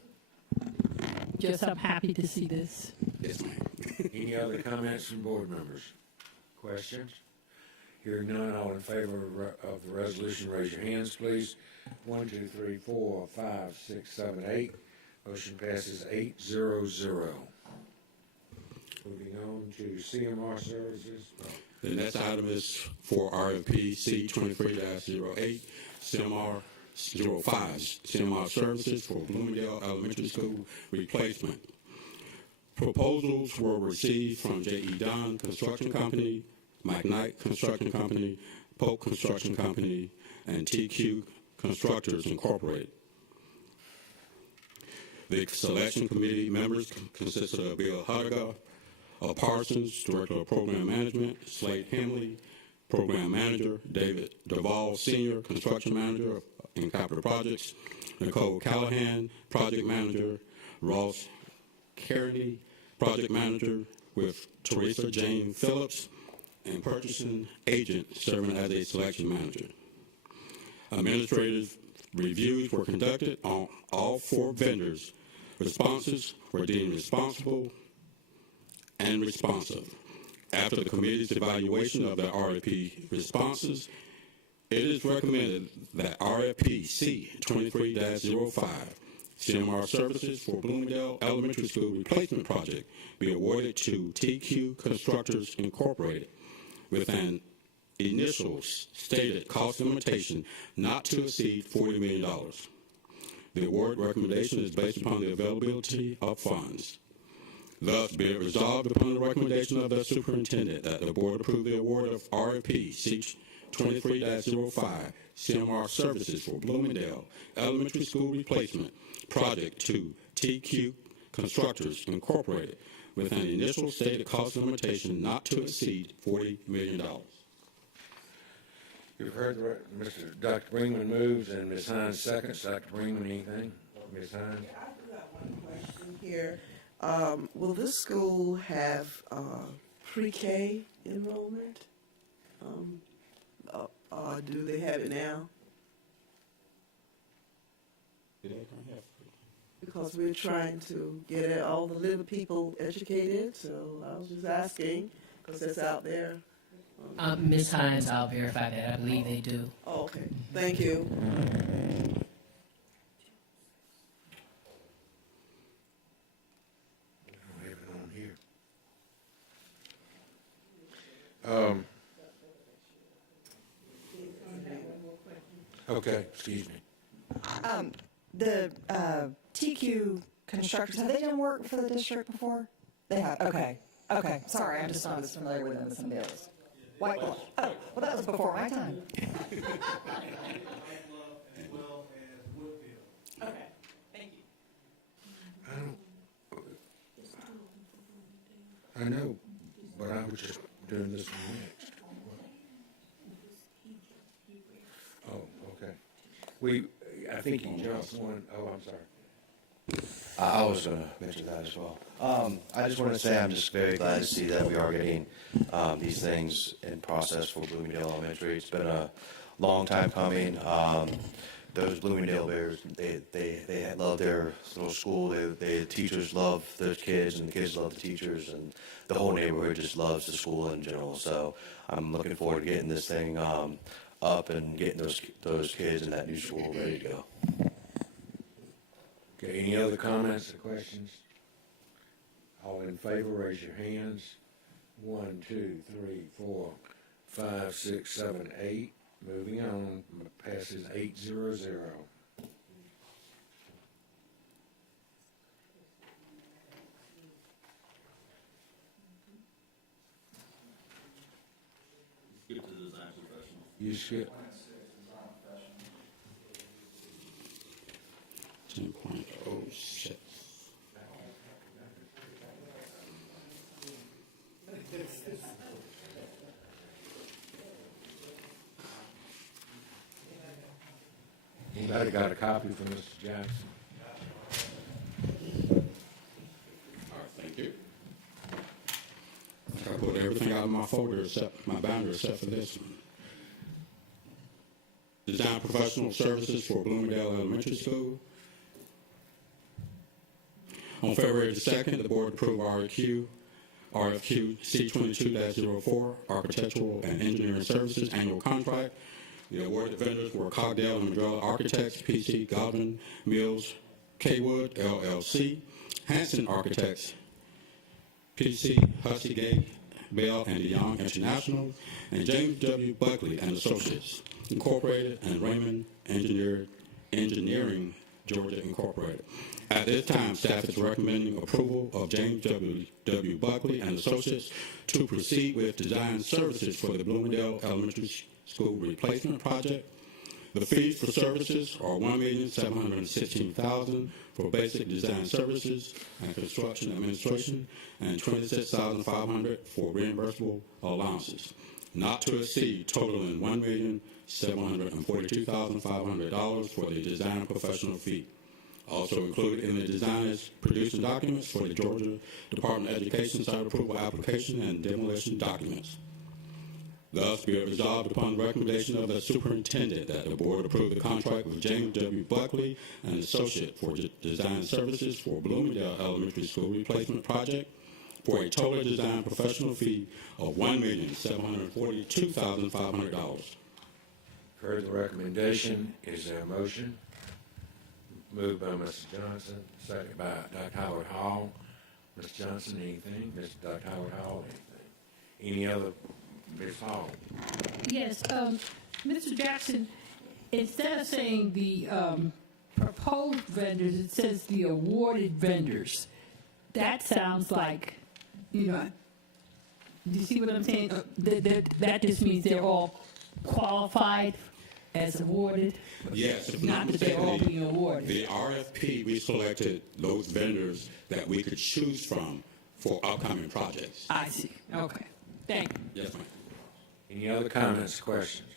I'm happy to see this. Yes, ma'am. Any other comments from board members? Questions? Hearing none, all in favor of the resolution, raise your hands, please. 1, 2, 3, 4, 5, 6, 7, 8. Motion passes 8-0-0. Moving on to CMR services. The next item is for RFP C23-08, CMR 05, CMR services for Bloomingdale Elementary School replacement. Proposals were received from J.E. Dunn Construction Company, McKnight Construction Company, Polk Construction Company, and TQ Constructors Incorporated. The selection committee members consisted of Bill Hudega of Parsons, Director of Program Management, Slade Henley, Program Manager, David Duvall, Senior Construction Manager in Capital Projects, Nicole Callahan, Project Manager, Ross Kearney, Project Manager, with Teresa Jane Phillips, and Purchasing Agent serving as a Selection Manager. Administrative reviews were conducted on all 4 vendors. Responses were deemed responsible and responsive. After the committee's evaluation of the RFP responses, it is recommended that RFP C23-05, CMR Services for Bloomingdale Elementary School Replacement Project, be awarded to TQ Constructors Incorporated with an initial stated cost limitation not to exceed $40 million. The award recommendation is based upon the availability of funds. Thus, be it resolved upon the recommendation of the superintendent that the board approve the award of RFP C23-05 CMR Services for Bloomingdale Elementary School Replacement Project to TQ Constructors Incorporated with an initial stated cost limitation not to exceed $40 million. You've heard Dr. Brinkman moves and Ms. Hines seconds. Dr. Brinkman, anything? Ms. Hines? I've got one question here. Will this school have pre-K enrollment? Or do they have it now? Because we're trying to get all the little people educated, so I was just asking, because that's out there. Ms. Hines, I'll verify that. I believe they do. Oh, okay, thank you. I don't have it on here. Okay, excuse me. The TQ Constructors, have they done work for the district before? They have, okay. Okay, sorry, I'm just not as familiar with them as somebody else. White Bluff. Oh, well, that was before my time. Okay, thank you. I know, but I was just doing this one next. Oh, okay. I think you jumped one. Oh, I'm sorry. I was going to mention that as well. I just want to say I'm just very glad to see that we are getting these things in process for Bloomingdale Elementary. It's been a long time coming. Those Bloomingdale Bears, they love their little school. The teachers love those kids, and the kids love the teachers, and the whole neighborhood just loves the school in general. So I'm looking forward to getting this thing up and getting those kids in that new school ready to go. Okay, any other comments or questions? All in favor, raise your hands. 1, 2, 3, 4, 5, 6, 7, 8. Moving on, passes 8-0-0. Skip to design professional. You skip. 10.06. Anybody got a copy from Mr. Jackson? All right, thank you. I put everything out of my folder except my binder except for this one. Design professional services for Bloomingdale Elementary School. On February the 2nd, the board approved RFQ C22-04, Architectural and Engineering Services Annual Contract. The awarded vendors were Cogdell and Mandrella Architects, PC, Godwin, Mills, Kaywood, LLC, Hanson Architects, PC, Hussey Gate, Bell and DeYoung International, and James W. Buckley and Associates, Incorporated, and Raymond Engineering, Georgia, Incorporated. At this time, staff is recommending approval of James W. Buckley and Associates to proceed with design services for the Bloomingdale Elementary School Replacement Project. The fees for services are $1,716,000 for basic design services and construction administration, and $26,500 for reimbursable allowances, not to exceed totaling $1,742,500 for the design professional fee. Also included in the design is producing documents for the Georgia Department of Education site approval application and demolition documents. Thus, be it resolved upon the recommendation of the superintendent that the board approve the contract with James W. Buckley and Associate for design services for Bloomingdale Elementary School Replacement Project for a total design professional fee of $1,742,500. Heard the recommendation. Is there a motion? Moved by Mr. Johnson, second by Dr. Howard Hall. Ms. Johnson, anything? Dr. Howard Hall, anything? Any other? Ms. Hall. Yes, Mr. Jackson, instead of saying the proposed vendors, it says the awarded vendors. That sounds like, you see what I'm saying? That just means they're all qualified as awarded? Yes. Not that they're all being awarded. The RFP, we selected those vendors that we could choose from for upcoming projects. I see. Okay. Thank you. Yes, ma'am. Any other comments, questions?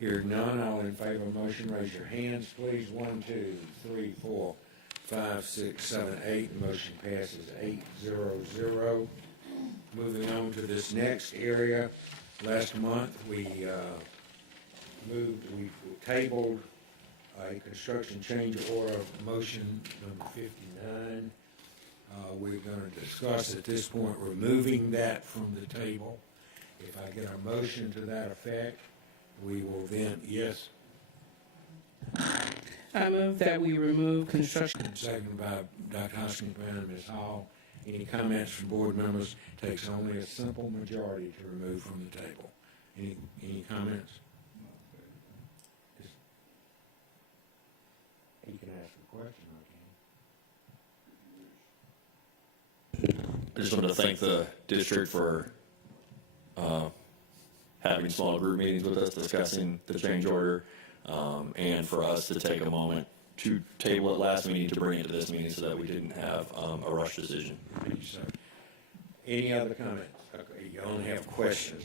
Hearing none, all in favor of the motion, raise your hands, please. 1, 2, 3, 4, 5, 6, 7, 8. Motion passes 8-0-0. Moving on to this next area. Last month, we tabled a construction change order motion number 59. We're going to discuss at this point removing that from the table. If I get a motion to that effect, we will then, yes? I move that we remove construction. Seconded by Dr. Hoskins and Ms. Hall. Any comments from board members? Takes only a simple majority to remove from the table. Any comments? You can ask a question, I just want to thank the district for having small group meetings with us, discussing the change order, and for us to take a moment to table it last meeting to bring it to this meeting so that we didn't have a rush decision. Thank you, sir. Any other comments? Okay, you only have questions.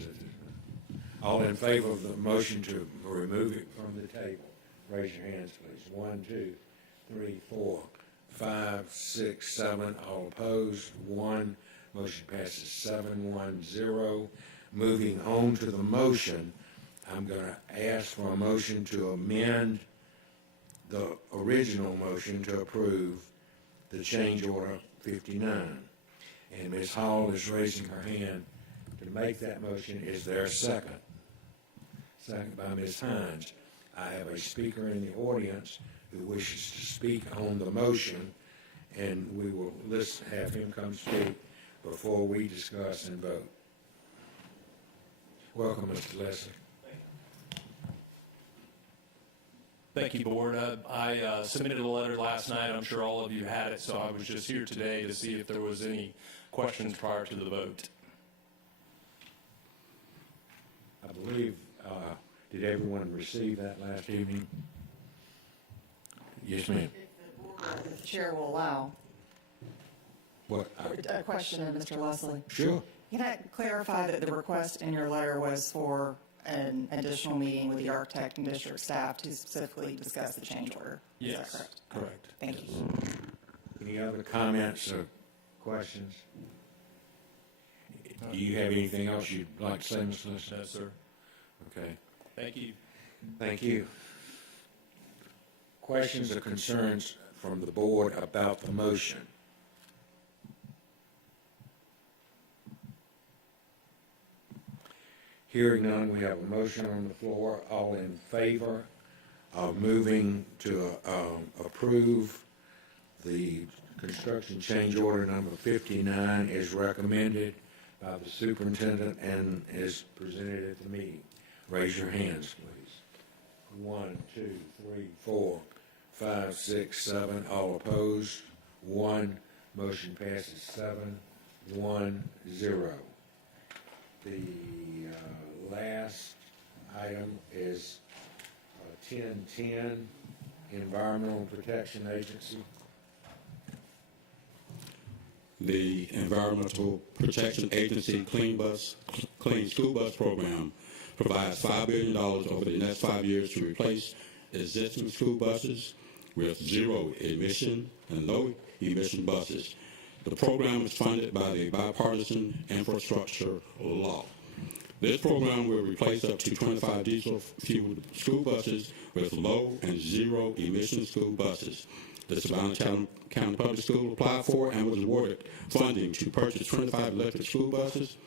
All in favor of the motion to remove it from the table, raise your hands, please. 1, 2, 3, 4, 5, 6, 7. All opposed, 1. Motion passes 7-1-0. Moving on to the motion, I'm going to ask for a motion to amend the original motion to approve the change order 59. And Ms. Hall is raising her hand to make that motion. Is there a second? Second by Ms. Hines. I have a speaker in the audience who wishes to speak on the motion, and we will have him come speak before we discuss and vote. Welcome, Mr. Leslie. Thank you, Board. I submitted a letter last night. I'm sure all of you had it, so I was just here today to see if there was any questions prior to the vote. I believe, did everyone receive that last evening? Yes, ma'am. If the chair will allow. What? A question of Mr. Leslie. Sure. Can I clarify that the request in your letter was for an additional meeting with the architect and district staff to specifically discuss the change order? Is Yes, that correct? correct. Thank you. Any other comments or questions? Do you have anything else you'd like to say, Mr. Leslie? No, sir. Okay. Thank you. Thank you. Questions or concerns from the board about the motion? Hearing none, we have a motion on the floor. All in favor of moving to approve the construction change order number 59 is recommended by the superintendent and is presented at the meeting. Raise your hands, please. 1, 2, 3, 4, 5, 6, 7. All opposed? 1. Motion passes 7, 1, 0. The last item is 1010, Environmental Protection Agency. The Environmental Protection Agency Clean School Bus Program provides $5 billion over the next 5 years to replace existing school buses with zero emission and low emission buses. The program is funded by the Bipartisan Infrastructure Law. This program will replace up to 25 diesel-fueled school buses with low and zero emission school buses. The Savannah County Public School applied for and was awarded funding to purchase 25 electric school buses.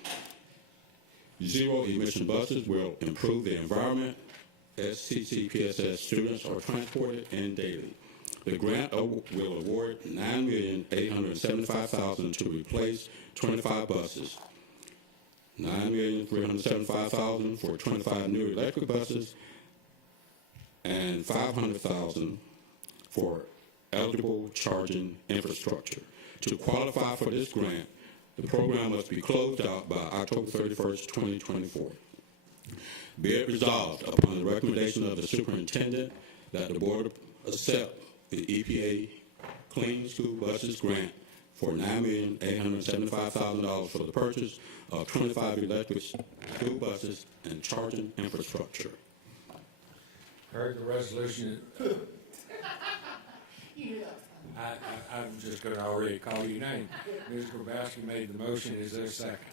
Zero emission buses will improve the environment as CCPSS students are transported in daily. The grant will award $9,875,000 to replace 25 buses, $9,375,000 for 25 new electric buses, and $500,000 for eligible charging infrastructure. To qualify for this grant, the program must be closed out by October 31st, 2024. Be it resolved upon the recommendation of the superintendent that the board accept the EPA Clean School Buses grant for $9,875,000 for the purchase of 25 electric school buses and charging infrastructure. Heard the resolution. I'm just going to already call your name. Ms. Grabowski made the motion. Is there a second?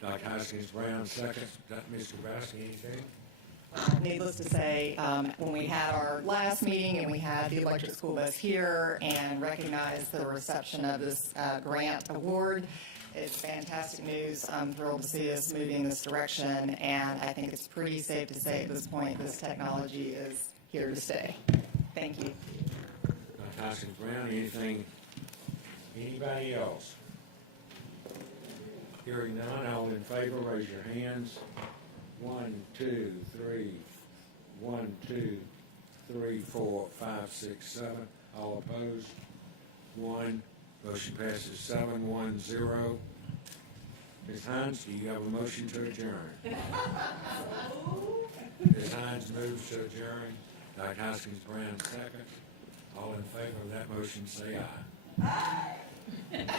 Dr. Hoskins Brown, second. Ms. Grabowski, anything? Needless to say, when we had our last meeting and we had the electric school bus here and recognized the reception of this grant award, it's fantastic news. I'm thrilled to see us moving in this direction, and I think it's pretty safe to say at this point this technology is here to stay. Thank you. Dr. Hoskins Brown, anything? Anybody else? Hearing none, all in favor, raise your hands. 1, 2, 3, 1, 2, 3, 4, 5, 6, 7. All opposed? 1. Motion passes 7, 1, 0. Ms. Hines, do you have a motion to adjourn? Ms. Hines moves to adjourn. Dr. Hoskins Brown, second. All in favor of that motion, say aye. Aye.